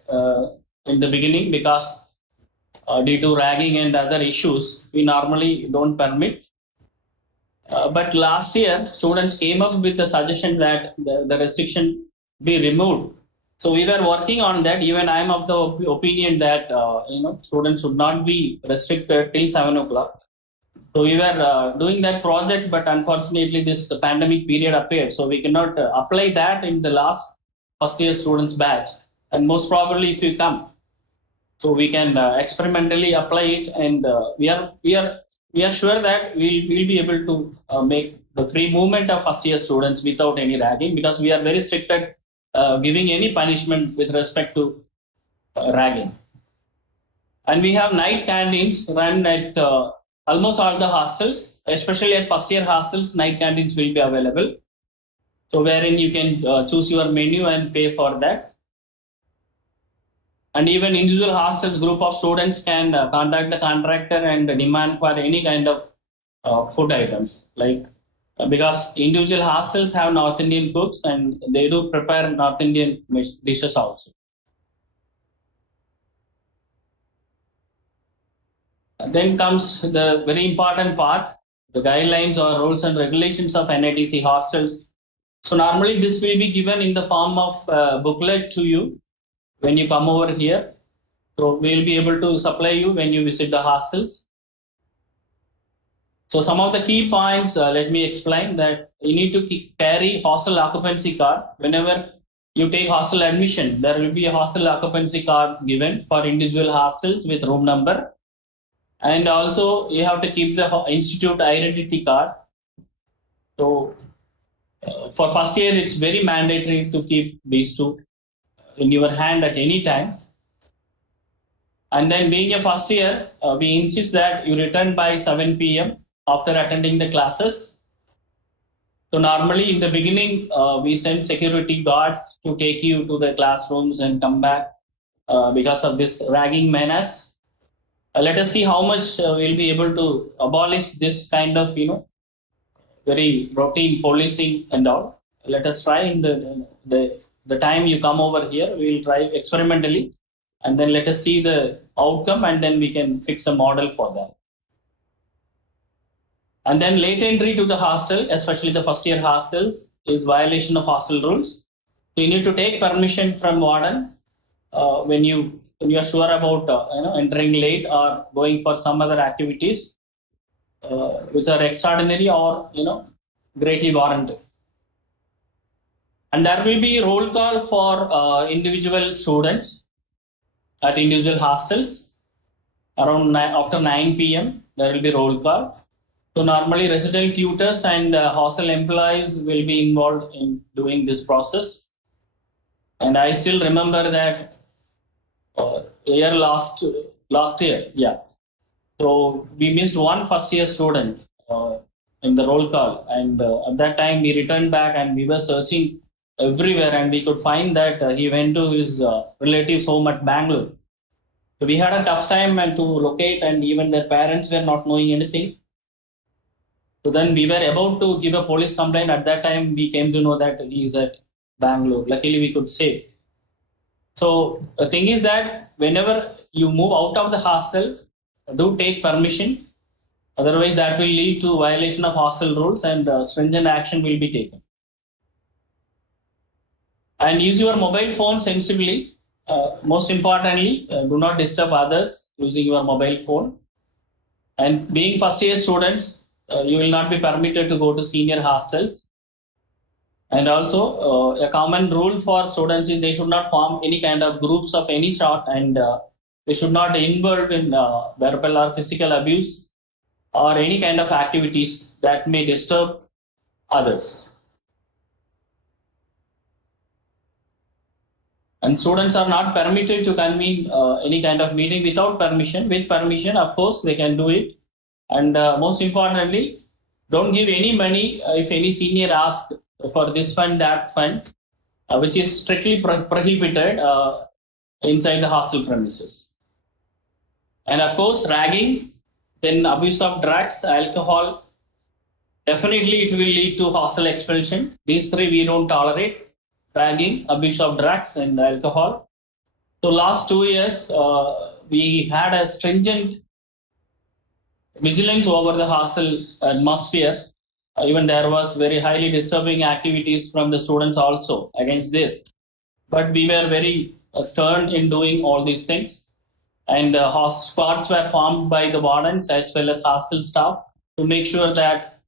in the beginning because due to ragging and other issues, we normally don't permit. But last year, students came up with the suggestion that the restriction be removed. So we were working on that. Even I am of the opinion that students should not be restricted till 7 o'clock. So we were doing that project, but unfortunately this pandemic period appeared. So we cannot apply that in the last first year students batch. And most probably if you come, so we can experimentally apply it, and we are sure that we'll be able to make the free movement of first year students without any ragging, because we are very strict at giving any punishment with respect to ragging. And we have night canteens run at almost all the hostels, especially at first year hostels, night canteens will be available. So wherein you can choose your menu and pay for that. And even individual hostels, group of students can contact the contractor and demand for any kind of food items, like because individual hostels have North Indian cooks and they do prepare North Indian dishes also. And then comes the very important part, the guidelines or rules and regulations of NITC hostels. So normally this will be given in the form of booklet to you when you come over here. So we'll be able to supply you when you visit the hostels. So some of the key points, let me explain that you need to carry hostel occupancy card. Whenever you take hostel admission, there will be a hostel occupancy card given for individual hostels with room number. And also you have to keep the institute identity card. So for first year, it's very mandatory to keep these two in your hand at any time. And then being a first year, we insist that you return by 7 p.m. after attending the classes. So normally in the beginning, we send security guards to take you to the classrooms and come back because of this ragging menace. Let us see how much we'll be able to abolish this kind of, very routine policing and all. Let us try in the time you come over here, we'll try experimentally, and then let us see the outcome, and then we can fix a model for that. And then late entry to the hostel, especially the first year hostels, is violation of hostel rules. So you need to take permission from warden when you are sure about entering late or going for some other activities which are extraordinary or greatly warranted. And there will be roll call for individual students at individual hostels around after 9 p.m. There will be roll call. So normally resident tutors and hostel employees will be involved in doing this process. And I still remember that last year, yeah. So we missed one first year student in the roll call, and at that time we returned back and we were searching everywhere, and we could find that he went to his relatives' home at Bangalore. So we had a tough time and to locate, and even their parents were not knowing anything. So then we were about to give a police complaint. At that time, we came to know that he is at Bangalore. Luckily, we could save. So the thing is that whenever you move out of the hostel, do take permission. Otherwise, that will lead to violation of hostel rules, and stringent action will be taken. And use your mobile phone sensibly. Most importantly, do not disturb others using your mobile phone. And being first year students, you will not be permitted to go to senior hostels. And also a common rule for students is they should not form any kind of groups of any sort, and they should not involve in verbal or physical abuse or any kind of activities that may disturb others. And students are not permitted to convene any kind of meeting without permission. With permission, of course, they can do it. And most importantly, don't give any money if any senior asks for this fund, that fund, which is strictly prohibited inside the hostel premises. And of course, ragging, then abuse of drugs, alcohol, definitely it will lead to hostel expulsion. These three we don't tolerate: ragging, abuse of drugs, and alcohol. So last 2 years, we had a stringent vigilance over the hostel atmosphere. Even there was very highly disturbing activities from the students also against this. But we were very stern in doing all these things. And squads were formed by the wardens as well as hostel staff to make sure that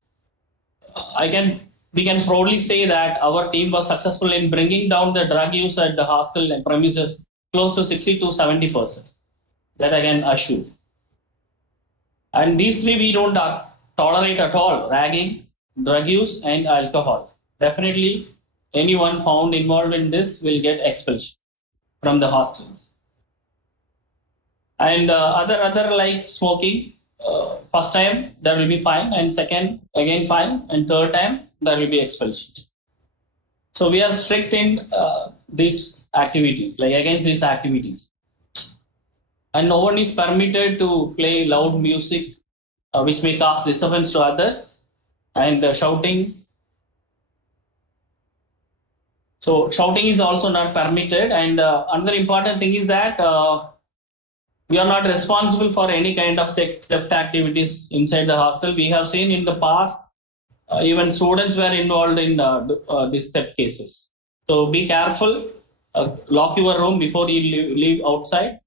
we can proudly say that our team was successful in bringing down the drug use at the hostel and premises close to 60 to 70%. That I can assure. And these three we don't tolerate at all: ragging, drug use, and alcohol. Definitely, anyone found involved in this will get expelled from the hostels. And other like smoking, first time there will be fine, and second again fine, and third time there will be expulsion. So we are strict in these activities, like against these activities. And no one is permitted to play loud music, which may cause disturbance to others, and shouting. So shouting is also not permitted. And another important thing is that we are not responsible for any kind of theft activities inside the hostel. We have seen in the past, even students were involved in these theft cases. So be careful, lock your room before you leave outside,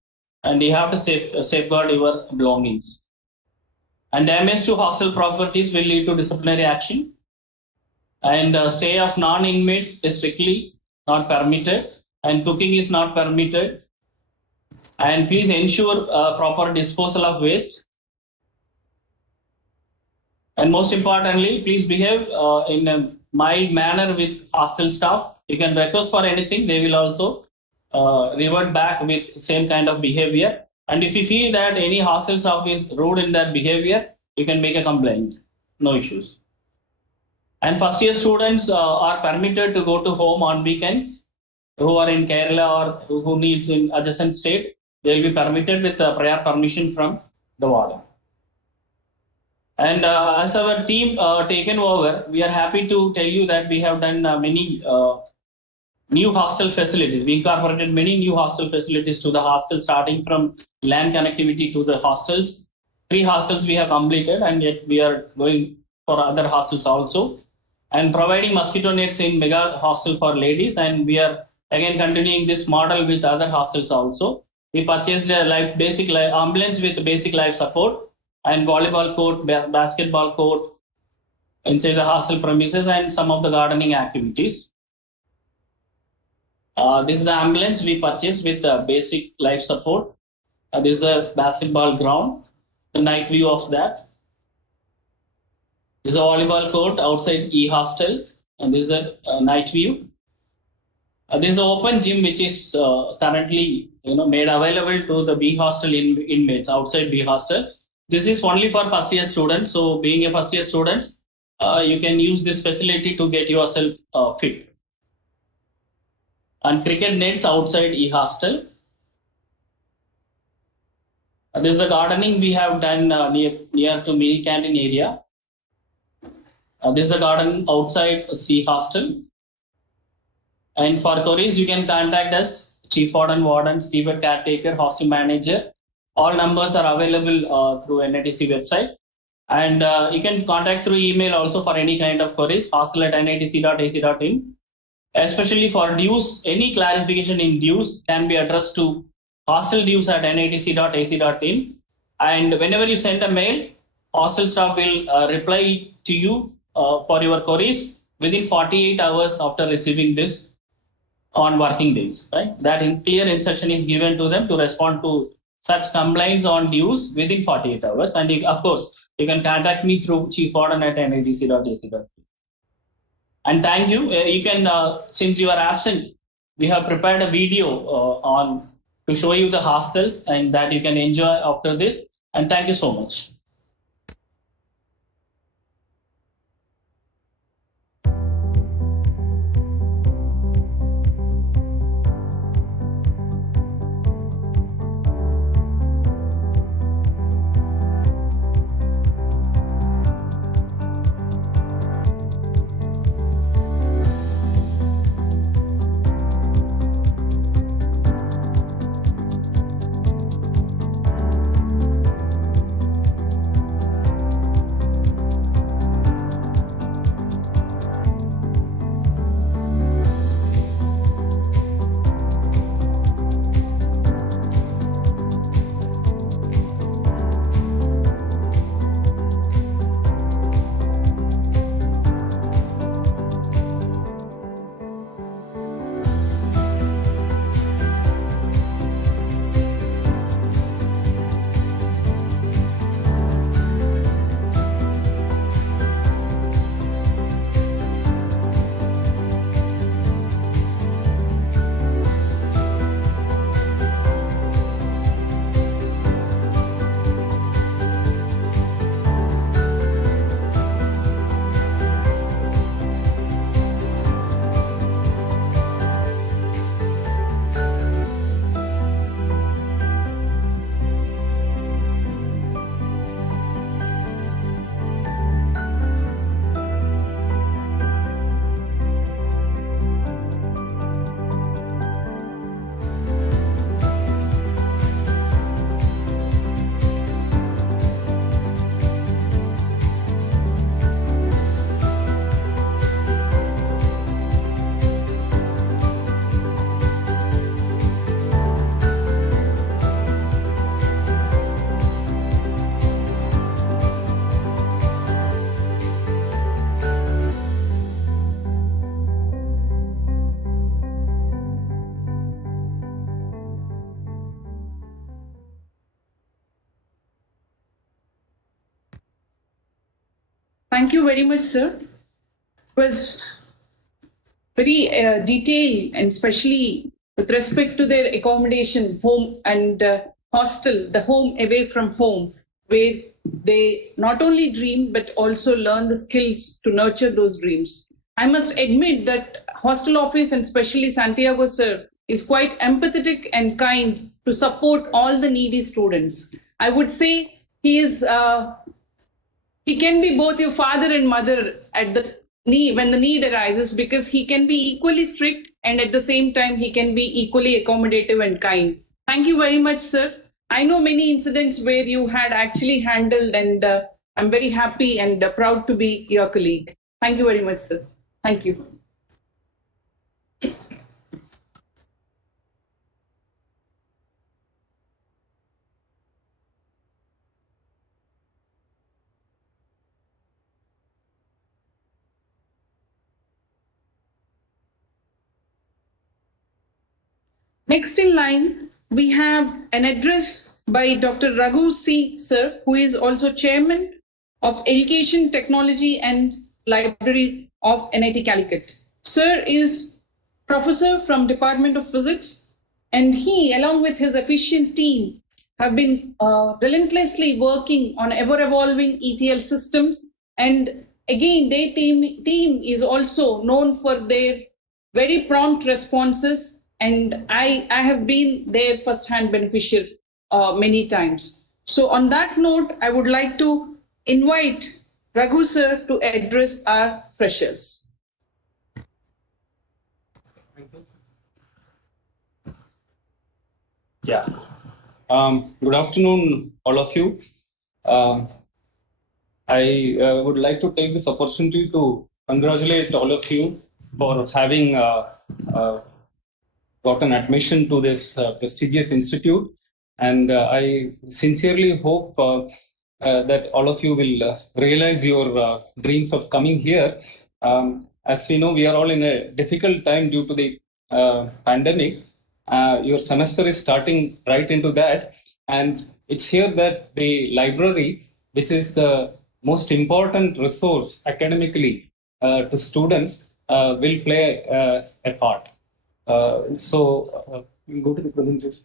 and you have to safeguard your belongings. And damage to hostel properties will lead to disciplinary action. And stay of non-inmate is strictly not permitted, and cooking is not permitted. And please ensure proper disposal of waste. And most importantly, please behave in a mild manner with hostel staff. You can request for anything; they will also revert back with same kind of behavior. And if you feel that any hostel staff is rude in their behavior, you can make a complaint. No issues. And first year students are permitted to go to home on weekends. Who are in Kerala or who needs in adjacent state, they will be permitted with prior permission from the warden. And as our team taken over, we are happy to tell you that we have done many new hostel facilities. We incorporated many new hostel facilities to the hostel, starting from LAN connectivity to the hostels. 3 hostels we have completed, and yet we are going for other hostels also. And providing mosquito nets in mega hostel for ladies, and we are again continuing this model with other hostels also. We purchased a basic ambulance with basic life support, and volleyball court, basketball court inside the hostel premises, and some of the gardening activities. This is the ambulance we purchased with basic life support. This is a basketball ground, the night view of that. This is a volleyball court outside E-Hostel, and this is a night view. This is the open gym, which is currently made available to the B-Hostel inmates outside B-Hostel. This is only for first year students. So being a first year student, you can use this facility to get yourself fit. And cricket nets outside E-Hostel. There is a gardening we have done near to mini canteen area. This is a garden outside C-Hostel. And for queries, you can contact us, Chief Warden, Steward Caretaker, Hostel Manager. All numbers are available through NITC website. And you can contact through email also for any kind of queries, hostel@nitc.ac.in. Especially for dues, any clarification in dues can be addressed to hosteldues@nitc.ac.in. And whenever you send a mail, hostel staff will reply to you for your queries within 48 hours after receiving this on working days. Right? That clear instruction is given to them to respond to such complaints on dues within 48 hours. And of course, you can contact me through chiefwarden@nitc.ac.in. And thank you. You can, since you are absent, we have prepared a video to show you the hostels, and that you can enjoy after this. And thank you so much. Thank you very much, sir. It was very detailed, and especially with respect to their accommodation, home and hostel, the home away from home, where they not only dream but also learn the skills to nurture those dreams. I must admit that hostel office, and especially Santiago sir, is quite empathetic and kind to support all the needy students. I would say he can be both your father and mother at the need when the need arises, because he can be equally strict and at the same time he can be equally accommodative and kind. Thank you very much, sir. I know many incidents where you had actually handled, and I'm very happy and proud to be your colleague. Thank you very much, sir. Thank you. Next in line, we have an address by Dr. Raghu C. Sir, who is also Chairman of Education, Technology and Library of NIT Calicut. Sir is Professor from Department of Physics, and he, along with his efficient team, have been relentlessly working on ever-evolving ETL systems. And again, their team is also known for their very prompt responses, and I have been their first-hand beneficiary many times. So on that note, I would like to invite Raghu sir to address our freshers. Yeah. Good afternoon, all of you. I would like to take this opportunity to congratulate all of you for having gotten admission to this prestigious institute. And I sincerely hope that all of you will realize your dreams of coming here. As we know, we are all in a difficult time due to the pandemic. Your semester is starting right into that. And it's here that the library, which is the most important resource academically to students, will play a part. So go to the presentation.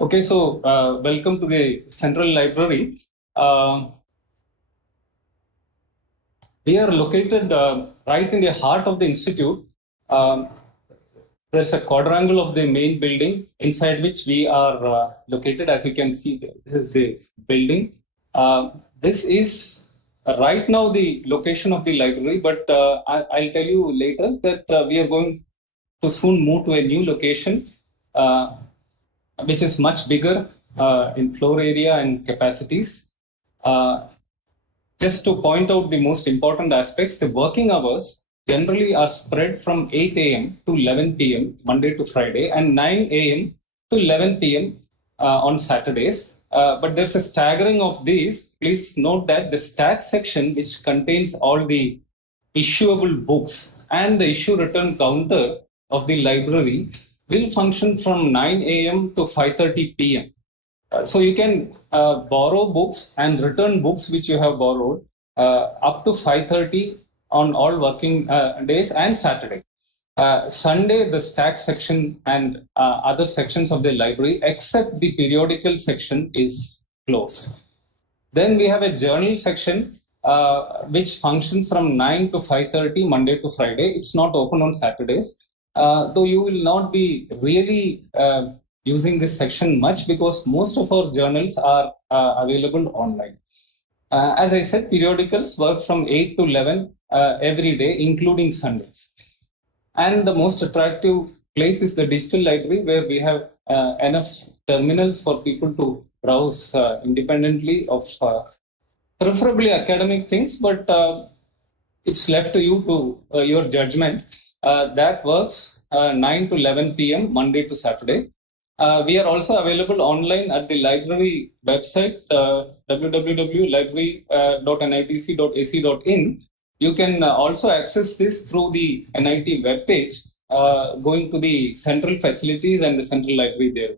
Okay, so welcome to the Central Library. We are located right in the heart of the institute. There's a quadrangle of the main building inside which we are located. As you can see, this is the building. This is right now the location of the library, but I'll tell you later that we are going to soon move to a new location, which is much bigger in floor area and capacities. Just to point out the most important aspects, the working hours generally are spread from 8 a.m. to 11 p.m. Monday to Friday, and 9 a.m. to 11 p.m. On Saturdays. But there's a staggering of these. Please note that the stats section, which contains all the issuable books and the issue return counter of the library, will function from 9 a.m. to 5:30 p.m. So you can borrow books and return books which you have borrowed up to 5:30 on all working days and Saturday. Sunday, the stack section and other sections of the library, except the periodical section, is closed. Then we have a journal section which functions from 9 to 5:30 Monday to Friday. It's not open on Saturdays, though you will not be really using this section much because most of our journals are available online. As I said, periodicals work from 8 to 11 every day, including Sundays. And the most attractive place is the digital library, where we have enough terminals for people to browse independently of preferably academic things, but it's left to you to your judgment. That works 9 to 11 p.m. Monday to Saturday. We are also available online at the library website, www.library.nitc.ac.in. You can also access this through the NIT webpage, going to the central facilities and the central library there.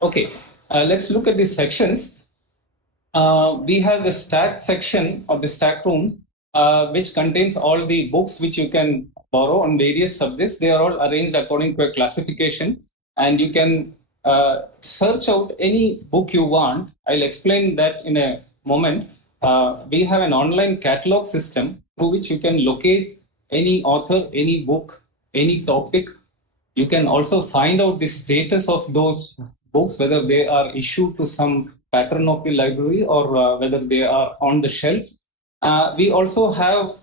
Okay, let's look at the sections. We have the stack section of the stack room, which contains all the books which you can borrow on various subjects. They are all arranged according to a classification, and you can search out any book you want. I'll explain that in a moment. We have an online catalog system through which you can locate any author, any book, any topic. You can also find out the status of those books, whether they are issued to some patron of the library or whether they are on the shelf. We also have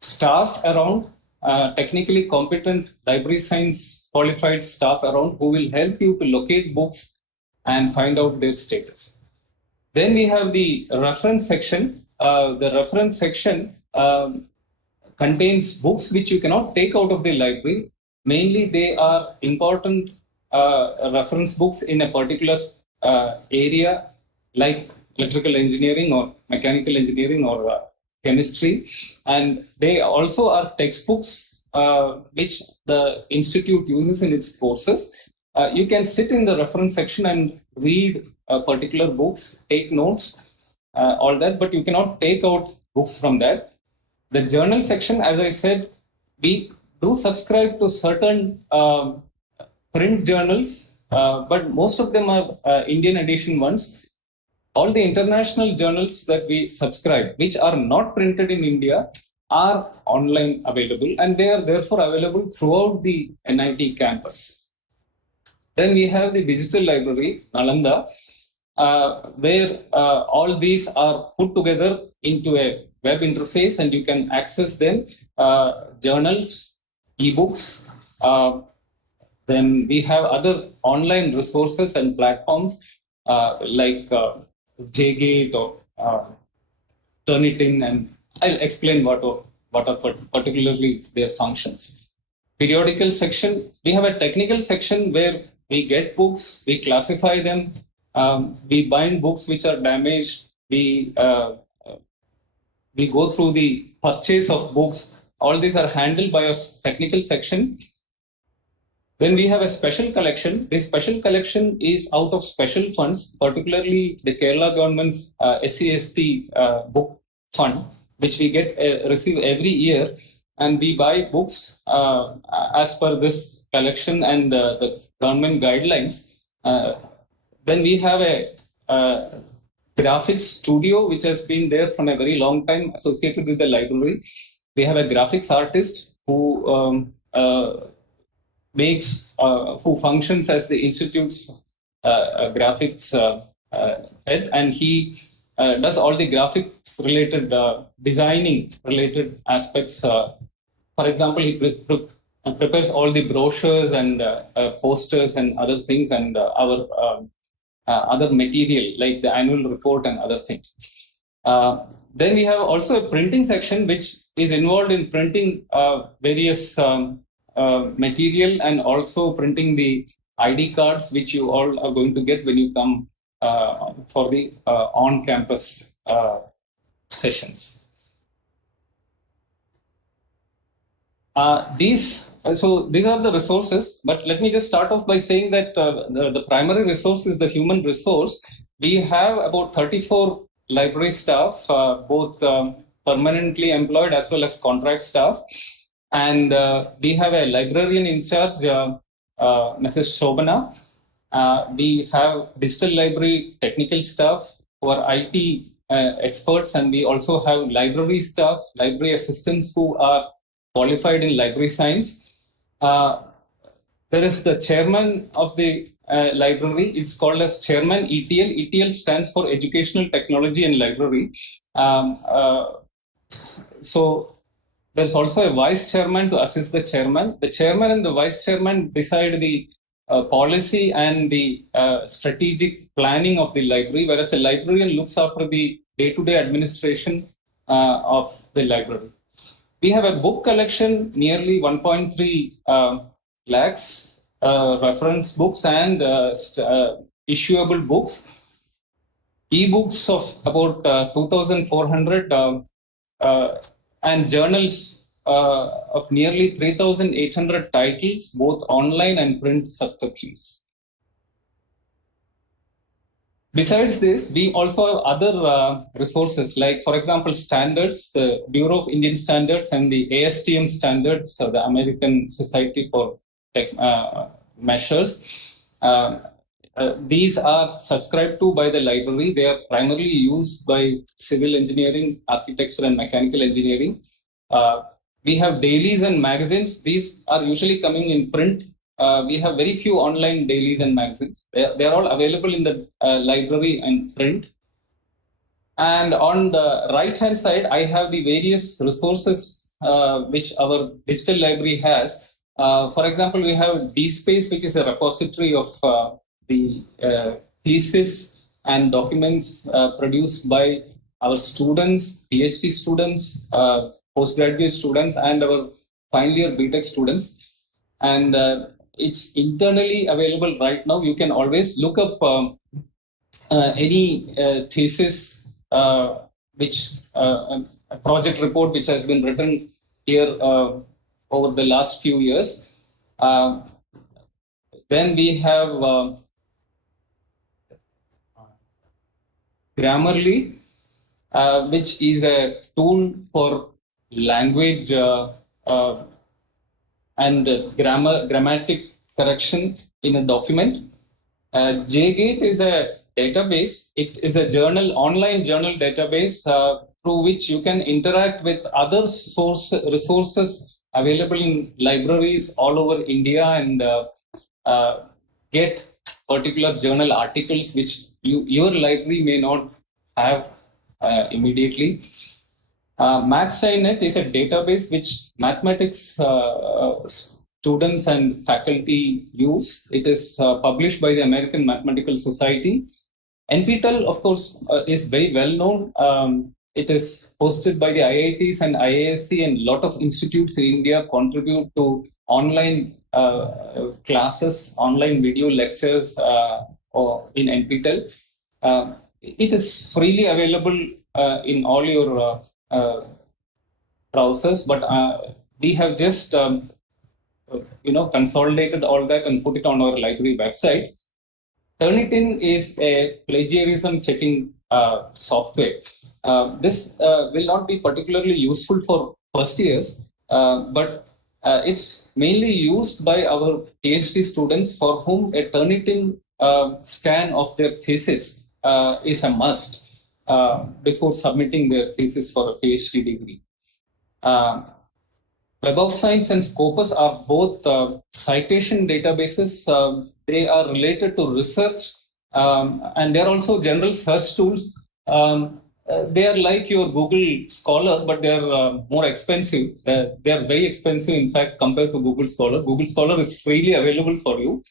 staff around, technically competent library science qualified staff around, who will help you to locate books and find out their status. Then we have the reference section. The reference section contains books which you cannot take out of the library. Mainly they are important reference books in a particular area, like electrical engineering or mechanical engineering or chemistry. And they also are textbooks which the institute uses in its courses. You can sit in the reference section and read particular books, take notes, all that, but you cannot take out books from that. The journal section, as I said, we do subscribe to certain print journals, but most of them are Indian edition ones. All the international journals that we subscribe, which are not printed in India, are online available, and they are therefore available throughout the NIT campus. Then we have the digital library, Nalanda, where all these are put together into a web interface, and you can access them, journals, ebooks. Then we have other online resources and platforms like JGate or Turnitin, and I'll explain what are particularly their functions. Periodical section, we have a technical section where we get books, we classify them, we bind books which are damaged, we go through the purchase of books. All these are handled by a technical section. Then we have a special collection. This special collection is out of special funds, particularly the Kerala government's SCST book fund, which we receive every year, and we buy books as per this collection and the government guidelines. Then we have a graphics studio, which has been there for a very long time, associated with the library. We have a graphics artist who who functions as the institute's graphics head, and he does all the graphics related, designing related aspects. For example, he prepares all the brochures and posters and other things, and our other material like the annual report and other things. Then we have also a printing section which is involved in printing various material and also printing the ID cards which you all are going to get when you come for the on-campus sessions. These are the resources, but let me just start off by saying that the primary resource is the human resource. We have about 34 library staff, both permanently employed as well as contract staff. And we have a librarian in charge, Mrs. Shobana. We have digital library technical staff who are IT experts, and we also have library staff, library assistants who are qualified in library science. There is the chairman of the library. It's called as Chairman ETL. ETL stands for Educational Technology and Library. So there's also a vice chairman to assist the chairman. The chairman and the vice chairman decide the policy and the strategic planning of the library, whereas the librarian looks after the day-to-day administration of the library. We have a book collection, nearly 1.3 lakhs reference books and issuable books. E-books of about 2,400 and journals of nearly 3,800 titles, both online and print subscriptions. Besides this, we also have other resources like, for example, standards, the Bureau of Indian Standards and the ASTM standards, the American Society for Tech Measures. These are subscribed to by the library. They are primarily used by civil engineering, architecture, and mechanical engineering. We have dailies and magazines. These are usually coming in print. We have very few online dailies and magazines. They are all available in the library and print. And on the right-hand side, I have the various resources which our digital library has. For example, we have DSpace, which is a repository of the thesis and documents produced by our students, PhD students, postgraduate students, and our final year BTech students. And it's internally available right now. You can always look up any thesis, which a project report which has been written here over the last few years. Then we have Grammarly, which is a tool for language and grammatic correction in a document. JGate is a database. It is a online journal database through which you can interact with other resources available in libraries all over India and get particular journal articles which your library may not have immediately. MathSciNet is a database which mathematics students and faculty use. It is published by the American Mathematical Society. NPTEL, of course, is very well known. It is hosted by the IITs and IISc, and a lot of institutes in India contribute to online classes, online video lectures or in NPTEL. It is freely available in all your browsers, but we have just consolidated all that and put it on our library website. Turnitin is a plagiarism checking software. This will not be particularly useful for first years, but it's mainly used by our PhD students for whom a Turnitin scan of their thesis is a must before submitting their thesis for a PhD degree. Web of Science and Scopus are both citation databases. They are related to research, and they're also general search tools. They are like your Google Scholar, but they're more expensive. They are very expensive, in fact, compared to Google Scholar. Google Scholar is freely available for you.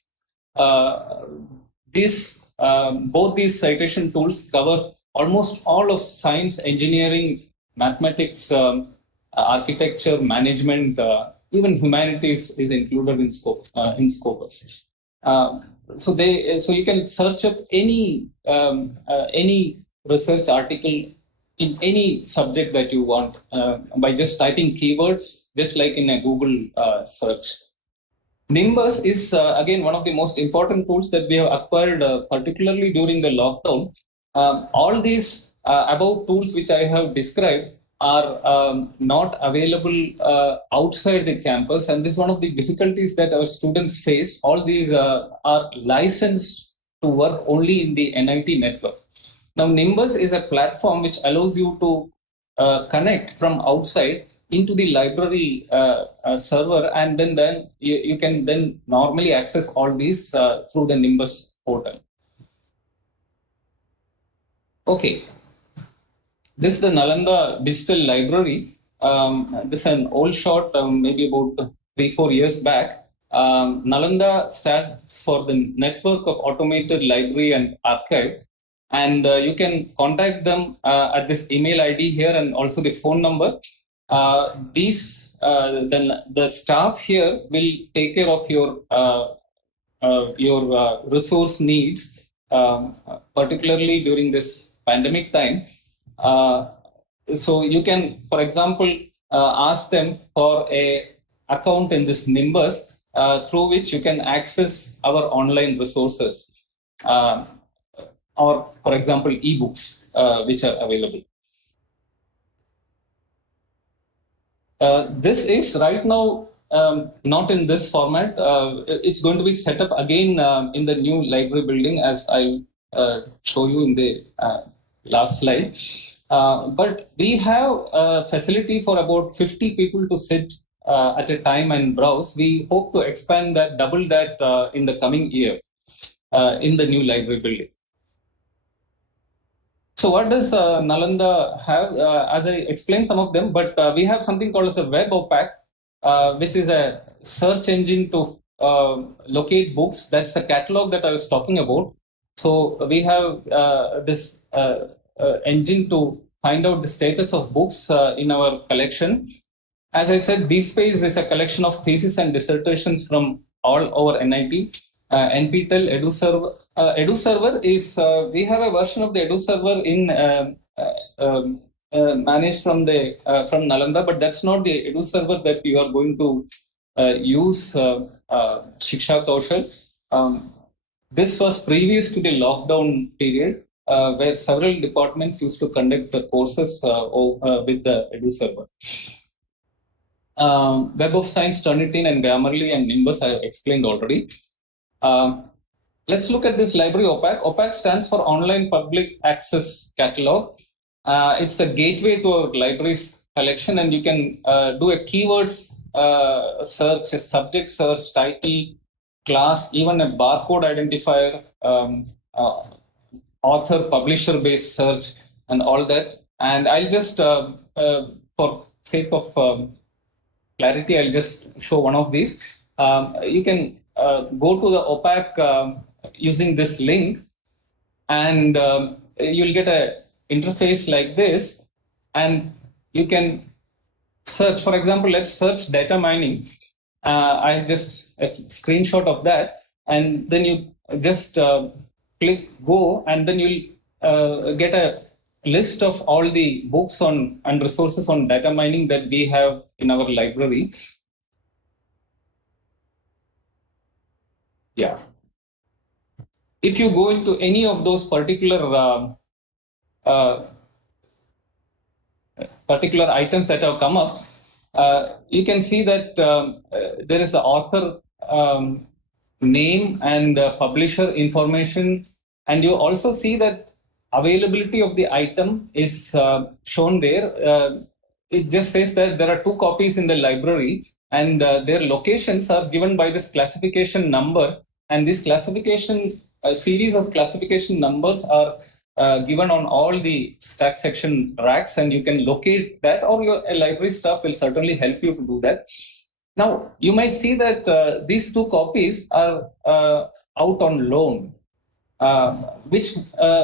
Both these citation tools cover almost all of science, engineering, mathematics, architecture, management, even humanities is included in Scopus. So you can search up any research article in any subject that you want by just typing keywords, just like in a Google search. Nimbus is again one of the most important tools that we have acquired, particularly during the lockdown. All these above tools which I have described are not available outside the campus, and this is one of the difficulties that our students face. All these are licensed to work only in the NIT network. Now, Nimbus is a platform which allows you to connect from outside into the library server, and then you can then normally access all these through the Nimbus portal. Okay, this is the Nalanda Digital Library. This is an old shot, maybe about 3-4 years back. Nalanda stands for the Network of Automated Library and Archive, and you can contact them at this email ID here and also the phone number. The staff here will take care of your resource needs, particularly during this pandemic time. So you can, for example, ask them for a account in this Nimbus through which you can access our online resources, or for example, ebooks which are available. This is right now not in this format. It's going to be set up again in the new library building, as I show you in the last slide. But we have a facility for about 50 people to sit at a time and browse. We hope to expand that, double that in the coming year in the new library building. So what does Nalanda have? As I explained some of them, but we have something called as a web OPAC, which is a search engine to locate books. That's the catalog that I was talking about. So we have this engine to find out the status of books in our collection. As I said, BSpace is a collection of theses and dissertations from all over NIT. NPTEL, EduServer. EduServer is, we have a version of the EduServer in managed from Nalanda, but that's not the EduServer that you are going to use, Shiksha Kaushal. This was previous to the lockdown period, where several departments used to conduct the courses with the EduServer. Web of Science, Turnitin, and Grammarly and Nimbus I have explained already. Let's look at this library OPAC. OPAC stands for Online Public Access Catalog. It's the gateway to our library's collection, and you can do a keywords search, a subject search, title, class, even a barcode identifier, author, publisher based search, and all that. And I'll just, for sake of clarity, I'll just show one of these. You can go to the OPAC using this link, and you'll get a interface like this, and you can search. For example, let's search data mining. I just a screenshot of that, and then you just click go, and then you'll get a list of all the books on and resources on data mining that we have in our library. Yeah. If you go into any of those particular items that have come up, you can see that there is the author name and publisher information, and you also see that availability of the item is shown there. It just says that there are 2 copies in the library, and their locations are given by this classification number, and this classification series of classification numbers are given on all the stack section racks, and you can locate that, or your library staff will certainly help you to do that. Now, you might see that these 2 copies are out on loan, which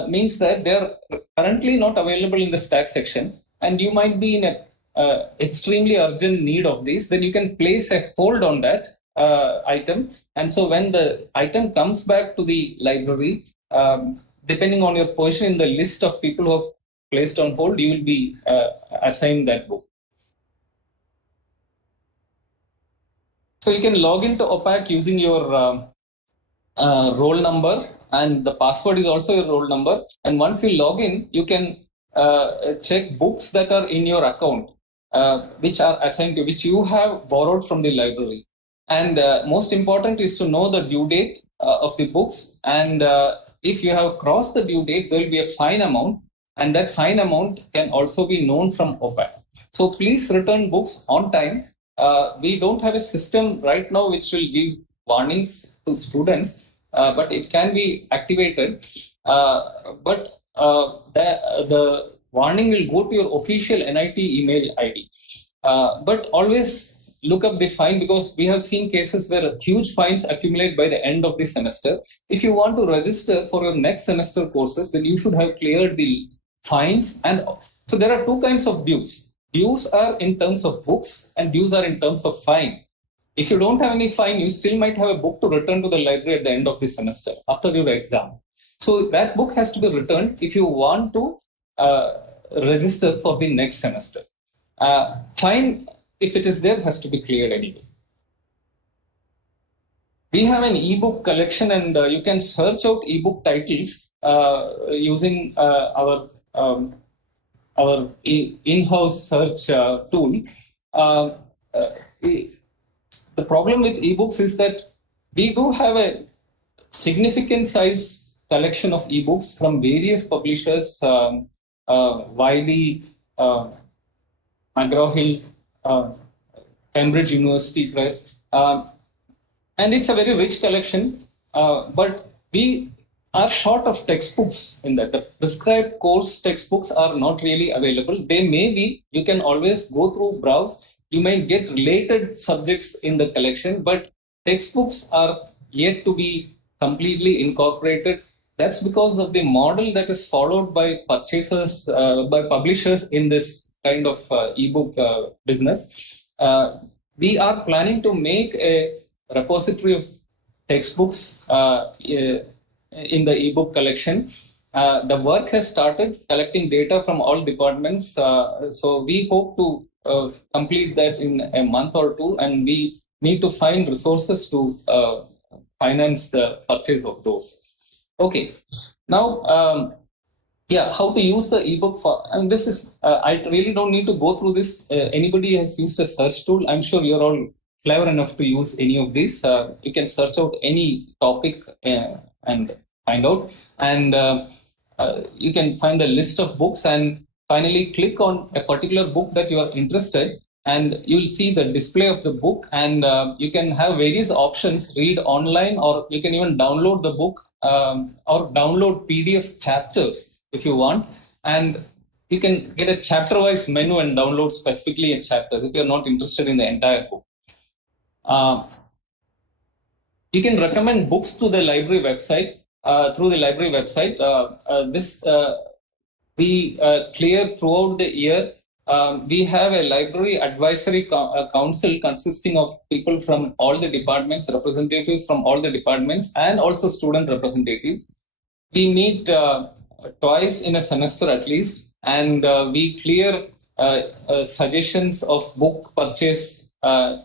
means that they are currently not available in the stack section, and you might be in a extremely urgent need of these. Then you can place a hold on that item, and so when the item comes back to the library, depending on your position in the list of people who have placed on hold, you will be assigned that book. So you can log into OPAC using your roll number, and the password is also your roll number. And once you log in, you can check books that are in your account, which are assigned to, which you have borrowed from the library. And most important is to know the due date of the books. And if you have crossed the due date, there will be a fine amount, and that fine amount can also be known from OPAC. So please return books on time. We don't have a system right now which will give warnings to students, but it can be activated. The warning will go to your official NIT email ID. But always look up the fine, because we have seen cases where huge fines accumulate by the end of the semester. If you want to register for your next semester courses, then you should have cleared the fines. And so there are two kinds of dues. Dues are in terms of books and dues are in terms of fine. If you don't have any fine, you still might have a book to return to the library at the end of the semester after your exam. So that book has to be returned if you want to register for the next semester. Fine, if it is there, has to be cleared anyway. We have an ebook collection, and you can search out ebook titles using our in-house search tool. The problem with ebooks is that we do have a significant size collection of ebooks from various publishers, Wiley, McGraw-Hill, Cambridge University Press, and it's a very rich collection, but we are short of textbooks in that. The prescribed course textbooks are not really available. They may be, you can always go through, browse. You might get related subjects in the collection, but textbooks are yet to be completely incorporated. That's because of the model that is followed by purchasers, by publishers in this kind of ebook business. We are planning to make a repository of textbooks in the ebook collection. The work has started collecting data from all departments. So we hope to complete that in a month or two, and we need to find resources to finance the purchase of those. Okay, now, how to use the ebook for, and this is, I really don't need to go through this. Anybody has used a search tool, I'm sure you're all clever enough to use any of these. You can search out any topic and find out, and you can find a list of books, and finally click on a particular book that you are interested, and you will see the display of the book, and you can have various options, read online, or you can even download the book or download PDF chapters if you want, and you can get a chapter-wise menu and download specifically a chapter if you're not interested in the entire book. You can recommend books to the library website, through the library website. This we clear throughout the year. We have a library advisory council consisting of people from all the departments, representatives from all the departments, and also student representatives. We meet twice in a semester at least, and we clear suggestions of book purchase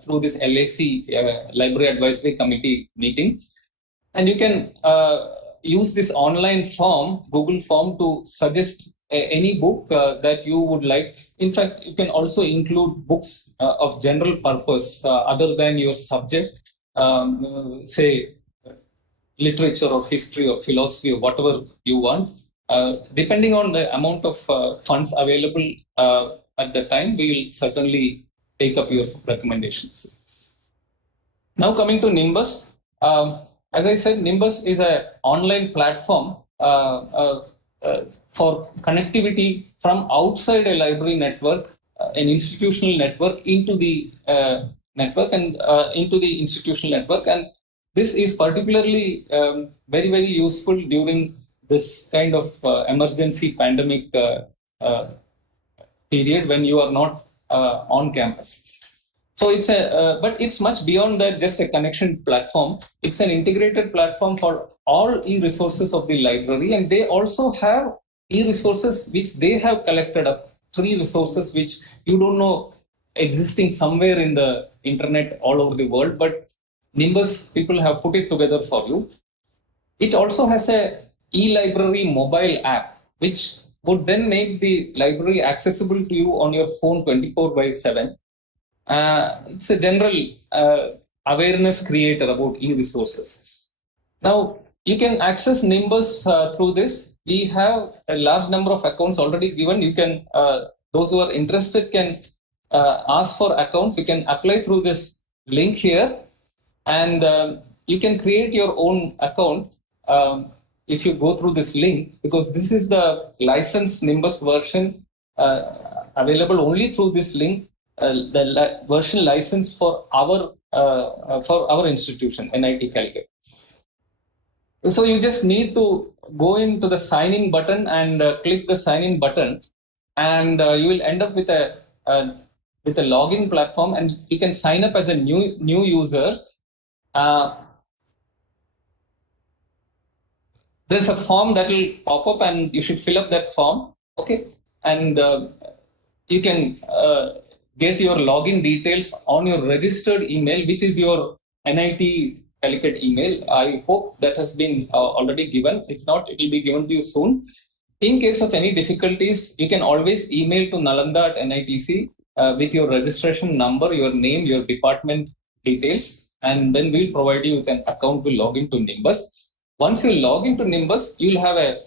through this LAC, Library Advisory Committee meetings. And you can use this online form, Google form, to suggest any book that you would like. In fact, you can also include books of general purpose other than your subject, say literature or history or philosophy or whatever you want. Depending on the amount of funds available at the time, we will certainly take up your recommendations. Now coming to Nimbus. As I said, Nimbus is an online platform for connectivity from outside a library network, an institutional network, into the network and into the institutional network. And this is particularly very, very useful during this kind of emergency pandemic period when you are not on campus. So it's but it's much beyond that, just a connection platform. It's an integrated platform for all e-resources of the library, and they also have e-resources which they have collected up, free resources which you don't know existing somewhere in the internet all over the world, but Nimbus people have put it together for you. It also has a e-library mobile app, which would then make the library accessible to you on your phone 24/7. It's a general awareness creator about e-resources. Now, you can access Nimbus through this. We have a large number of accounts already given. You can those who are interested can ask for accounts. You can apply through this link here, and you can create your own account if you go through this link, because this is the licensed Nimbus version available only through this link, the version licensed for our institution, NIT Calicut. So you just need to go into the sign in button and click the sign in button, and you will end up with a login platform, and you can sign up as a new user. There's a form that will pop up, and you should fill up that form. Okay, and you can get your login details on your registered email, which is your NIT Calicut email. I hope that has been already given. If not, it will be given to you soon. In case of any difficulties, you can always email to nalanda@nitc with your registration number, your name, your department details, and then we'll provide you with an account to log into Nimbus. Once you log into Nimbus, you'll have a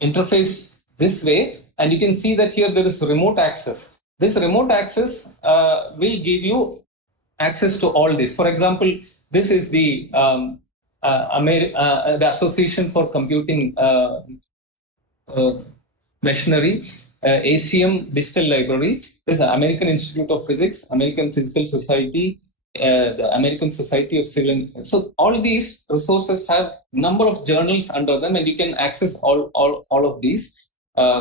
interface this way, and you can see that here there is remote access. This remote access will give you access to all this. For example, this is the Association for Computing Machinery, ACM Digital Library. This is the American Institute of Physics, American Physical Society, the American Society of Civil Engineering. So all these resources have number of journals under them, and you can access all of these.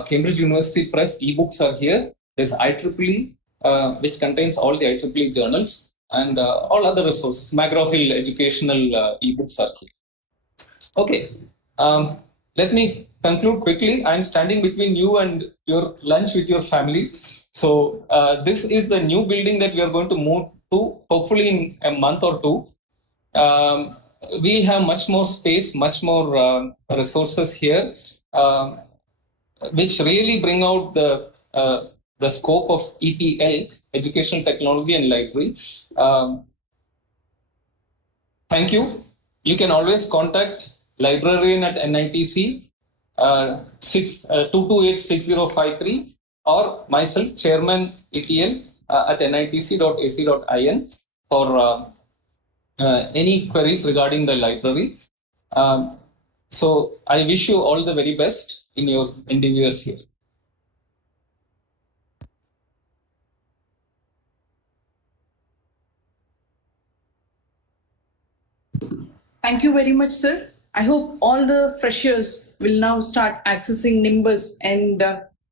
Cambridge University Press ebooks are here. There's IEEE, which contains all the IEEE journals, and all other resources. McGraw-Hill educational ebooks are here. Okay, let me conclude quickly. I'm standing between you and your lunch with your family. So this is the new building that we are going to move to, hopefully in a month or two. We have much more space, much more resources here, which really bring out the scope of ETL, Educational Technology and Library. Thank you. You can always contact librarian@NITC 228-6053, or myself, Chairman ETL @nitc.ac.in for any queries regarding the library. So I wish you all the very best in your endeavors here. Thank you very much, sir. I hope all the freshers will now start accessing Nimbus and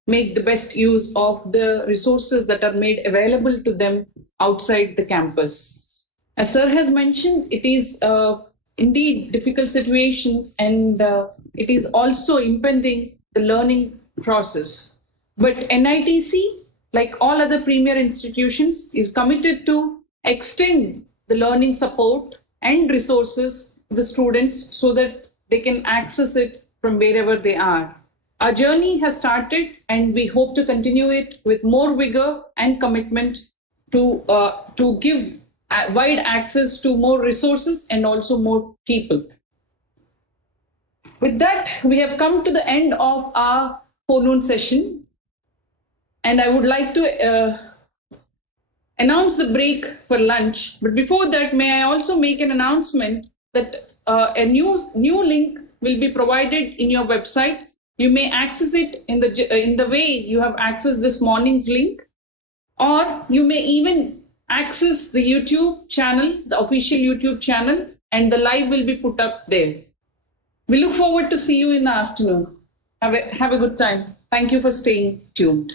make the best use of the resources that are made available to them outside the campus. As sir has mentioned, it is indeed difficult situation, and it is also impending the learning process. But NITC, like all other premier institutions, is committed to extend the learning support and resources to the students so that they can access it from wherever they are. Our journey has started, and we hope to continue it with more vigor and commitment to give wide access to more resources and also more people. With that, we have come to the end of our forenoon session, and I would like to announce the break for lunch. But before that, may I also make an announcement that a new link will be provided in your website. You may access it in the way you have accessed this morning's link, or you may even access the YouTube channel, the official YouTube channel, and the live will be put up there. We look forward to see you in the afternoon. Have a good time. Thank you for staying tuned.